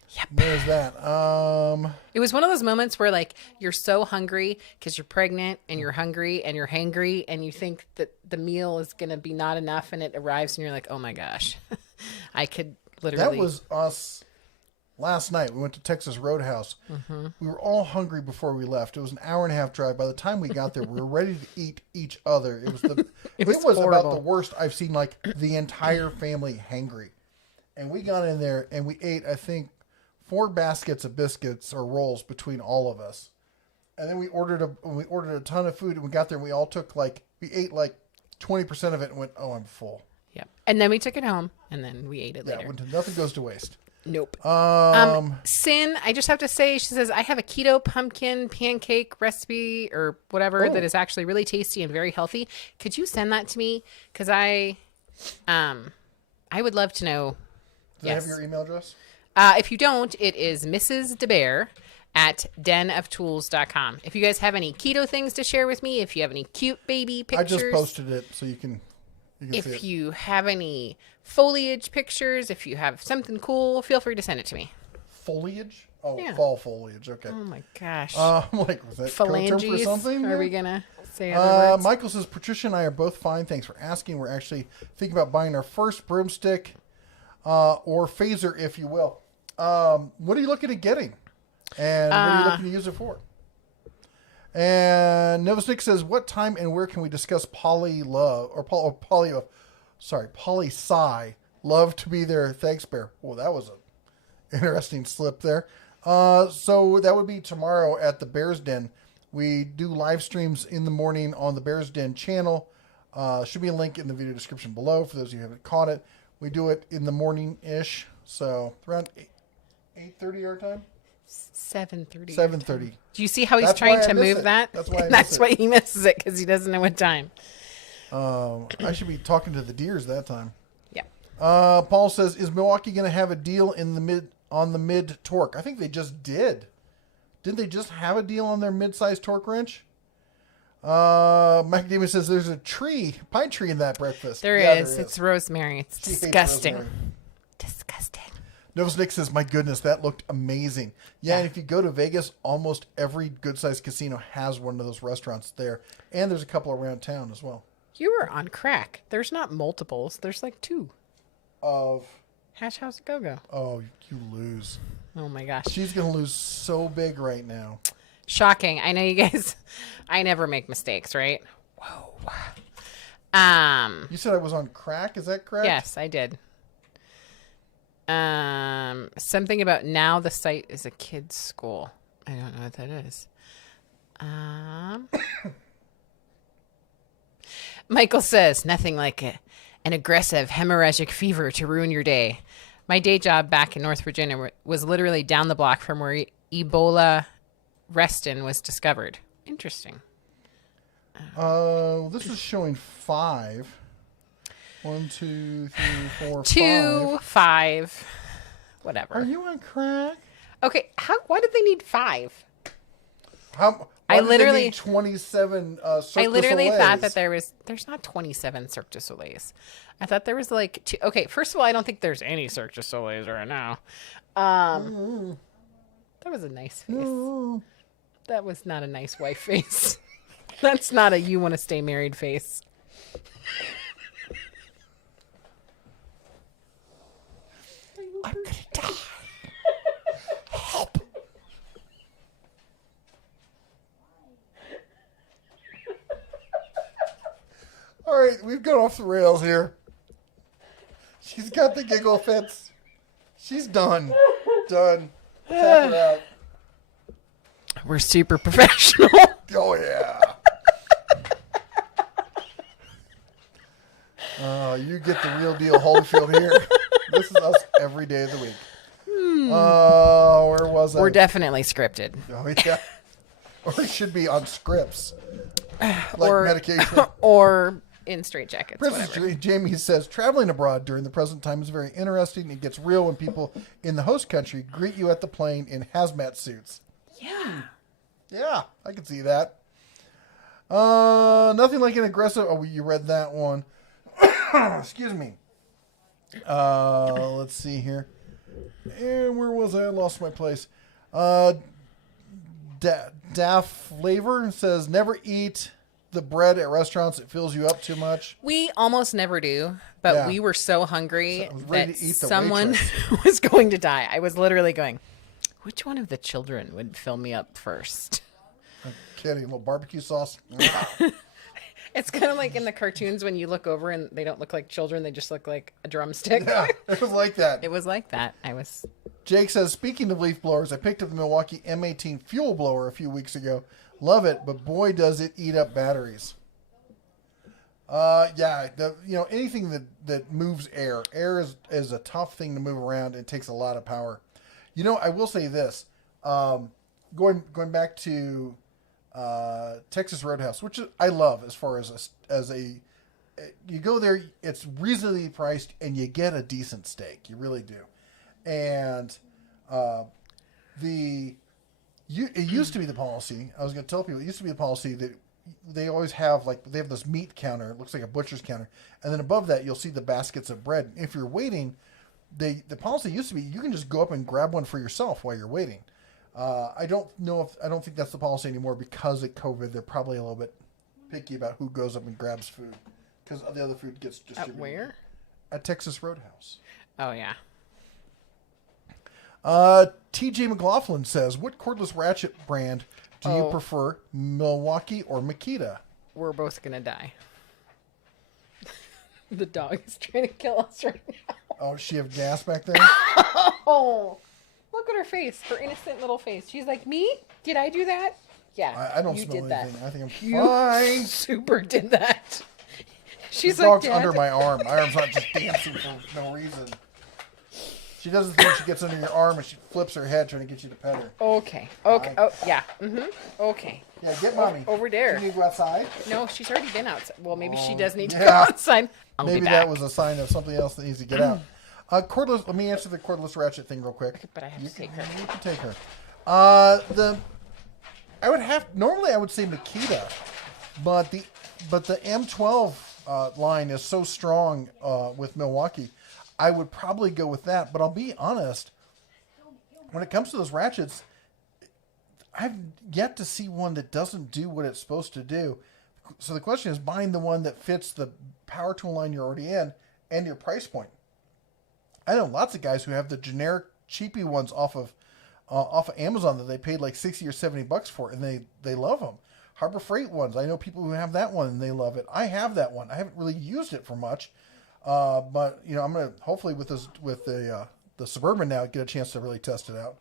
Yep. There's that. It was one of those moments where, like, you're so hungry because you're pregnant and you're hungry and you're hangry and you think that the meal is going to be not enough, and it arrives and you're like, oh my gosh, I could literally. That was us last night we went to Texas Roadhouse. We were all hungry before we left. It was an hour and a half drive. By the time we got there, we were ready to eat each other. It was it was about horrible. the worst I've seen. Like the entire family hangry, and we got in there and we ate, I think, 4 baskets of biscuits or rolls between all of us. And then we ordered a ton of food, and we got there and we all took we ate 20% of it and went, oh, I'm full. Yep. And then we took it home, and then we ate it later. Nothing goes to waste. Nope. Um, Sin, I just have to say, she says, I have a keto pumpkin pancake recipe or whatever that is actually really tasty and very healthy. Could you send that to me? Because I would love to know. Do they have your email address? If you don't, it is Mrs. DeBear at denoftools.com. If you guys have any keto things to share with me, if you have any cute baby pictures. I just posted it so you can see it. If you have any foliage pictures, if you have something cool, feel free to send it to me. Foliage? Oh, Yeah. Fall foliage. Okay. Oh my gosh. I'm like, was that code term for Phalanges? something? Are we going to say other words? Michael says, Patricia and I are both fine. Thanks for asking. We're actually thinking about buying our first broomstick or phaser, if you will. What are you looking at getting? And what are you looking to use it for? And Novosnick says, what time and where can we discuss poli sci? Love to be there. Thanks, Bear. Well, that was an interesting slip there. So that would be tomorrow at the Bear's Den. We do live streams in the morning on the Bear's Den channel. Should be a link in the video description below for those of you who haven't caught it. We do it in the morning-ish. So around 8:30 our time? 7:30. 7:30. Do you see how he's That's trying why I to miss move it. that? That's why I That's miss why it. he misses it, because he doesn't know what time. I should be talking to the deers that time. Yeah. Paul says, is Milwaukee going to have a deal on the mid torque? I think they just did. Didn't they just have a deal on their mid-sized torque wrench? Macadamia says there's a pine tree in that breakfast. There Yeah, is. It's rosemary. It's She hates disgusting. rosemary. Disgusting. Novosnick says, my goodness, that looked amazing. Yeah, and if you go to Vegas, almost every good-sized casino has one of those restaurants there. And there's a couple around town as well. You were on crack. There's not multiples. There's like 2. Of, Hash House Go-Go. oh, you lose. Oh my gosh. She's going to lose so big right now. Shocking. I know you guys, I never make mistakes, right? Whoa. You said I was on crack, is that correct? Yes, I did. Something about now the site is a kid's school. I don't know what that is. Michael says, nothing like an aggressive hemorrhagic fever to ruin your day. My day job back in North Virginia was literally down the block from where Ebola Reston was discovered. Interesting. This is showing 5. 1, 2, 3, 4, 2, 5. Whatever. Are you on crack? Okay, why did they need 5? Why I did literally- they need 27 Cirque du I literally Soleils? thought that there's not 27 Cirque du Soleils. I thought there was like 2. Okay, first of all, I don't think there's any Cirque du Soleils right now. That was a nice face. That was not a nice wife face. That's not a you want to stay married face. I'm gonna die. Help. All right, we've gone off the rails here. She's got the giggle fits. She's done. Done. Tap it out. We're super professional. Oh, yeah. You get the real deal Holyfield here. This is us every day of the week. Where was I? We're definitely scripted. Oh, yeah. Or it should be on scripts. Like Or- medication. Or in straitjackets. Princess Whatever. Jamie says, traveling abroad during the present time is very interesting. It gets real when people in the host country greet you at the plane in hazmat suits. Yeah. Yeah, I can see that. Nothing like an aggressive... Oh, you read that one. Excuse me. Let's see here. And where was I? I lost my place. Daff Flavor says, never eat the bread at restaurants, it fills you up too much? We almost never do, but Yeah. we were so hungry I was ready that to eat the someone waitress. was going to die. I was literally going, which one of the children would fill me up first? I'm kidding. A little barbecue sauce. It's kind of like in the cartoons when you look over and they don't look like children. They just look like a drumstick. Yeah, it was like that. It was like that. Jake says, speaking of leaf blowers, I picked up the Milwaukee M18 fuel blower a few weeks ago. Love it, but boy, does it eat up batteries. Yeah, anything that moves air. Air is a tough thing to move around. It takes a lot of power. I will say this. Going back to Texas Roadhouse, which I love as far as you go there, it's reasonably priced and you get a decent steak. You really do. And it used to be the policy. I was going to tell people it used to be the policy that they always have they have this meat counter. It looks like a butcher's counter, and then above that you'll see the baskets of bread. If you're waiting, the policy used to be you can just go up and grab one for yourself while you're waiting. I don't think that's the policy anymore because of COVID. They're probably a little bit picky about who goes up and grabs food because the other food gets distributed. At where? At Texas Roadhouse. Oh, yeah. TJ McLaughlin says, what cordless ratchet brand do you prefer, Milwaukee or Makita? We're both going to die. The dog is trying to kill us right now. Oh, does she have gas back there? Oh, look at her face, her innocent little face. She's like, me? Did I do that? Yeah, I don't you smell did anything. that. I think I'm You fine. super did that. She's The like, dog's Dad. under my arm. My arm's not just dancing for no reason. She does the thing. She gets under your arm and she flips her head trying to get you to pet her. Okay. Okay. Oh, yeah. Okay. Yeah, get mommy. Over there. Do you need to go outside? No, she's already been outside. Well, maybe she does need to go yeah. outside. Maybe that was a sign of something else that needs to get out. Cordless. Let me answer the cordless ratchet thing real quick. But I have to take her. You can take her. Normally I would say Makita, but the M12 line is so strong with Milwaukee. I would probably go with that, but I'll be honest. When it comes to those ratchets, I've yet to see one that doesn't do what it's supposed to do. So the question is buying the one that fits the power tool line you're already in and your price point. I know lots of guys who have the generic cheapy ones off of Amazon that they paid like $60 or $70 for, and they love them. Harbor Freight ones. I know people who have that one and they love it. I have that one. I haven't really used it for much. But I'm gonna hopefully with the Suburban now get a chance to really test it out.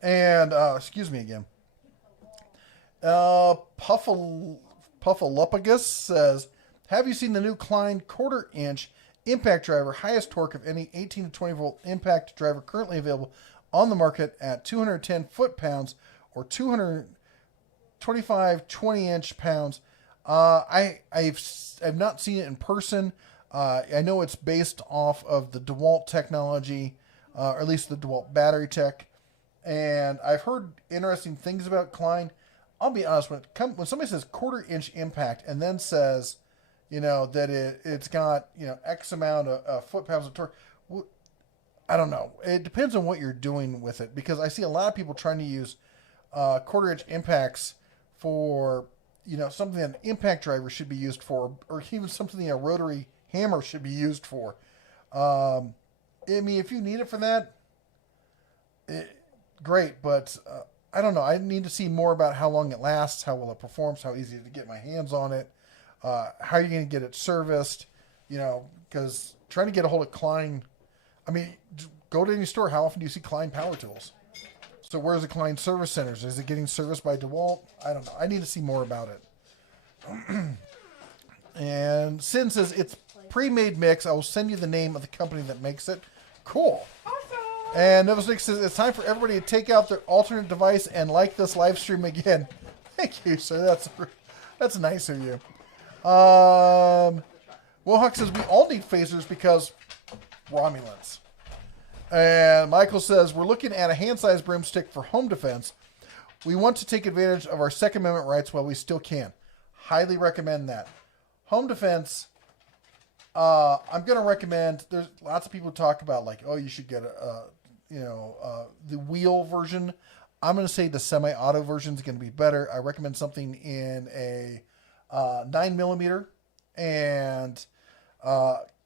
And excuse me again. Puffalopagus says, "Have you seen the new Klein 1/4-inch impact driver, highest torque of any 18 to 20 volt impact driver currently available on the market at 210 foot-pounds or 225 20-inch pounds?" I've not seen it in person. I know it's based off of the DeWalt technology, or at least the DeWalt battery tech, and I've heard interesting things about Klein. I'll be honest, when somebody says 1/4-inch impact and then says, that it's got X amount of foot-pounds of torque, I don't know. It depends on what you're doing with it, because I see a lot of people trying to use 1/4-inch impacts for something that an impact driver should be used for, or even something a rotary hammer should be used for. If you need it for that, great, but I don't know. I need to see more about how long it lasts, how well it performs, how easy to get my hands on it, how are you going to get it serviced, because trying to get a hold of Klein, go to any store. How often do you see Klein power tools? So where's the Klein service centers? Is it getting serviced by DeWalt? I don't know. I need to see more about it. And Sin says, it's pre-made mix. I will send you the name of the company that makes it. Cool. Awesome. And Novosnick says, it's time for everybody to take out their alternate device and like this live stream again. Thank you, sir. That's nice of you. Wohawk says, we all need phasers because Romulans. And Michael says, we're looking at a hand-sized broomstick for home defense. We want to take advantage of our Second Amendment rights while we still can. Highly recommend that. Home defense, I'm going to recommend, there's lots of people talk about you should get the wheel version. I'm going to say the semi-auto version is going to be better. I recommend something in a 9mm, and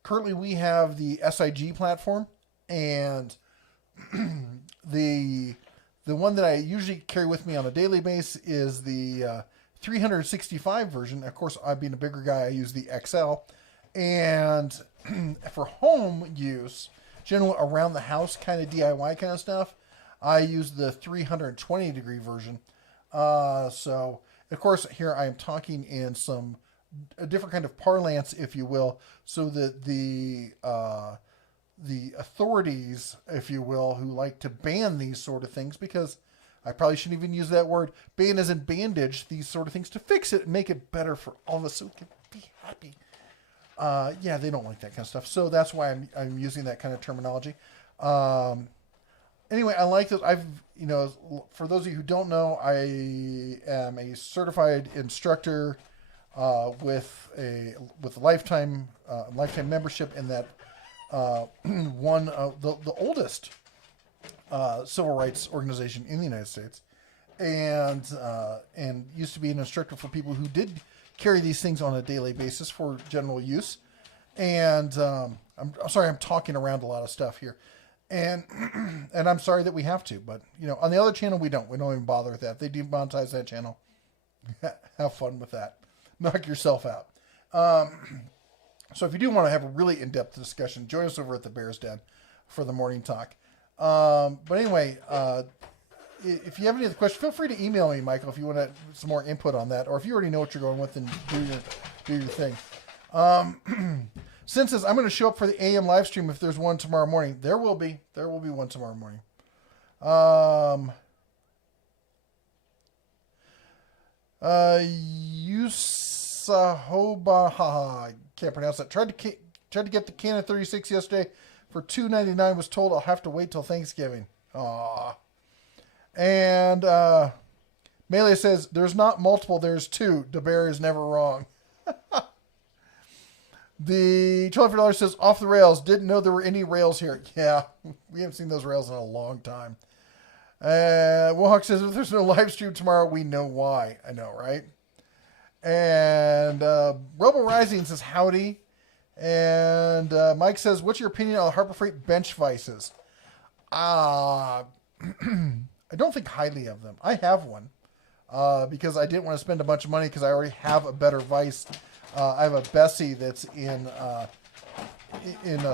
currently we have the SIG platform, and the one that I usually carry with me on a daily basis is the 365 version. Of course, I being a bigger guy, I use the XL, and for home use, generally around the house kind of DIY kind of stuff, I use the 320 degree version. So, of course, here I am talking in a different kind of parlance, if you will, so that the authorities, if you will, who like to ban these sort of things, because I probably shouldn't even use that word, ban as in bandage, these sort of things, to fix it and make it better for all of us so we can be happy. Yeah, they don't like that kind of stuff. So that's why I'm using that kind of terminology. Anyway, I like this. For those of you who don't know, I am a certified instructor with a lifetime membership in that one of the oldest civil rights organization in the United States, and used to be an instructor for people who did carry these things on a daily basis for general use. And I'm sorry, I'm talking around a lot of stuff here. And I'm sorry that we have to, but on the other channel we don't even bother with that. They demonetize that channel. Have fun with that. Knock yourself out. So if you do want to have a really in-depth discussion, join us over at the Bears Den for the morning talk. But anyway, if you have any other questions, feel free to email me, Michael, if you want some more input on that, or if you already know what you're going with, then do your thing. Since I'm going to show up for the AM live stream if there's one tomorrow morning. There will be one tomorrow morning. Yusahobaha, I can't pronounce that. Tried to get the Canon 36 yesterday for $2.99. Was told I'll have to wait till Thanksgiving. Aww. And Melee says there's not multiple, there's two. DeBear is never wrong. The $12 says, off the rails. Didn't know there were any rails here. Yeah, we haven't seen those rails in a long time. Wohawk says, if there's no live stream tomorrow, we know why. I know, right? And Rebel Rising says, howdy. And Mike says, what's your opinion on the Harbor Freight bench vices? I don't think highly of them. I have one because I didn't want to spend a bunch of money because I already have a better vice. I have a Bessie that's in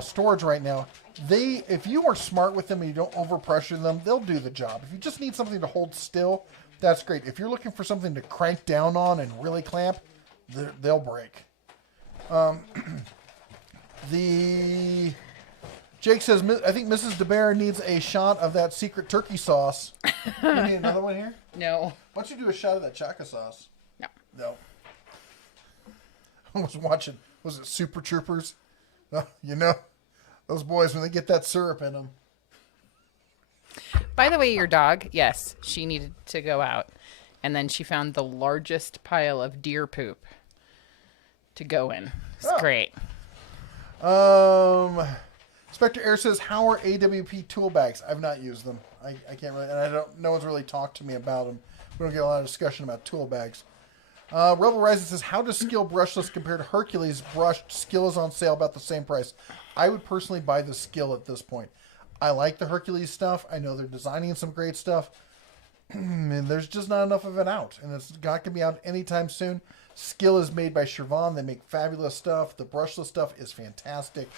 storage right now. If you are smart with them and you don't overpressure them, they'll do the job. If you just need something to hold still, that's great. If you're looking for something to crank down on and really clamp, they'll break. Jake says, I think Mrs. DeBear needs a shot of that secret turkey sauce. You need another one here? No. Why don't you do a shot of that chaka sauce? No. I was watching, was it Super Troopers? Those boys, when they get that syrup in them. By the way, your dog, yes, she needed to go out. And then she found the largest pile of deer poop to go in. It's great. Spectre Air says, how are AWP tool bags? I've not used them. I can't really, and no one's really talked to me about them. We don't get a lot of discussion about tool bags. Rebel Rising says, how does Skill brushless compare to Hercules brushed? Skill is on sale about the same price. I would personally buy the Skill at this point. I like the Hercules stuff. I know they're designing some great stuff. And there's just not enough of it out. And it's not going to be out anytime soon. Skill is made by Chevron. They make fabulous stuff. The brushless stuff is fantastic.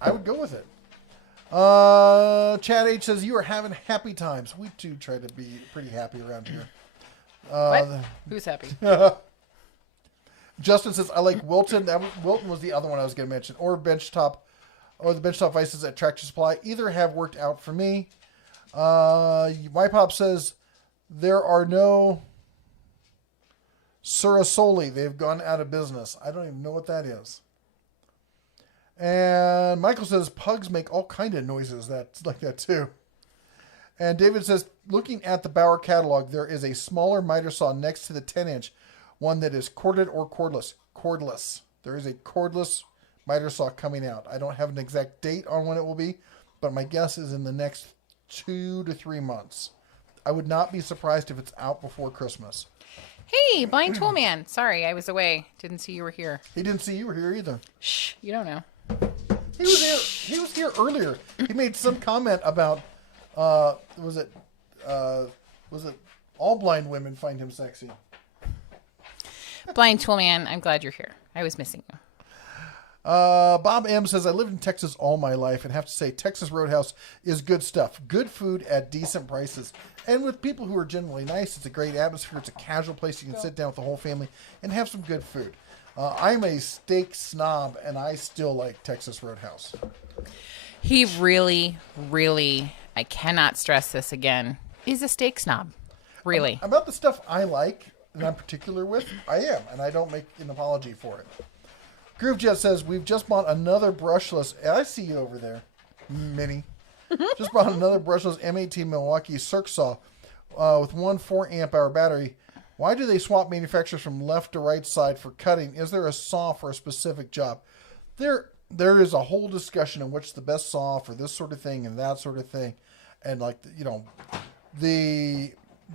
I would go with it. Chad H says, you are having happy times. We too try to be pretty happy around here. What? Who's happy? Justin says, I like Wilton. Wilton was the other one I was going to mention. Or the benchtop vices at Tractor Supply. Either have worked out for me. My Pop says, there are no Surasoli. They've gone out of business. I don't even know what that is. And Michael says, pugs make all kind of noises that's like that too. And David says, looking at the Bauer catalog, there is a smaller miter saw next to the 10-inch, one that is corded or cordless. Cordless. There is a cordless miter saw coming out. I don't have an exact date on when it will be, but my guess is in the next 2 to 3 months. I would not be surprised if it's out before Christmas. Hey, Blind Tool Man. Sorry, I was away. Didn't see you were here. He didn't see you were here either. Shh, you don't know. He was here earlier. He made some comment about was it all blind women find him sexy? Blind Tool Man, I'm glad you're here. I was missing you. Bob M says, I lived in Texas all my life and have to say Texas Roadhouse is good stuff. Good food at decent prices. And with people who are generally nice, it's a great atmosphere. It's a casual place you can sit down with the whole family and have some good food. I'm a steak snob, and I still like Texas Roadhouse. He really, really, I cannot stress this again, is a steak snob. Really. About the stuff I like and I'm particular with, I am, and I don't make an apology for it. GrooveJet says, we've just bought another brushless, I see you over there, Minnie. Just bought another brushless M18 Milwaukee Circ saw with one 4 amp hour battery. Why do they swap manufacturers from left to right side for cutting? Is there a saw for a specific job? There is a whole discussion on which the best saw for this sort of thing and that sort of thing. And like,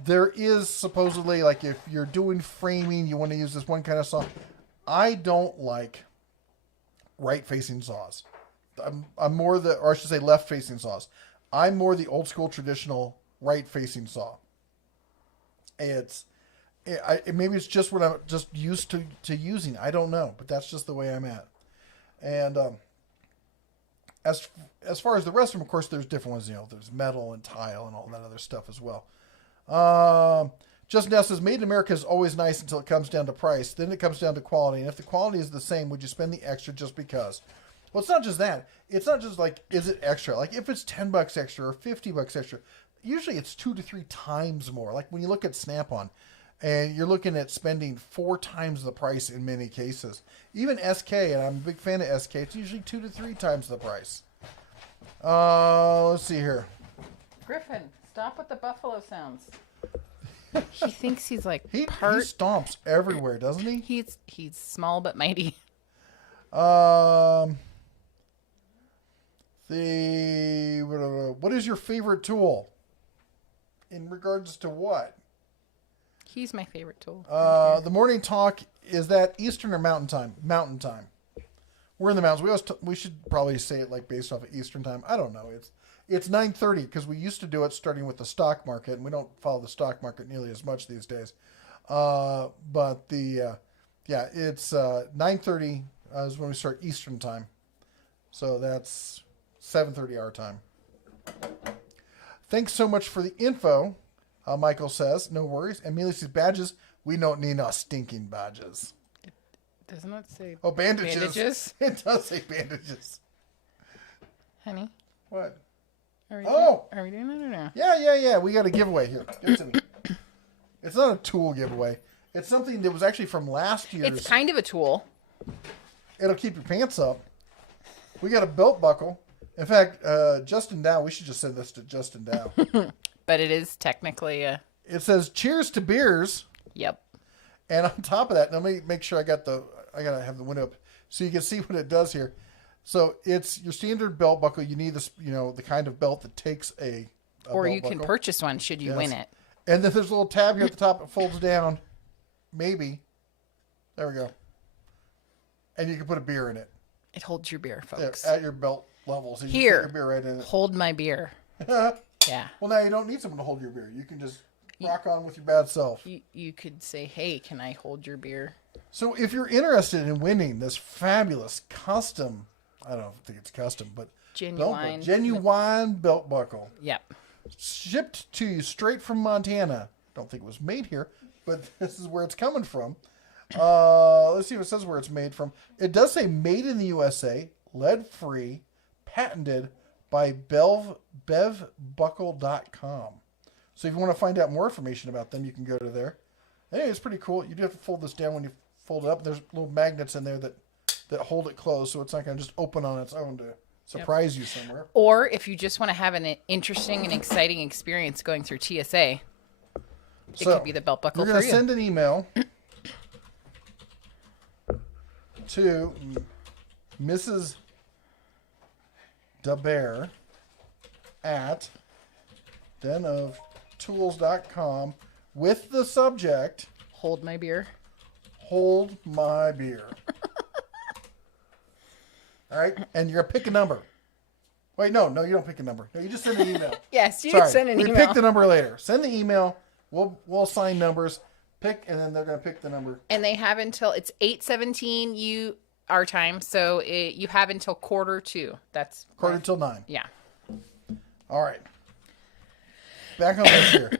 there is supposedly, like, if you're doing framing, you want to use this one kind of saw. I don't like right-facing saws. I'm more or I should say left-facing saws. I'm more the old-school traditional right-facing saw. Maybe it's just what I'm just used to using. I don't know, but that's just the way I'm at. And as far as the rest of them, of course, there's different ones. There's metal and tile and all that other stuff as well. Justin Ness says, Made in America is always nice until it comes down to price. Then it comes down to quality. And if the quality is the same, would you spend the extra just because? Well, it's not just that. It's not just like, is it extra? Like, if it's $10 extra or $50 extra, usually it's 2 to 3 times more. Like, when you look at Snap-on, and you're looking at spending 4 times the price in many cases. Even SK, and I'm a big fan of SK, it's usually 2 to 3 times the price. Let's see here. Griffin, stop with the buffalo sounds. He thinks he's like He stomps everywhere, doesn't he? He's small but mighty. What is your favorite tool? In regards to what? He's my favorite tool. The morning talk, is that Eastern or Mountain time? Mountain time. We're in the mountains. We should probably say it like based off of Eastern time. I don't know. It's 9:30 because we used to do it starting with the stock market, and we don't follow the stock market nearly as much these days. But it's 9:30 is when we start Eastern time. So that's 7:30 our time. Thanks so much for the info. Michael says, no worries. Amelia says, badges. We don't need no stinking badges. Doesn't it say bandages? bandages? It does say bandages. Honey? What? Are we doing that or no? Yeah. We got a giveaway here. Give it to me. It's not a tool giveaway. It's something that was actually from last year's. It's kind of a tool. It'll keep your pants up. We got a belt buckle. In fact, Justin Dow, we should just send this to Justin Dow. But it is technically a... It says, cheers to beers. Yep. And on top of that, let me make sure I got to have the window up so you can see what it does here. So it's your standard belt buckle. You need this, the kind of belt that takes a or belt you can buckle. purchase one should you win it. And then there's a little tab here at the top that folds down. Maybe. There we go. And you can put a beer in it. It holds your beer, folks. At your belt level. So you Here, can put your beer right in it. Hold my beer. Yeah. Well, now you don't need someone to hold your beer. You can just rock on with your bad self. You could say, hey, can I hold your beer? So if you're interested in winning this fabulous custom, I don't think it's custom, but genuine belt buckle. Yep. Shipped to you straight from Montana. Don't think it was made here, but this is where it's coming from. Let's see if it says where it's made from. It does say made in the USA, lead-free, patented by bevbuckle.com. So if you want to find out more information about them, you can go to there. Anyway, it's pretty cool. You do have to fold this down when you fold it up. There's little magnets in there that hold it closed, so it's not going to just open on its own to surprise you somewhere. Or if you just want to have an interesting and exciting experience going through TSA, it could be the belt buckle for you. We're going to send an email to Mrs. DeBear at Den of DinnerTools.com with the subject, Hold my beer. Hold my beer. All right? And you're going to pick a number. Wait, no, you don't pick a number. No, you just send an email. Yes, you Sorry, send an we email. pick the number later. Send the email. We'll assign numbers. Pick, and then they're going to pick the number. And they have until, it's 8:17 our time, so you have until 1:45. That's Quarter till 9. Yeah. All right. Back on this here.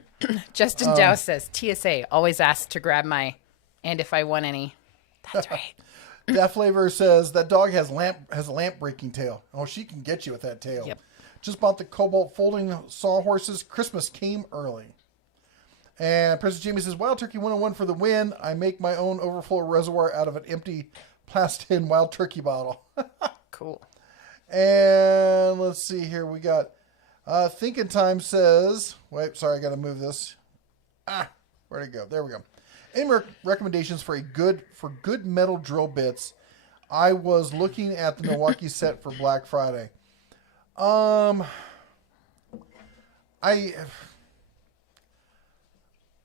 Justin Dow says, TSA, always asks to grab my, and if I want any. That's right. That Flavor says that dog has a lamp breaking tail. Oh, she can get you with that tail. Yep. Just bought the Cobalt folding sawhorses. Christmas came early. And Princess Jamie says, Wild Turkey 101 for the win. I make my own overflow reservoir out of an empty plastic Wild Turkey bottle. Cool. And let's see here. We got Thinking Time says, wait, sorry, I got to move this. Where'd it go? There we go. Any recommendations for good metal drill bits? I was looking at the Milwaukee set for Black Friday.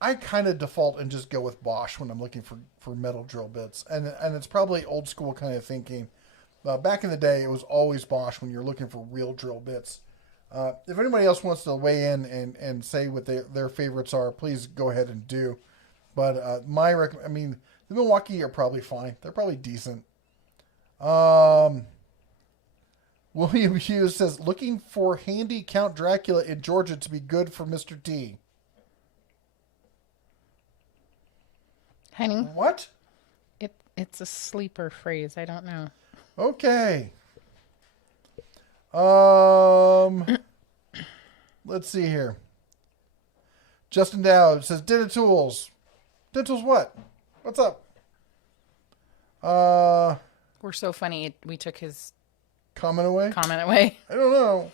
I kind of default and just go with Bosch when I'm looking for metal drill bits, and it's probably old school kind of thinking. Back in the day, it was always Bosch when you're looking for real drill bits. If anybody else wants to weigh in and say what their favorites are, please go ahead and do. But the Milwaukee are probably fine. They're probably decent. William Hughes says, looking for handy Count Dracula in Georgia to be good for Mr. T. Honey, What? it's a sleeper phrase. I don't know. Okay. Let's see here. Justin Dowd says, Dinner Tools. Dinner Tools what? What's up? We're so funny. We took his Comment away? comment away. I don't know.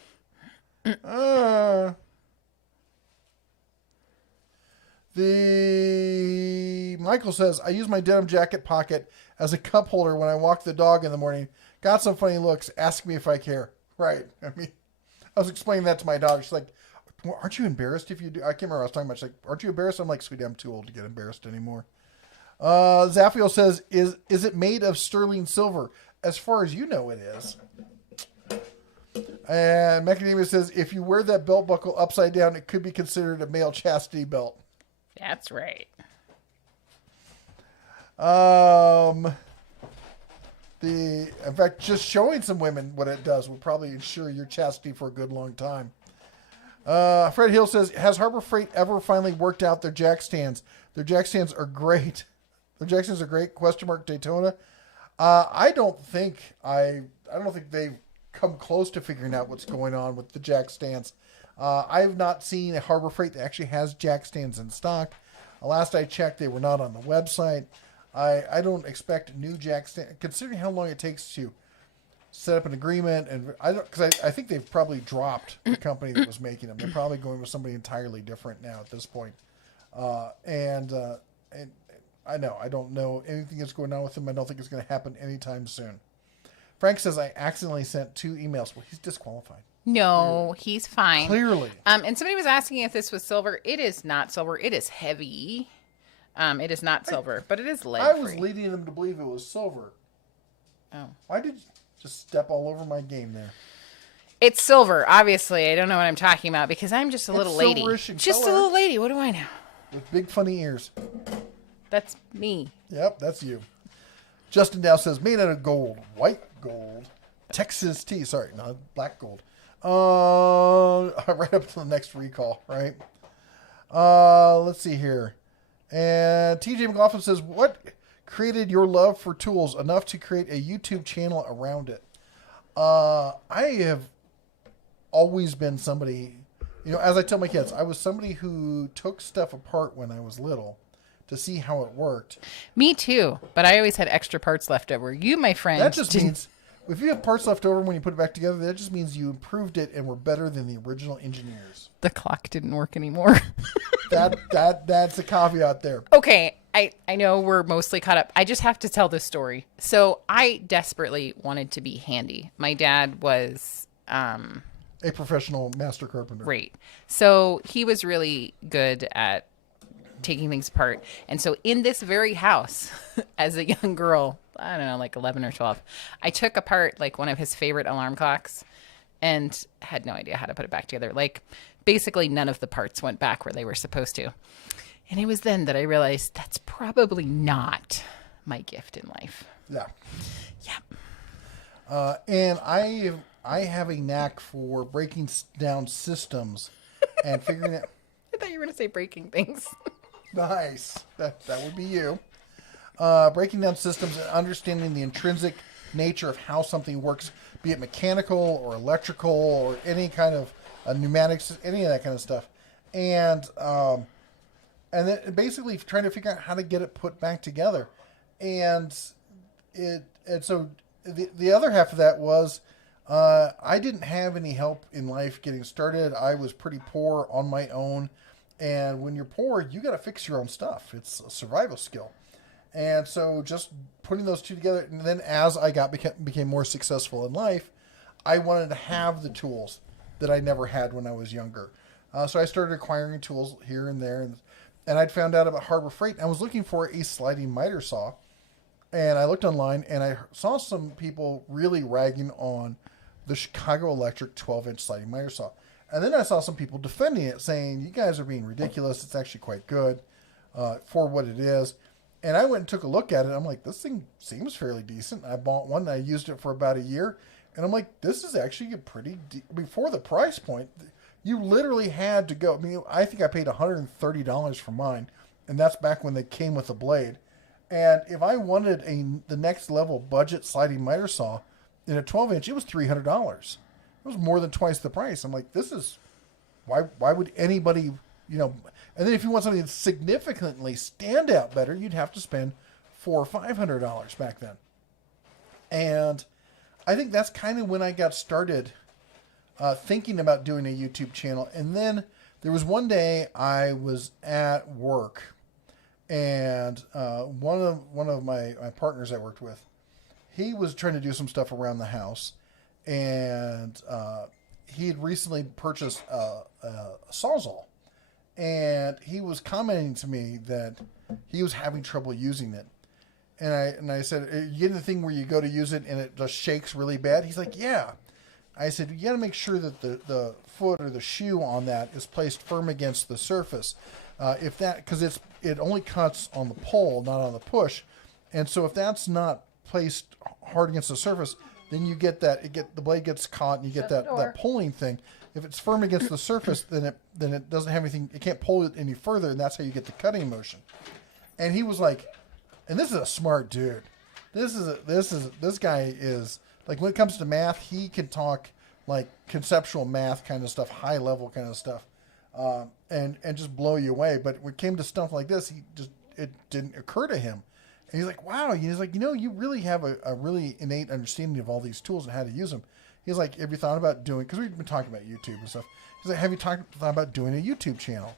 The Michael says, I use my denim jacket pocket as a cup holder when I walk the dog in the morning. Got some funny looks. Ask me if I care. Right. I was explaining that to my dog. She's like, well, aren't you embarrassed if you do? I can't remember what I was talking about. She's like, aren't you embarrassed? I'm like, sweetie, I'm too old to get embarrassed anymore. Zaffiel says, is it made of sterling silver? As far as you know, it is. And Macadamia says, if you wear that belt buckle upside down, it could be considered a male chastity belt. That's right. In fact, just showing some women what it does will probably ensure your chastity for a good long time. Fred Hill says, has Harbor Freight ever finally worked out their jack stands? Their jack stands are great. Their jack stands are great. / Daytona. I don't think they've come close to figuring out what's going on with the jack stands. I've not seen a Harbor Freight that actually has jack stands in stock. Last I checked, they were not on the website. I don't expect new jack stands, considering how long it takes to set up an agreement, and because I think they've probably dropped the company that was making them. They're probably going with somebody entirely different now at this point. And I don't know anything that's going on with them. I don't think it's going to happen anytime soon. Frank says I accidentally sent 2 emails. Well, he's disqualified. No, he's fine. Clearly. And somebody was asking if this was silver. It is not silver. It is heavy. It is not silver, but it is lead. I was leading them to believe it was silver. Oh. Why did you just step all over my game there? It's silver, obviously. I don't know what I'm talking about because I'm just a little lady. Silverish in Just color. a little lady. What do I know? With big funny ears. That's me. Yep, that's you. Justin Dow says, made out of gold. White gold. Texas tea. Sorry, not black gold. Right up to the next recall, right? Let's see here. And TJ McLaughlin says, what created your love for tools enough to create a YouTube channel around it? I have always been somebody, as I tell my kids, I was somebody who took stuff apart when I was little to see how it worked. Me too, but I always had extra parts left over. You, my friend. That just means if you have parts left over when you put it back together, that just means you improved it and were better than the original engineers. The clock didn't work anymore. That's a caveat there. Okay, I know we're mostly caught up. I just have to tell this story. So I desperately wanted to be handy. My dad was A professional master carpenter. Right. So he was really good at taking things apart. And so in this very house, as a young girl, I don't know, like 11 or 12, I took apart like one of his favorite alarm clocks and had no idea how to put it back together. Like basically none of the parts went back where they were supposed to. And it was then that I realized that's probably not my gift in life. Yeah. Yeah. And I have a knack for breaking down systems and figuring it. I thought you were going to say breaking things. Nice. That would be you. Breaking down systems and understanding the intrinsic nature of how something works, be it mechanical or electrical or any kind of pneumatics, any of that kind of stuff. And then basically trying to figure out how to get it put back together. And so the other half of that was I didn't have any help in life getting started. I was pretty poor on my own. And when you're poor, you got to fix your own stuff. It's a survival skill. And so just putting those two together. And then as I became more successful in life, I wanted to have the tools that I never had when I was younger. So I started acquiring tools here and there. And I'd found out about Harbor Freight. I was looking for a sliding miter saw. And I looked online and I saw some people really ragging on the Chicago Electric 12-inch sliding miter saw. And then I saw some people defending it, saying, you guys are being ridiculous. It's actually quite good for what it is. And I went and took a look at it. I'm like, this thing seems fairly decent. I bought one. I used it for about a year. And I'm like, this is actually a pretty... Before the price point, you literally had to go... I mean, I think I paid $130 for mine. And that's back when they came with a blade. And if I wanted the next level budget sliding miter saw in a 12-inch, it was $300. It was more than twice the price. I'm like, this is... Why would anybody... And then if you want something to significantly stand out better, you'd have to spend $400 or $500 back then. And I think that's kind of when I got started thinking about doing a YouTube channel. And then there was one day I was at work, and one of my partners I worked with, he was trying to do some stuff around the house, and he had recently purchased a Sawzall. And he was commenting to me that he was having trouble using it. And I said, are you getting the thing where you go to use it and it just shakes really bad? He's like, yeah. I said, you got to make sure that the foot or the shoe on that is placed firm against the surface. Because it only cuts on the pull, not on the push. And so if that's not placed hard against the surface, then you get the blade gets caught and you get that pulling thing. If it's firm against the surface, then it doesn't have anything. It can't pull it any further, and that's how you get the cutting motion. And he was like, and this is a smart dude. This guy is like, when it comes to math, he can talk like conceptual math kind of stuff, high level kind of stuff, and just blow you away. But when it came to stuff like this, it didn't occur to him. And he's like, wow. He's like, you really have a really innate understanding of all these tools and how to use them. He's like, have you thought about doing, because we've been talking about YouTube and stuff. He's like, have you thought about doing a YouTube channel?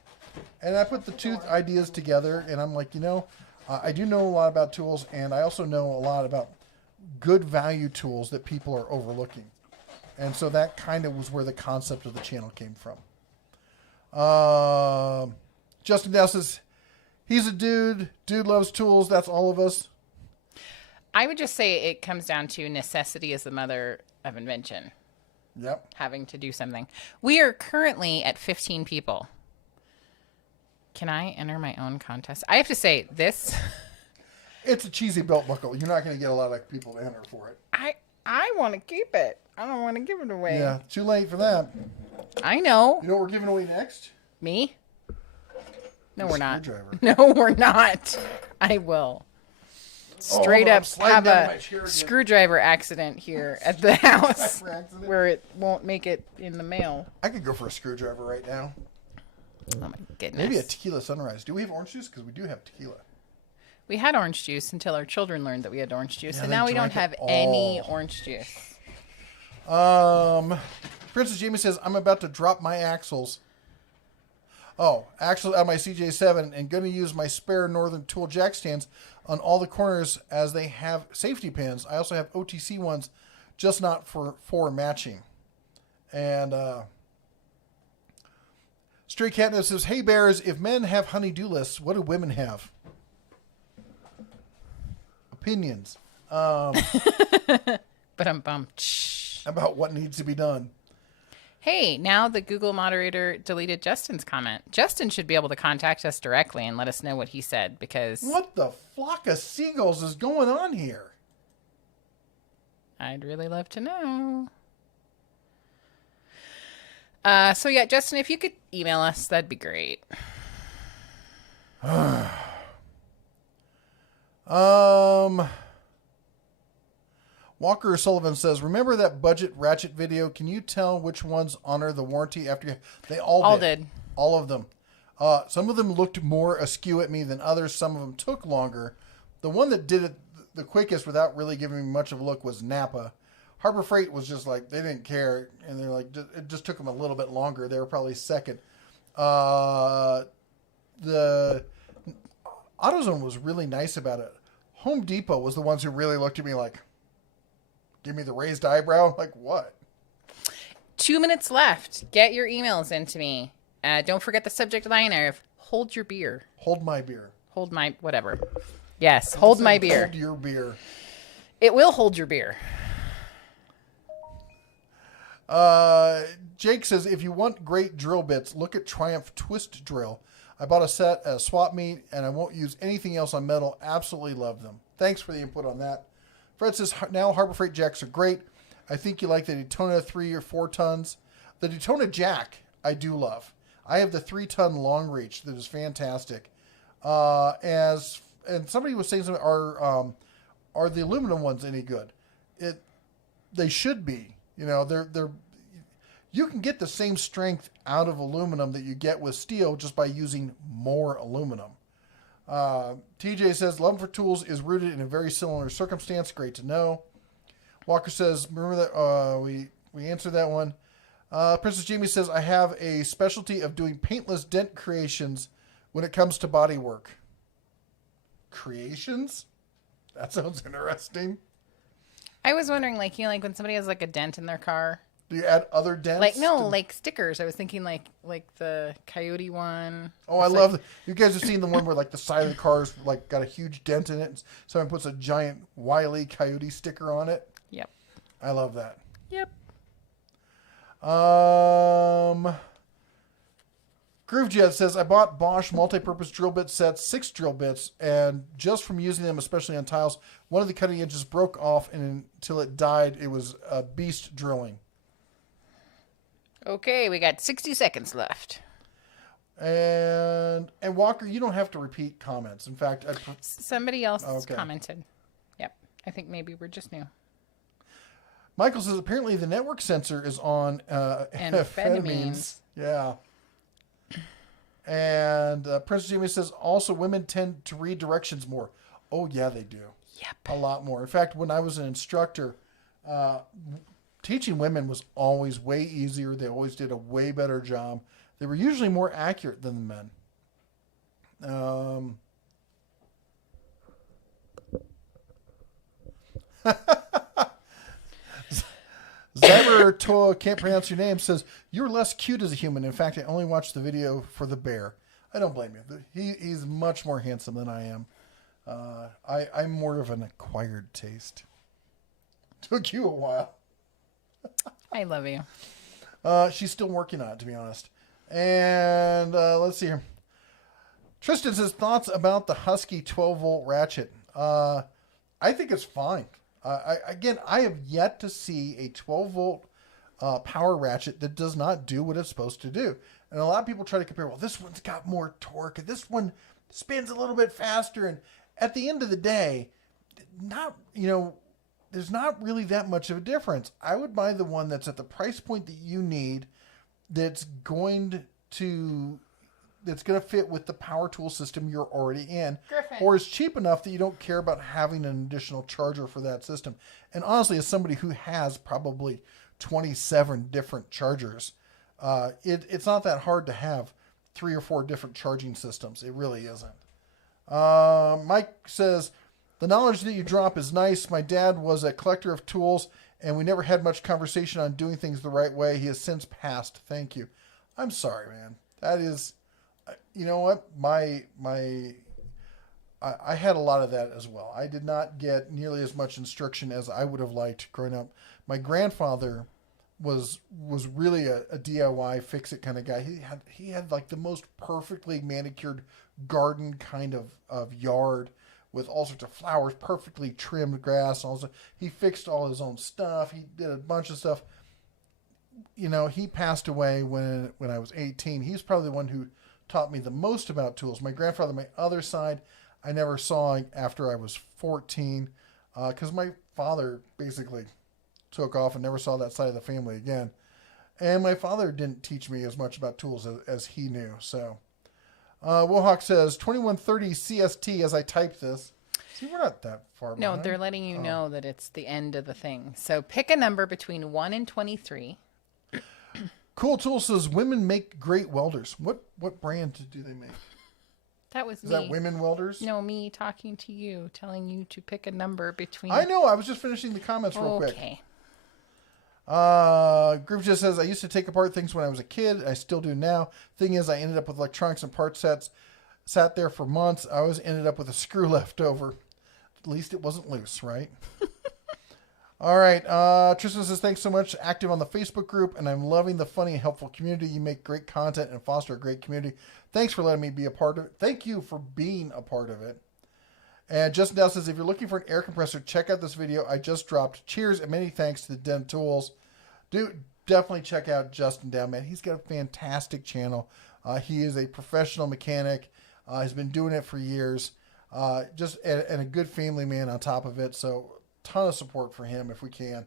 And I put the two ideas together, and I'm like, I do know a lot about tools, and I also know a lot about good value tools that people are overlooking. And so that kind of was where the concept of the channel came from. Justin Dow says, he's a dude. Dude loves tools. That's all of us. I would just say it comes down to necessity is the mother of invention. Yep. Having to do something. We are currently at 15 people. Can I enter my own contest? I have to say this. It's a cheesy belt buckle. You're not going to get a lot of people to enter for it. I want to keep it. I don't want to give it away. Yeah, too late for that. I know. You know what we're giving away next? Me? No, we're not. Screwdriver. No, we're not. I will. Straight up have a screwdriver accident here at the house where it won't make it in the mail. I could go for a screwdriver right now. Oh my goodness. Maybe a tequila sunrise. Do we have orange juice? Because we do have tequila. We had orange juice until our children learned that we had orange juice, Yeah, and they now we don't drank it have any orange juice. Princess Jamie says, I'm about to drop my axles. Oh, axles on my CJ7 and going to use my spare Northern Tool jack stands on all the corners as they have safety pins. I also have OTC ones, just not for matching. And Stray Catnip says, "Hey Bears, if men have honey-do lists, what do women have?" Opinions. But About what needs to be done. Hey, now the Google moderator deleted Justin's comment. Justin should be able to contact us directly and let us know what he said, because What the flock of seagulls is going on here? I'd really love to know. So yeah, Justin, if you could email us, that'd be great. Walker Sullivan says, "Remember that budget Ratchet video? Can you tell which ones honor the warranty after they all did? All of them. Some of them looked more askew at me than others. Some of them took longer. The one that did it the quickest without really giving me much of a look was Napa. Harbor Freight was just like, they didn't care. And they're like, it just took them a little bit longer. They were probably second. The AutoZone was really nice about it. Home Depot was the ones who really looked at me like, give me the raised eyebrow. I'm like, what? 2 minutes left. Get your emails into me. Don't forget the subject line of hold your beer. Hold my beer. Hold my whatever. Yes, hold my beer. Hold your beer. It will hold your beer. Jake says, if you want great drill bits, look at Triumph Twist Drill. I bought a set at a swap meet, and I won't use anything else on metal. Absolutely love them. Thanks for the input on that. Fred says, now Harbor Freight jacks are great. I think you like the Daytona 3 or 4 tons. The Daytona jack, I do love. I have the 3-ton long reach that is fantastic. And somebody was saying something, are the aluminum ones any good? They should be. You know, they're you can get the same strength out of aluminum that you get with steel just by using more aluminum. TJ says, love for tools is rooted in a very similar circumstance. Great to know. Walker says, remember that we answered that one. Princess Jamie says, I have a specialty of doing paintless dent creations when it comes to body work. Creations? That sounds interesting. I was wondering, like, you know, like when somebody has like a dent in their car. Do you add other dents? Like, no, like stickers. I was thinking like the coyote one. Oh, I love you guys have seen the one where like the side of the car's like got a huge dent in it. And someone puts a giant Wile E. Coyote sticker on it. Yep. I love that. Yep. Groovejet says, I bought Bosch multi-purpose drill bit sets, 6 drill bits, and just from using them, especially on tiles, one of the cutting edges broke off, and until it died, it was a beast drilling. Okay, we got 60 seconds left. And Walker, you don't have to repeat comments. In fact, somebody else commented. Yep. I think maybe we're just new. Michael says, apparently the network sensor is on amphetamines. Yeah. And Princess Jamie says, also women tend to read directions more. Oh, yeah, they do. Yep. A lot more. In fact, when I was an instructor, teaching women was always way easier. They always did a way better job. They were usually more accurate than the men. Zyber Toa, can't pronounce your name, says, you're less cute as a human. In fact, I only watched the video for the bear. I don't blame you. He's much more handsome than I am. I'm more of an acquired taste. Took you a while. I love you. She's still working on it, to be honest. And let's see here. Tristan says, thoughts about the Husky 12-volt ratchet. I think it's fine. I have yet to see a 12-volt power ratchet that does not do what it's supposed to do. And a lot of people try to compare, well, this one's got more torque, and this one spins a little bit faster. And at the end of the day, there's not really that much of a difference. I would buy the one that's at the price point that you need, that's going to fit with the power tool system you're already in, Griffin. or is cheap enough that you don't care about having an additional charger for that system. And honestly, as somebody who has probably 27 different chargers, it's not that hard to have 3 or 4 different charging systems. It really isn't. Mike says, the knowledge that you drop is nice. My dad was a collector of tools and we never had much conversation on doing things the right way. He has since passed. Thank you. I'm sorry, man. That is, you know what? I had a lot of that as well. I did not get nearly as much instruction as I would have liked growing up. My grandfather was really a DIY fix-it kind of guy. He had like the most perfectly manicured garden kind of yard with all sorts of flowers, perfectly trimmed grass. Also, he fixed all his own stuff. He did a bunch of stuff. You know, he passed away when I was 18. He's probably the one who taught me the most about tools. My grandfather, my other side, I never saw after I was 14 because my father basically took off and never saw that side of the family again. And my father didn't teach me as much about tools as he knew. So, Wohawk says 2130 CST as I type this. See, we're not that far behind. No, they're letting you know that it's the end of the thing. So pick a number between 1 and 23. Cool Tool says women make great welders. What brand do they make? That was Is me. that Women Welders? No, me talking to you, telling you to pick a number between. I know. I was just finishing the comments real quick. Okay. Group just says, I used to take apart things when I was a kid. I still do now. Thing is, I ended up with electronics and part sets. Sat there for months. I always ended up with a screw left over. At least it wasn't loose, right? All right. Tristan says, thanks so much. Active on the Facebook group, and I'm loving the funny and helpful community. You make great content and foster a great community. Thanks for letting me be a part of it. Thank you for being a part of it. And Justin Dow says, if you're looking for an air compressor, check out this video I just dropped. Cheers and many thanks to the Den Tools. Dude, definitely check out Justin Dow, man. He's got a fantastic channel. He is a professional mechanic. He's been doing it for years. And a good family man on top of it. So ton of support for him if we can.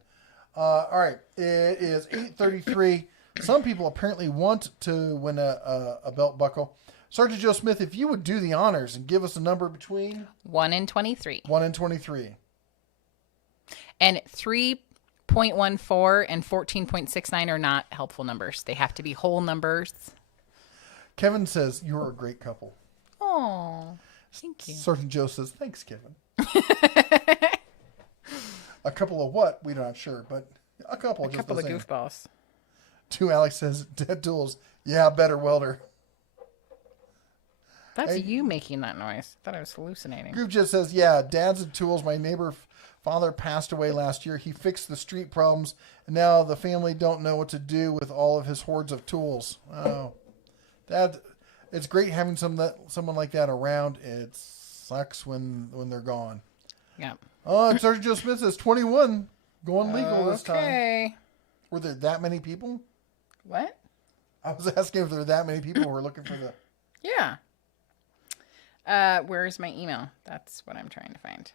All right. It is 8:33. Some people apparently want to win a belt buckle. Sergeant Joe Smith, if you would do the honors and give us a number between 1 and 23. 1 and 23. And 3.14 and 14.69 are not helpful numbers. They have to be whole numbers. Kevin says, you're a great couple. Oh, thank you. Sergeant Joe says, thanks, Kevin. A couple of what? We're not sure, but a couple. A couple of goofballs. To Alex says, Dead Tools, yeah, better welder. That's you making that noise. I thought I was hallucinating. Group just says, yeah, Dad's and tools. My neighbor father passed away last year. He fixed the street problems, and now the family don't know what to do with all of his hordes of tools. Oh, it's great having someone like that around. It sucks when they're gone. Yeah. Sergeant Joe Smith says 21 going legal this time. Okay. Were there that many people? What? I was asking if there were that many people who were looking for the... Yeah. Where's my email? That's what I'm trying to find.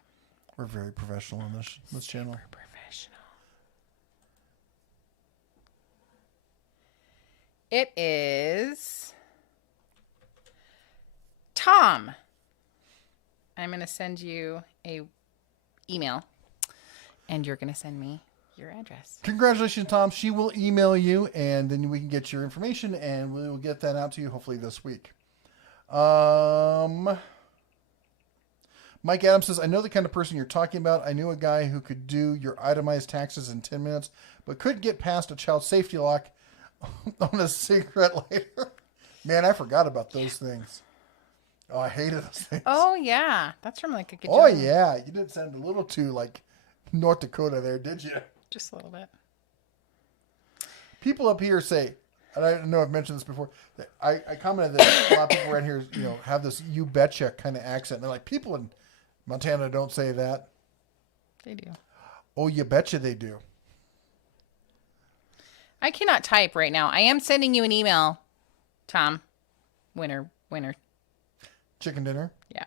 We're very professional on this channel. Super professional. It is Tom. I'm going to send you a email, and you're going to send me your address. Congratulations, Tom. She will email you, and then we can get your information, and we will get that out to you hopefully this week. Mike Adams says, I know the kind of person you're talking about. I knew a guy who could do your itemized taxes in 10 minutes, but couldn't get past a child safety lock on a cigarette lighter. Man, I forgot about those things. Oh, I hated those things. Oh, yeah. That's from like a good Oh, yeah. You didn't sound a little too like North Dakota there, did you? Just a little bit. People up here say, and I know I've mentioned this before, that I commented that a lot of people around here, have this you betcha kind of accent. They're like, people in Montana don't say that. They do. Oh, you betcha they do. I cannot type right now. I am sending you an email, Tom. Winner. Chicken dinner? Yeah.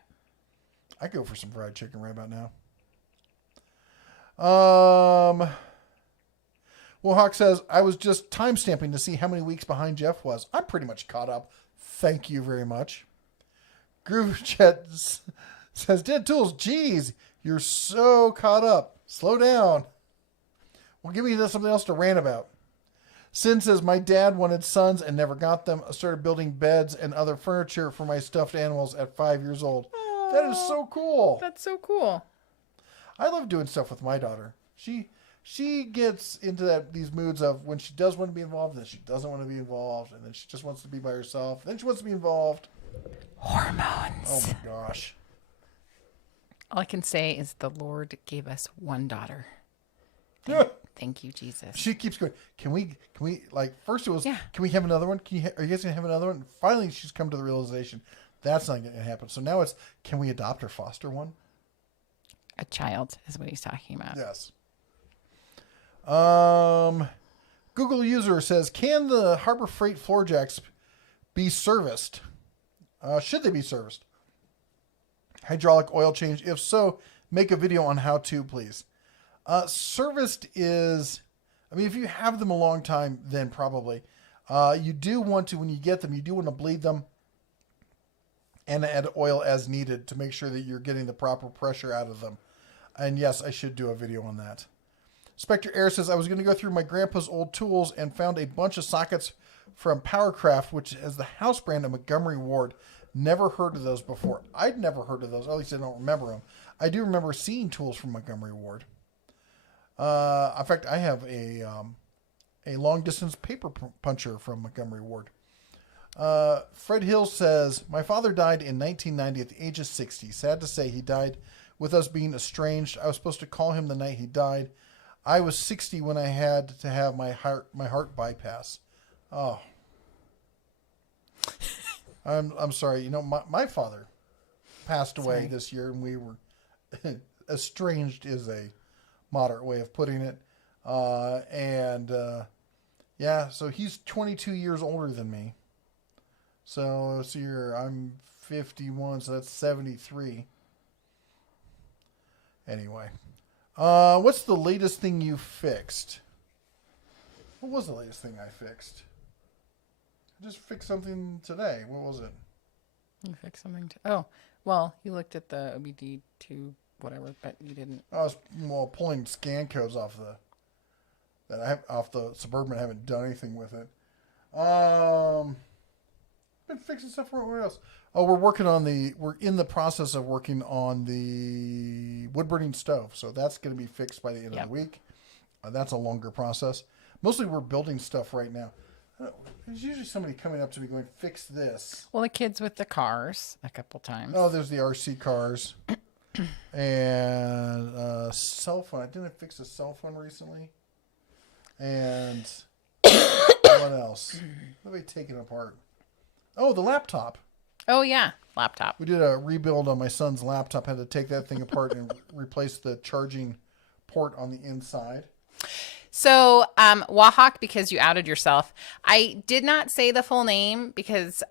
I go for some fried chicken right about now. Hawk says, I was just time stamping to see how many weeks behind Jeff was. I'm pretty much caught up. Thank you very much. Groove Chet says, Dead Tools, geez, you're so caught up. Slow down. Well, give me something else to rant about. Sin says, my dad wanted sons and never got them. I started building beds and other furniture for my stuffed animals at 5 years old. That is so cool. That's so cool. I love doing stuff with my daughter. She she gets into these moods of when she does want to be involved, and then she doesn't want to be involved, and then she just wants to be by herself, then she wants to be involved. Hormones. Oh my gosh. All I can say is the Lord gave us one daughter. Thank you, Jesus. She keeps going, can we, like, first it was, Yeah. can we have another one? Are you guys going to have another one? And finally, she's come to the realization that's not going to happen. So now it's, can we adopt or foster one? A child is what he's talking about. Yes. Google user says, can the Harbor Freight floor jacks be serviced? Should they be serviced? Hydraulic oil change. If so, make a video on how to, please. Serviced is, I mean, if you have them a long time, then probably. You do want to, when you get them, you do want to bleed them and add oil as needed to make sure that you're getting the proper pressure out of them. And yes, I should do a video on that. Spectre Air says, I was going to go through my grandpa's old tools and found a bunch of sockets from Powercraft, which is the house brand of Montgomery Ward. Never heard of those before. I'd never heard of those. At least I don't remember them. I do remember seeing tools from Montgomery Ward. In fact, I have a long distance paper puncher from Montgomery Ward. Fred Hill says, my father died in 1990 at the age of 60. Sad to say, he died with us being estranged. I was supposed to call him the night he died. I was 60 when I had to have my heart bypass. Oh, I'm sorry. You know, my father passed away this year, and we were estranged is a moderate way of putting it. Yeah, so he's 22 years older than me. So I'm 51, so that's 73. Anyway, what's the latest thing you fixed? What was the latest thing I fixed? I just fixed something today. What was it? You fixed something. Oh, well, you looked at the OBD2 whatever, but you didn't. I was pulling scan codes off the Suburban. I haven't done anything with it. Been fixing stuff for what else? Oh, we're in the process of working on the wood burning stove. So that's going to be fixed by the end of the week. That's a longer process. Mostly we're building stuff right now. There's usually somebody coming up to me going, fix this. Well, the kids with the cars a couple times. Oh, there's the RC cars. And cell phone. Didn't I fix a cell phone recently? And what else? What have I taken apart? Oh, the laptop. Oh, yeah. Laptop. We did a rebuild on my son's laptop. Had to take that thing apart and replace the charging port on the inside. So, Wahawk, because you outed yourself, I did not say the full name because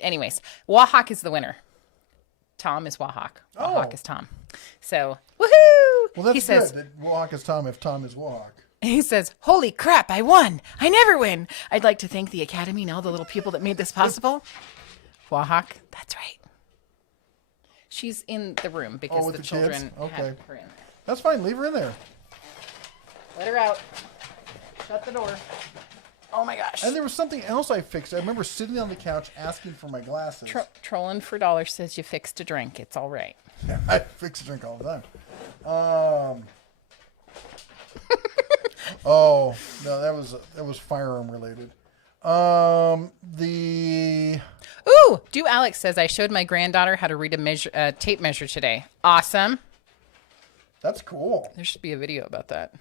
anyways, Wahawk is the winner. Tom is Wahawk. Wahawk is Tom. So, woohoo! Well, that's he says, good that Wahawk is Tom if Tom is Wahawk. He says, holy crap, I won. I never win. I'd like to thank the Academy and all the little people that made this possible. Wahawk, that's right. She's in the room because with the the children kids? have her in there. That's fine. Leave her in there. Let her out. Shut the door. Oh my gosh. And there was something else I fixed. I remember sitting on the couch asking for my glasses. Trolling for dollars says you fixed a drink. It's all right. I fix a drink all the time. Oh no, that was firearm related. Ooh, Do Alex says I showed my granddaughter how to read a tape measure today. Awesome. That's cool. There should be a video about that.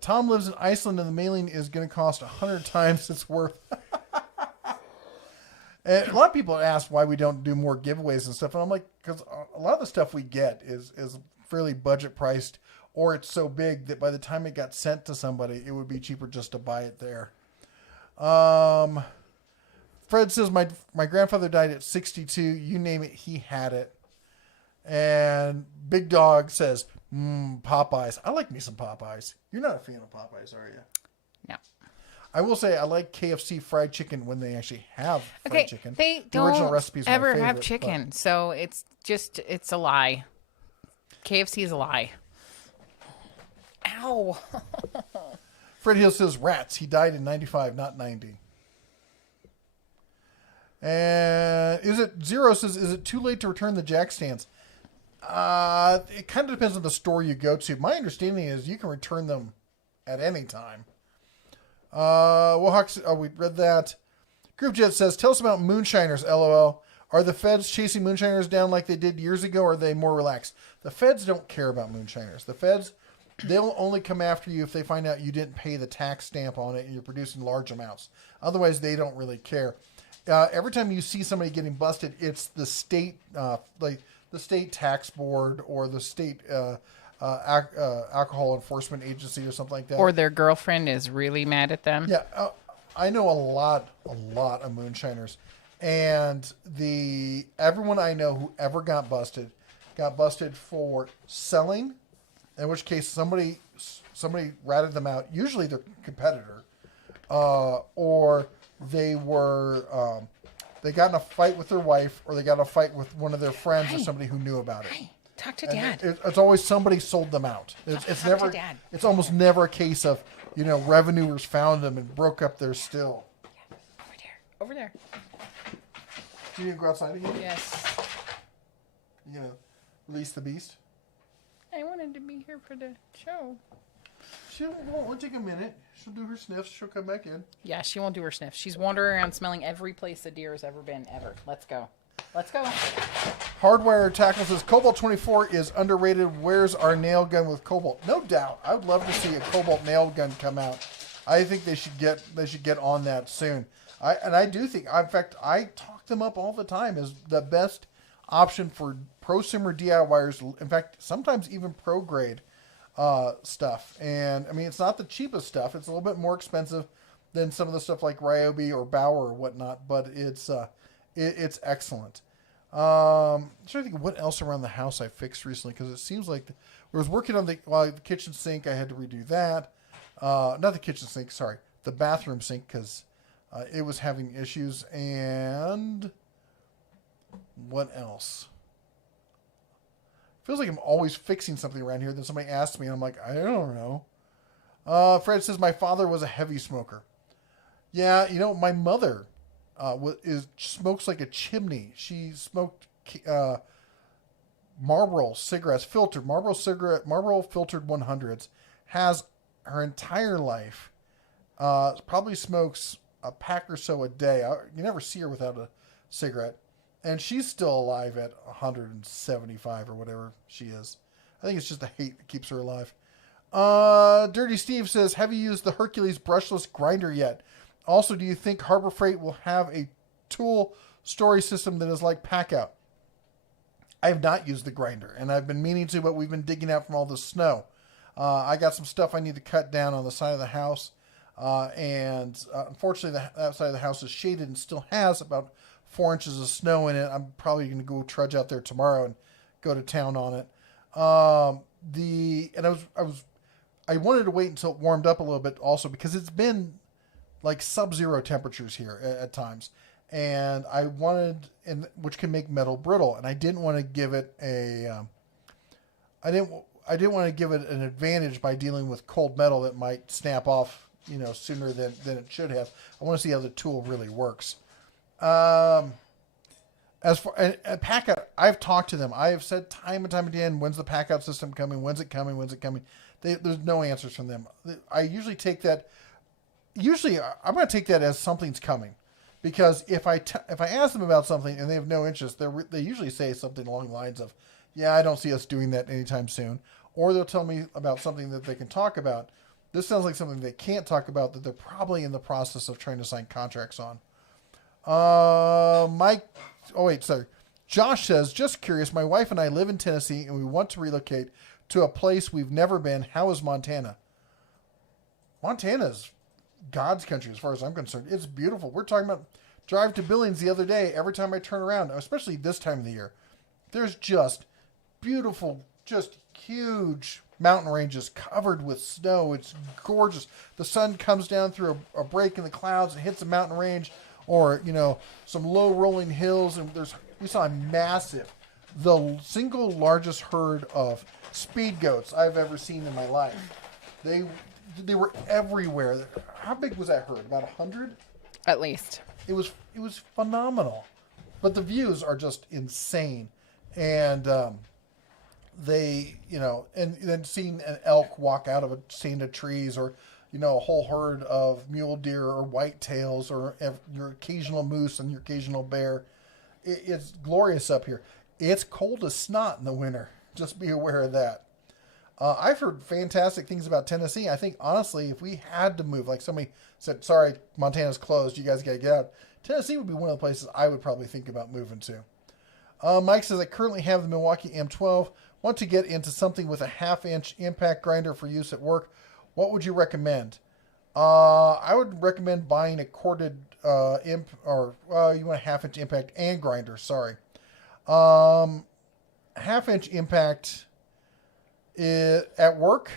Tom lives in Iceland, and the mailing is going to cost 100 times its worth. And a lot of people ask why we don't do more giveaways and stuff, and I'm like, because a lot of the stuff we get is fairly budget priced, or it's so big that by the time it got sent to somebody, it would be cheaper just to buy it there. Fred says my grandfather died at 62. You name it, he had it. And Big Dog says, Popeyes. I like me some Popeyes. You're not a fan of Popeyes, are you? No. I will say I like KFC fried chicken when they actually have fried chicken. They the original recipes ever are my favorite, have chicken, so it's a lie. KFC is a lie. Ow. Fred Hill says rats. He died in 95, not 90. And Zero says, is it too late to return the jack stands? It kind of depends on the store you go to. My understanding is you can return them at any time. We read that. Group Jet says, tell us about moonshiners, LOL. Are the feds chasing moonshiners down like they did years ago, or are they more relaxed? The feds don't care about moonshiners. The feds, they'll only come after you if they find out you didn't pay the tax stamp on it and you're producing large amounts. Otherwise, they don't really care. Every time you see somebody getting busted, it's the state, like the state tax board or the state alcohol enforcement agency or something like that. Or their girlfriend is really mad at them. Yeah, I know a lot of moonshiners, and everyone I know who ever got busted for selling, in which case somebody ratted them out, usually their competitor, or they were they got in a fight with their wife, or they got in a fight with one of their friends or somebody who knew about it. Hi, talk to Dad. It's always somebody sold them out. It's never. to Dad. It's almost never a case of revenuers found them and broke up their still. Over there. Do you need to go outside again? Yes. You gonna release the beast? I wanted to be here for the show. We'll take a minute. She'll do her sniffs. She'll come back in. Yeah, she won't do her sniff. She's wandering around smelling every place a deer has ever been, ever. Let's go. Let's go. Hardwire Tackle says, Cobalt 24 is underrated. Where's our nail gun with Cobalt? No doubt. I would love to see a Cobalt nail gun come out. I think they should get on that soon. I do think, in fact, I talk them up all the time as the best option for prosumer DIYers. In fact, sometimes even pro grade stuff. And I mean, it's not the cheapest stuff. It's a little bit more expensive than some of the stuff like Ryobi or Bauer or whatnot, but it's excellent. I'm trying to think of what else around the house I fixed recently, because it seems like I was working on the kitchen sink. I had to redo that. Not the kitchen sink, sorry, the bathroom sink, because it was having issues. And what else? Feels like I'm always fixing something around here. Then somebody asks me, and I'm like, I don't know. Fred says my father was a heavy smoker. Yeah, my mother smokes like a chimney. She smoked Marlboro cigarettes, Marlboro filtered 100s. Has her entire life. Probably smokes a pack or so a day. You never see her without a cigarette. And she's still alive at 175 or whatever she is. I think it's just the hate that keeps her alive. Dirty Steve says, have you used the Hercules brushless grinder yet? Also, do you think Harbor Freight will have a tool storage system that is like Packout? I have not used the grinder, and I've been meaning to, but we've been digging out from all the snow. I got some stuff I need to cut down on the side of the house, and unfortunately, that side of the house is shaded and still has about 4 inches of snow in it. I'm probably going to go trudge out there tomorrow and go to town on it. I wanted to wait until it warmed up a little bit also, because it's been like sub-zero temperatures here at times, and which can make metal brittle, and I didn't want to give it I didn't want to give it an advantage by dealing with cold metal that might snap off, sooner than it should have. I want to see how the tool really works. As for Packout, I've talked to them. I have said time and time again, when's the Packout system coming? When's it coming? When's it coming? There's no answers from them. I usually take that. Usually, I'm going to take that as something's coming, because if I ask them about something and they have no interest, they usually say something along the lines of, "Yeah, I don't see us doing that anytime soon," or they'll tell me about something that they can talk about. This sounds like something they can't talk about that they're probably in the process of trying to sign contracts on. Josh says, just curious, my wife and I live in Tennessee and we want to relocate to a place we've never been. How is Montana? Montana's God's country as far as I'm concerned. It's beautiful. We're talking about drive to Billings the other day. Every time I turn around, especially this time of the year, there's just beautiful, just huge mountain ranges covered with snow. It's gorgeous. The sun comes down through a break in the clouds and hits a mountain range, or some low rolling hills, and we saw the single largest herd of speed goats I've ever seen in my life. They were everywhere. How big was that herd? About 100? At least. It was phenomenal. But the views are just insane. And they, and then seeing an elk walk out of a stand of trees, or, a whole herd of mule deer or whitetails, or your occasional moose and your occasional bear. It's glorious up here. It's cold as snot in the winter. Just be aware of that. I've heard fantastic things about Tennessee. I think, honestly, if we had to move, like somebody said, sorry, Montana's closed, you guys got to get out. Tennessee would be one of the places I would probably think about moving to. Mike says, I currently have the Milwaukee M12. Want to get into something with a 1/2-inch impact grinder for use at work. What would you recommend? I would recommend buying a corded you want a 1/2-inch impact and grinder, sorry. 1/2-inch impact at work.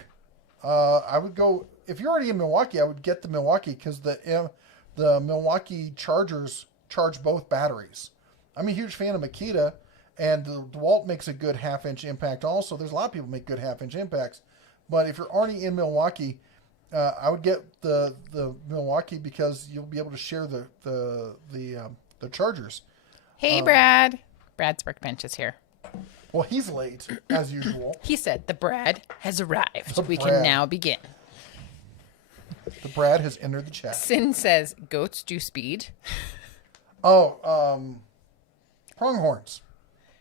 I would go, if you're already in Milwaukee, I would get the Milwaukee, because the Milwaukee chargers charge both batteries. I'm a huge fan of Makita, and the DeWalt makes a good 1/2-inch impact also. There's a lot of people make good 1/2-inch impacts, but if you're already in Milwaukee, I would get the Milwaukee, because you'll be able to share the chargers. Hey, Brad. Brad's workbench is here. Well, he's late, as usual. He said the Brad has arrived. We Brad. can now begin. The Brad has entered the chat. Sin says goats do speed. Oh, pronghorns.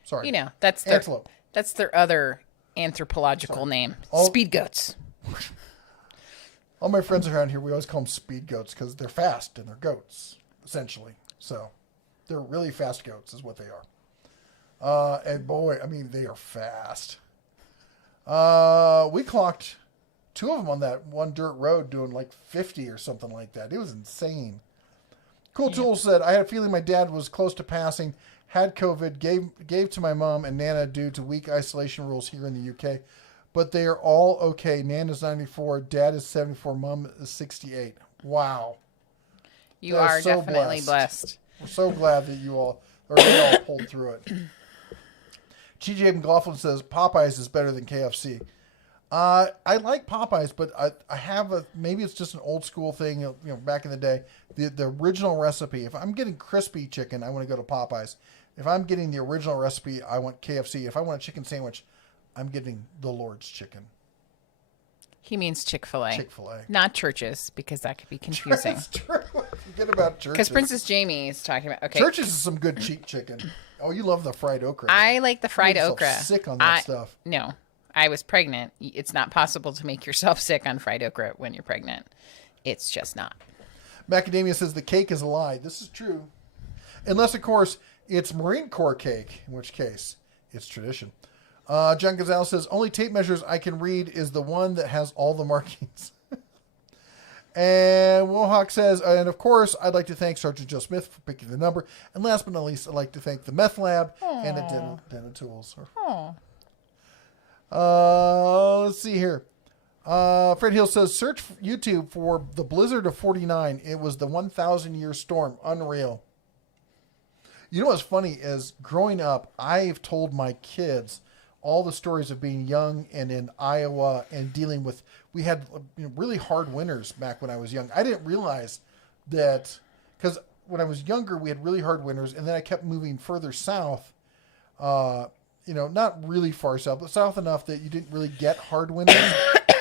Sorry. That's their Antelope. That's their other anthropological name. Oh. Speed goats. All my friends around here, we always call them speed goats, because they're fast and they're goats, essentially. So they're really fast goats is what they are. And boy, I mean, they are fast. We clocked 2 of them on that one dirt road doing like 50 or something like that. It was insane. Cool Tool said, I had a feeling my dad was close to passing, had COVID, gave to my mom and Nana due to weak isolation rules here in the UK. But they are all okay. Nana's 94, Dad is 74, Mom is 68. Wow. You are so definitely blessed. We're so glad that you all pulled through it. TJ McLaughlin says Popeyes is better than KFC. I like Popeyes, but I have maybe it's just an old school thing. Back in the day, the original recipe. If I'm getting crispy chicken, I want to go to Popeyes. If I'm getting the original recipe, I want KFC. If I want a chicken sandwich, I'm getting the Lord's chicken. He means Chick-fil-A. Chick-fil-A. Not Churches, because that could be confusing. That's true. Forget about Churches. Because Princess Jamie is talking about... Okay. Churches is some good cheap chicken. Oh, you love the fried okra. I like the fried okra. Sick on that stuff. No. I was pregnant. It's not possible to make yourself sick on fried okra when you're pregnant. It's just not. Macadamia says the cake is a lie. This is true. Unless, of course, it's Marine Corps cake, in which case it's tradition. John Gonzalez says, only tape measures I can read is the one that has all the markings. And Wohawk says, and of course, I'd like to thank Sergeant Joe Smith for picking the number. And last but not least, I'd like to thank the Meth Lab and the Dental Tools. Let's see here. Fred Hill says, search YouTube for the Blizzard of 49. It was the 1,000-year storm. Unreal. You know what's funny is, growing up, I've told my kids all the stories of being young and in Iowa and dealing with, we had really hard winters back when I was young. I didn't realize that, because when I was younger, we had really hard winters, and then I kept moving further south, not really far south, but south enough that you didn't really get hard winters.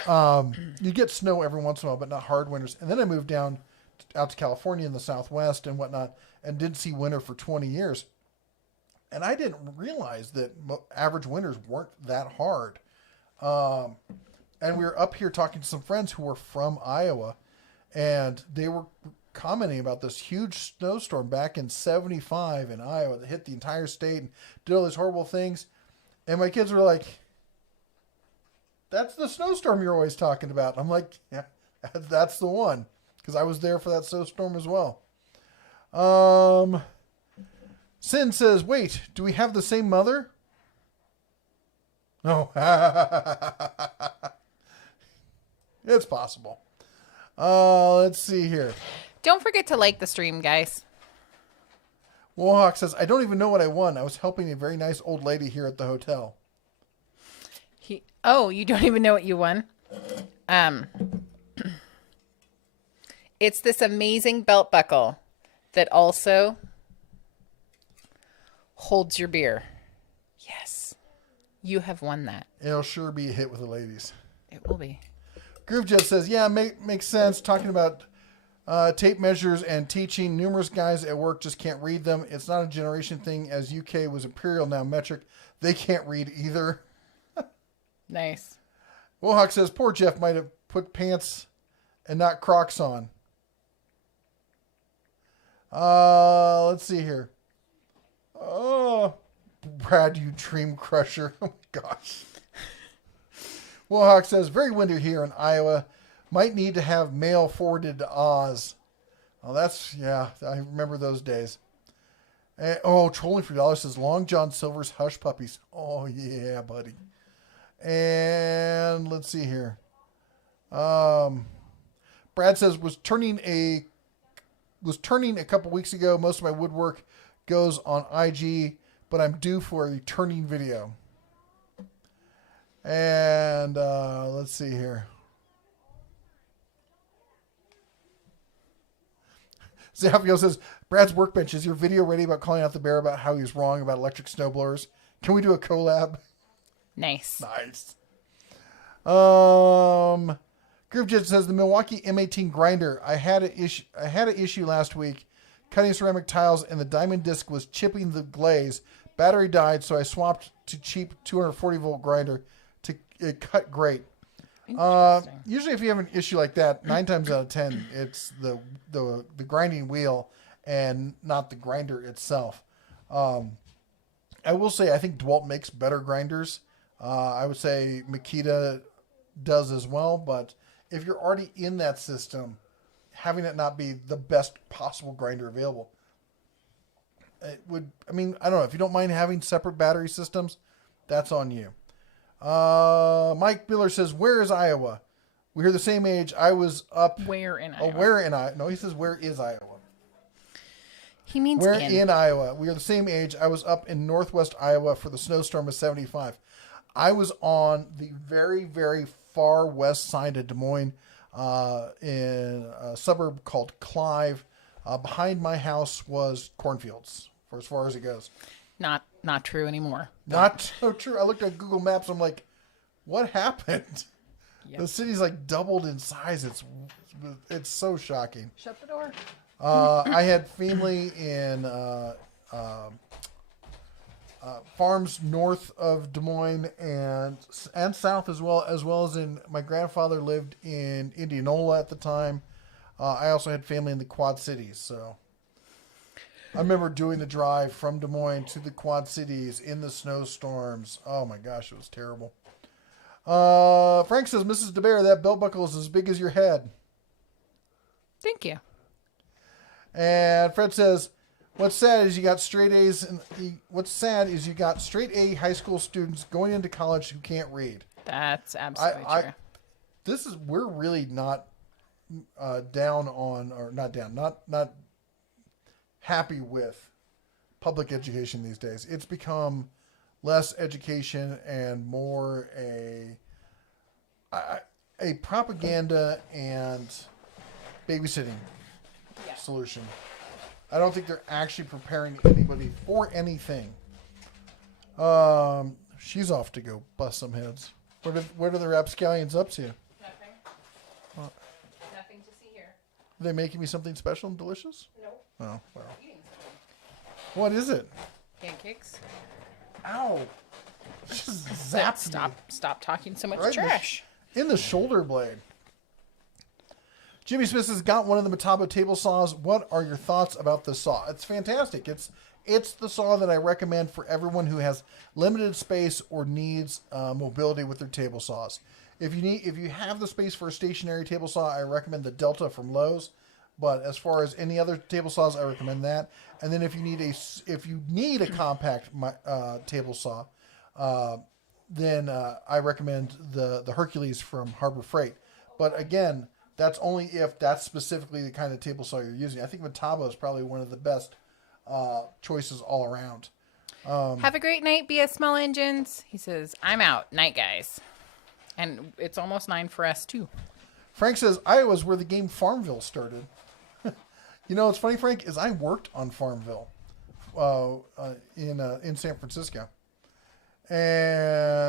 You get snow every once in a while, but not hard winters. And then I moved out to California in the Southwest and whatnot, and didn't see winter for 20 years. And I didn't realize that average winters weren't that hard. And we were up here talking to some friends who were from Iowa, and they were commenting about this huge snowstorm back in 75 in Iowa that hit the entire state and did all these horrible things. And my kids were like, that's the snowstorm you're always talking about. I'm like, yeah, that's the one. Because I was there for that snowstorm as well. Sin says, wait, do we have the same mother? No. It's possible. Let's see here. Don't forget to like the stream, guys. Wohawk says, I don't even know what I won. I was helping a very nice old lady here at the hotel. You don't even know what you won? It's this amazing belt buckle that also holds your beer. You have won that. It'll sure be a hit with the ladies. It will be. Groove just says, yeah, makes sense. Talking about tape measures and teaching. Numerous guys at work just can't read them. It's not a generation thing, as UK was imperial, now metric. They can't read either. Nice. Wohawk says, poor Jeff might have put pants and not Crocs on. Let's see here. Oh, Brad, you dream crusher. Oh, my gosh. Wohawk says, very windy here in Iowa. Might need to have mail forwarded to Oz. Oh, yeah, I remember those days. And, Trolling for $1 says, Long John Silver's Hush Puppies. Oh, yeah, buddy. And let's see here. Brad says, was turning a couple weeks ago. Most of my woodwork goes on IG, but I'm due for a turning video. And let's see here. Zaffio says, Brad's workbench, is your video ready about calling out the bear about how he was wrong about electric snowblowers? Can we do a collab? Nice. Nice. Groove Jet says, the Milwaukee M18 grinder. I had an issue last week cutting ceramic tiles, and the diamond disc was chipping the glaze. Battery died, so I swapped to cheap 240-volt grinder. It cut great. Usually if you have an issue like that, 9 times out of 10, it's the grinding wheel and not the grinder itself. I will say I think DeWalt makes better grinders. I would say Makita does as well, but if you're already in that system, having it not be the best possible grinder available, I don't know, if you don't mind having separate battery systems, that's on you. Mike Miller says, where is Iowa? We're the same age. I was up. Where in Iowa? Where in Iowa? No, he says, where is Iowa? He means where in Iowa. We are the same age. I was up in northwest Iowa for the snowstorm of 75. I was on the very, very far west side of Des Moines, in a suburb called Clive. Behind my house was cornfields, for as far as it goes. Not true anymore. Not so true. I looked at Google Maps. I'm like, what happened? Yep. The city's like doubled in size. It's so shocking. Shut the door. I had family in farms north of Des Moines and south as well as in. My grandfather lived in Indianola at the time. I also had family in the Quad Cities, so I remember doing the drive from Des Moines to the Quad Cities in the snowstorms. Oh my gosh, it was terrible. Frank says, Mrs. DeBear, that belt buckle is as big as your head. Thank you. And Fred says, what's sad is you got straight A's. What's sad is you got straight A high school students going into college who can't read. That's absolutely true. We're really not down on, or not down, not happy with public education these days. It's become less education and more a propaganda and babysitting solution. I don't think they're actually preparing anybody for anything. She's off to go bust some heads. What are the rapscallions up to? Nothing. Nothing to see here. Are they making me something special and delicious? No. Oh, well. What is it? Pancakes. Ow. Just zapped me. Stop talking so much Right trash. In the shoulder blade. Jimmy Smith has got one of the Metabo table saws. What are your thoughts about this saw? It's fantastic. It's the saw that I recommend for everyone who has limited space or needs mobility with their table saws. If you have the space for a stationary table saw, I recommend the Delta from Lowe's. But as far as any other table saws, I recommend that. And then if you need a compact table saw, then I recommend the Hercules from Harbor Freight. But again, that's only if that's specifically the kind of table saw you're using. I think Metabo is probably one of the best choices all around. Have a great night, BS Small Engines. He says, I'm out. Night, guys. And it's almost 9 for us, too. Frank says, Iowa's where the game Farmville started. You know, what's funny, Frank, is I worked on Farmville in San Francisco. And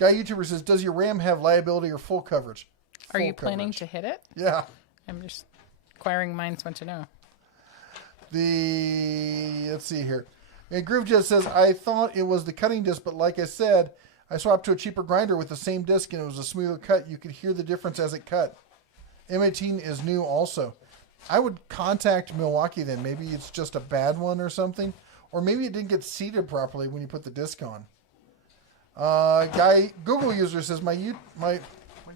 Guy YouTuber says, does your RAM have liability or full coverage? Are you planning to hit it? Yeah. I'm just inquiring minds want to know. Let's see here. And GrooveJet says, I thought it was the cutting disc, but like I said, I swapped to a cheaper grinder with the same disc, and it was a smoother cut. You could hear the difference as it cut. M18 is new also. I would contact Milwaukee then. Maybe it's just a bad one or something. Or maybe it didn't get seated properly when you put the disc on. Guy Google user says, my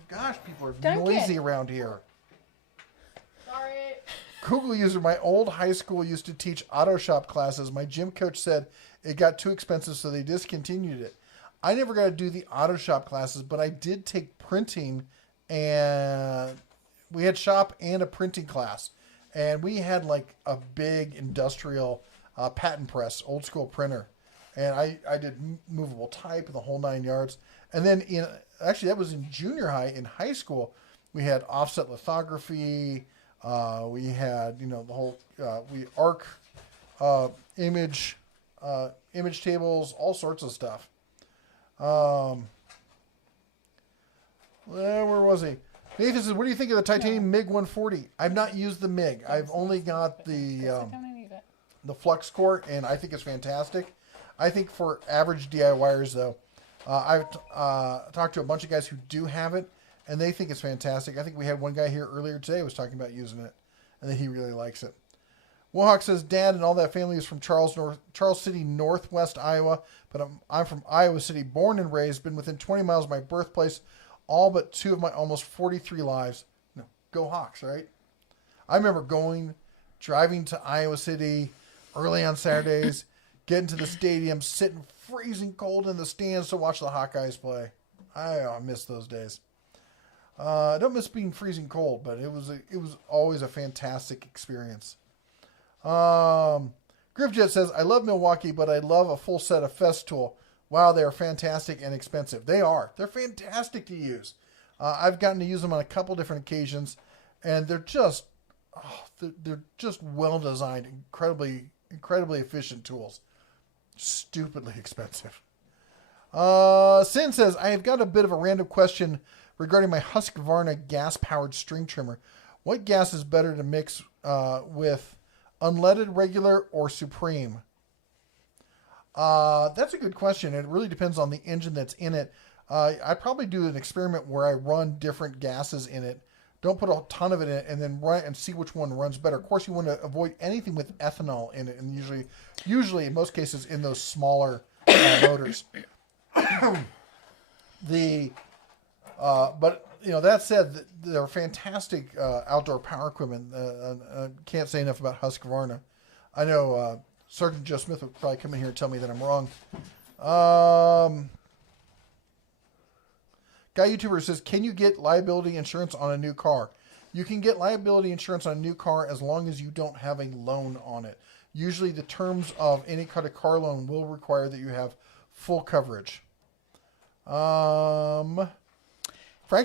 gosh, people are noisy around here. Sorry. Google user, my old high school used to teach auto shop classes. My gym coach said it got too expensive, so they discontinued it. I never got to do the auto shop classes, but I did take printing, and we had shop and a printing class. And we had like a big industrial patent press, old school printer. And I did movable type the whole 9 yards. And then actually that was in junior high. In high school, we had offset lithography. We had, the whole, arc image tables, all sorts of stuff. Where was he? Nathan says, what do you think of the titanium MiG 140? I've not used the MiG. I've only got the flux core, and I think it's fantastic. I think for average DIYers, though, I've talked to a bunch of guys who do have it, and they think it's fantastic. I think we had one guy here earlier today who was talking about using it, and that he really likes it. Wohawk says, Dad and all that family is from Charles City, Northwest Iowa, but I'm from Iowa City, born and raised, been within 20 miles of my birthplace, all but 2 of my almost 43 lives. No, go Hawks, right? I remember driving to Iowa City early on Saturdays, getting to the stadium, sitting freezing cold in the stands to watch the Hawkeyes play. I miss those days. I don't miss being freezing cold, but it was always a fantastic experience. GrifJet says, I love Milwaukee, but I love a full set of Festool. Wow, they are fantastic and expensive. They are. They're fantastic to use. I've gotten to use them on a couple different occasions, and they're just well designed, incredibly efficient tools. Stupidly expensive. Sin says, I have got a bit of a random question regarding my Husqvarna gas-powered string trimmer. What gas is better to mix with, unleaded, regular, or supreme? That's a good question. It really depends on the engine that's in it. I'd probably do an experiment where I run different gases in it. Don't put a ton of it in it, and then run and see which one runs better. Of course, you want to avoid anything with ethanol in it, and usually in most cases in those smaller motors. But that said, they're fantastic outdoor power equipment. Can't say enough about Husqvarna. I know Sergeant Joe Smith would probably come in here and tell me that I'm wrong. Guy YouTuber says, can you get liability insurance on a new car? You can get liability insurance on a new car as long as you don't have a loan on it. Usually the terms of any kind of car loan will require that you have full coverage. Frank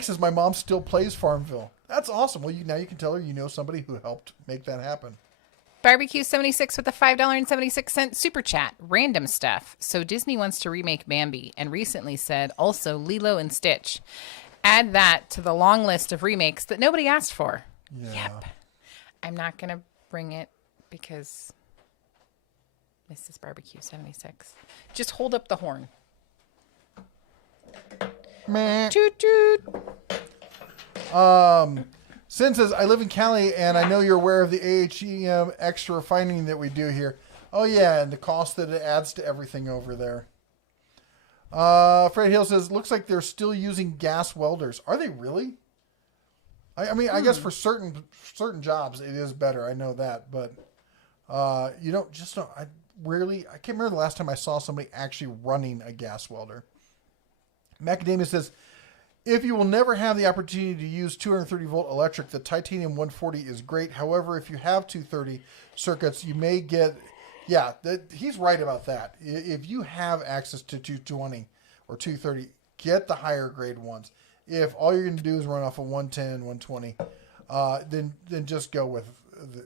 says, my mom still plays Farmville. That's awesome. Well, now you can tell her you know somebody who helped make that happen. Barbecue 76 with a $5.76 super chat. Random stuff. So Disney wants to remake Bambi and recently said also Lilo and Stitch. Add that to the long list of remakes that nobody asked for. Yeah. Yep. I'm not going to bring it because Mrs. Barbecue 76. Just hold up the horn. Meh. Toot toot. Sin says, I live in Cali, and I know you're aware of the AHEM extra refining that we do here. Oh, yeah, and the cost that it adds to everything over there. Fred Hill says, looks like they're still using gas welders. Are they really? I mean, I guess for certain jobs, it is better. I know that, but I can't remember the last time I saw somebody actually running a gas welder. Macadamia says, if you will never have the opportunity to use 230-volt electric, the Titanium 140 is great. However, if you have 230 circuits, you may get... Yeah, he's right about that. If you have access to 220 or 230, get the higher grade ones. If all you're going to do is run off a 110, 120, then just go with the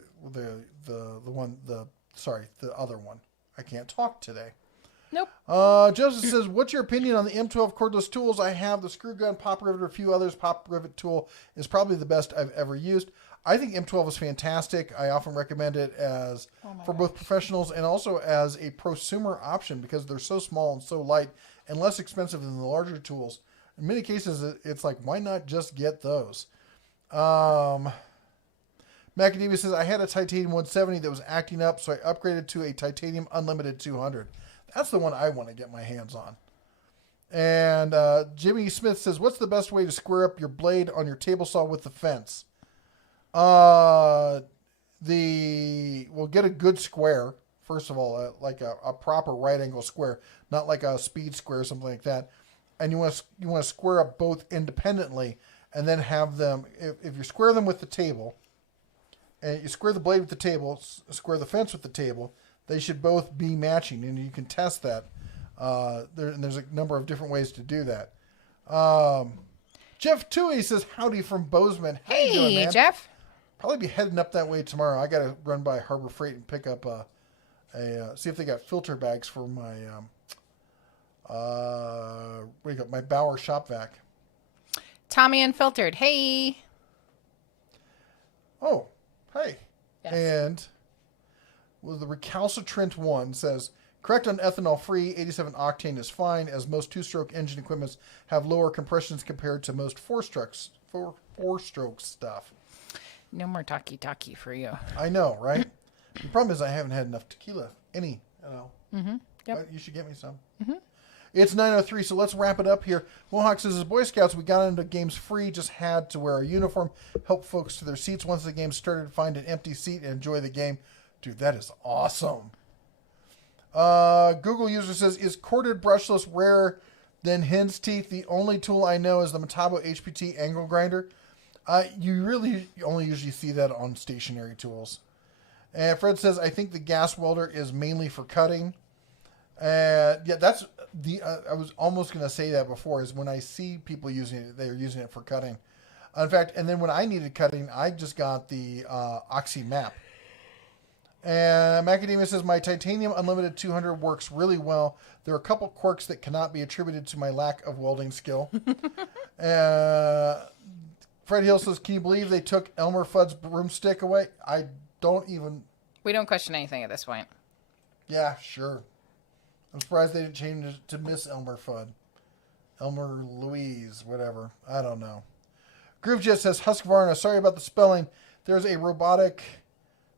other one. I can't talk today. Nope. Joseph says, what's your opinion on the M12 cordless tools? I have the screw gun, pop rivet, or a few others. Pop rivet tool is probably the best I've ever used. I think M12 is fantastic. I often recommend it as for both professionals and also as a prosumer option because they're so small and so light and less expensive than the larger tools. In many cases, it's like, why not just get those? Macadamia says, I had a titanium 170 that was acting up, so I upgraded to a titanium unlimited 200. That's the one I want to get my hands on. And Jimmy Smith says, what's the best way to square up your blade on your table saw with the fence? We'll get a good square, first of all, like a proper right angle square, not like a speed square or something like that. And you want to square up both independently and then have them, if you square them with the table, and you square the blade with the table, square the fence with the table, they should both be matching, and you can test that. There's a number of different ways to do that. Jeff Toohey says, howdy from Bozeman. How you doing, man? Jeff. Probably be heading up that way tomorrow. I got to run by Harbor Freight and pick up see if they got filter bags for my my Bauer shop vac. Tommy Unfiltered. Hey. Oh, hey. Yes. And the recalcitrant one says, correct on ethanol free, 87 octane is fine, as most two-stroke engine equipments have lower compressions compared to most four-stroke stuff. No more talkie for you. I know, right? The problem is I haven't had enough tequila. Yep. But you should get me some. Mm-hmm. It's 9:03, so let's wrap it up here. Mohawk says, as Boy Scouts, we got into games free, just had to wear a uniform, help folks to their seats. Once the game started, find an empty seat and enjoy the game. Dude, that is awesome. Google user says, is corded brushless rarer than hen's teeth? The only tool I know is the Metabo HPT angle grinder. You really only usually see that on stationary tools. And Fred says, I think the gas welder is mainly for cutting. Yeah, that's I was almost going to say that before, is when I see people using it, they're using it for cutting. In fact, and then when I needed cutting, I just got the Oxy Map. And Macadamia says, my Titanium Unlimited 200 works really well. There are a couple quirks that cannot be attributed to my lack of welding skill. Fred Hill says, can you believe they took Elmer Fudd's broomstick away? I don't even... We don't question anything at this point. Yeah, sure. I'm surprised they didn't change it to Miss Elmer Fudd. Elmer Louise, whatever. I don't know. Groovejet says, Husqvarna, sorry about the spelling. There's a robotic...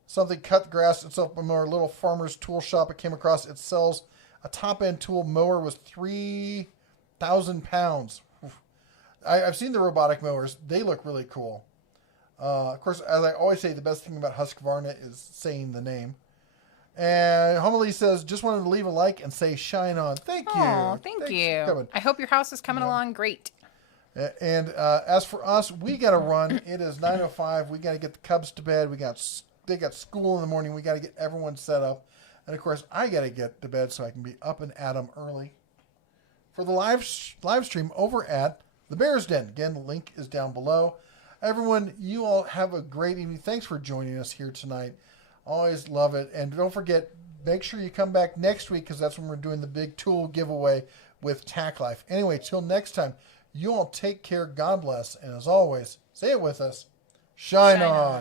something cut grass itself from our little farmer's tool shop I came across. It sells a top-end tool mower with 3,000 pounds. I've seen the robotic mowers. They look really cool. Of course, as I always say, the best thing about Husqvarna is saying the name. And Homily says, just wanted to leave a like and say shine on. Thank you. Oh, thank you. I hope your house is coming along great. And as for us, we got to run. It is 9:05. We got to get the Cubs to bed. They got school in the morning. We got to get everyone set up. And, of course, I got to get to bed so I can be up and at 'em early for the live stream over at the Bears Den. Again, the link is down below. Everyone, you all have a great evening. Thanks for joining us here tonight. Always love it. And don't forget, make sure you come back next week because that's when we're doing the big tool giveaway with Tack Life. Anyway, till next time, you all take care. God bless. And as always, say it with us. Shine on.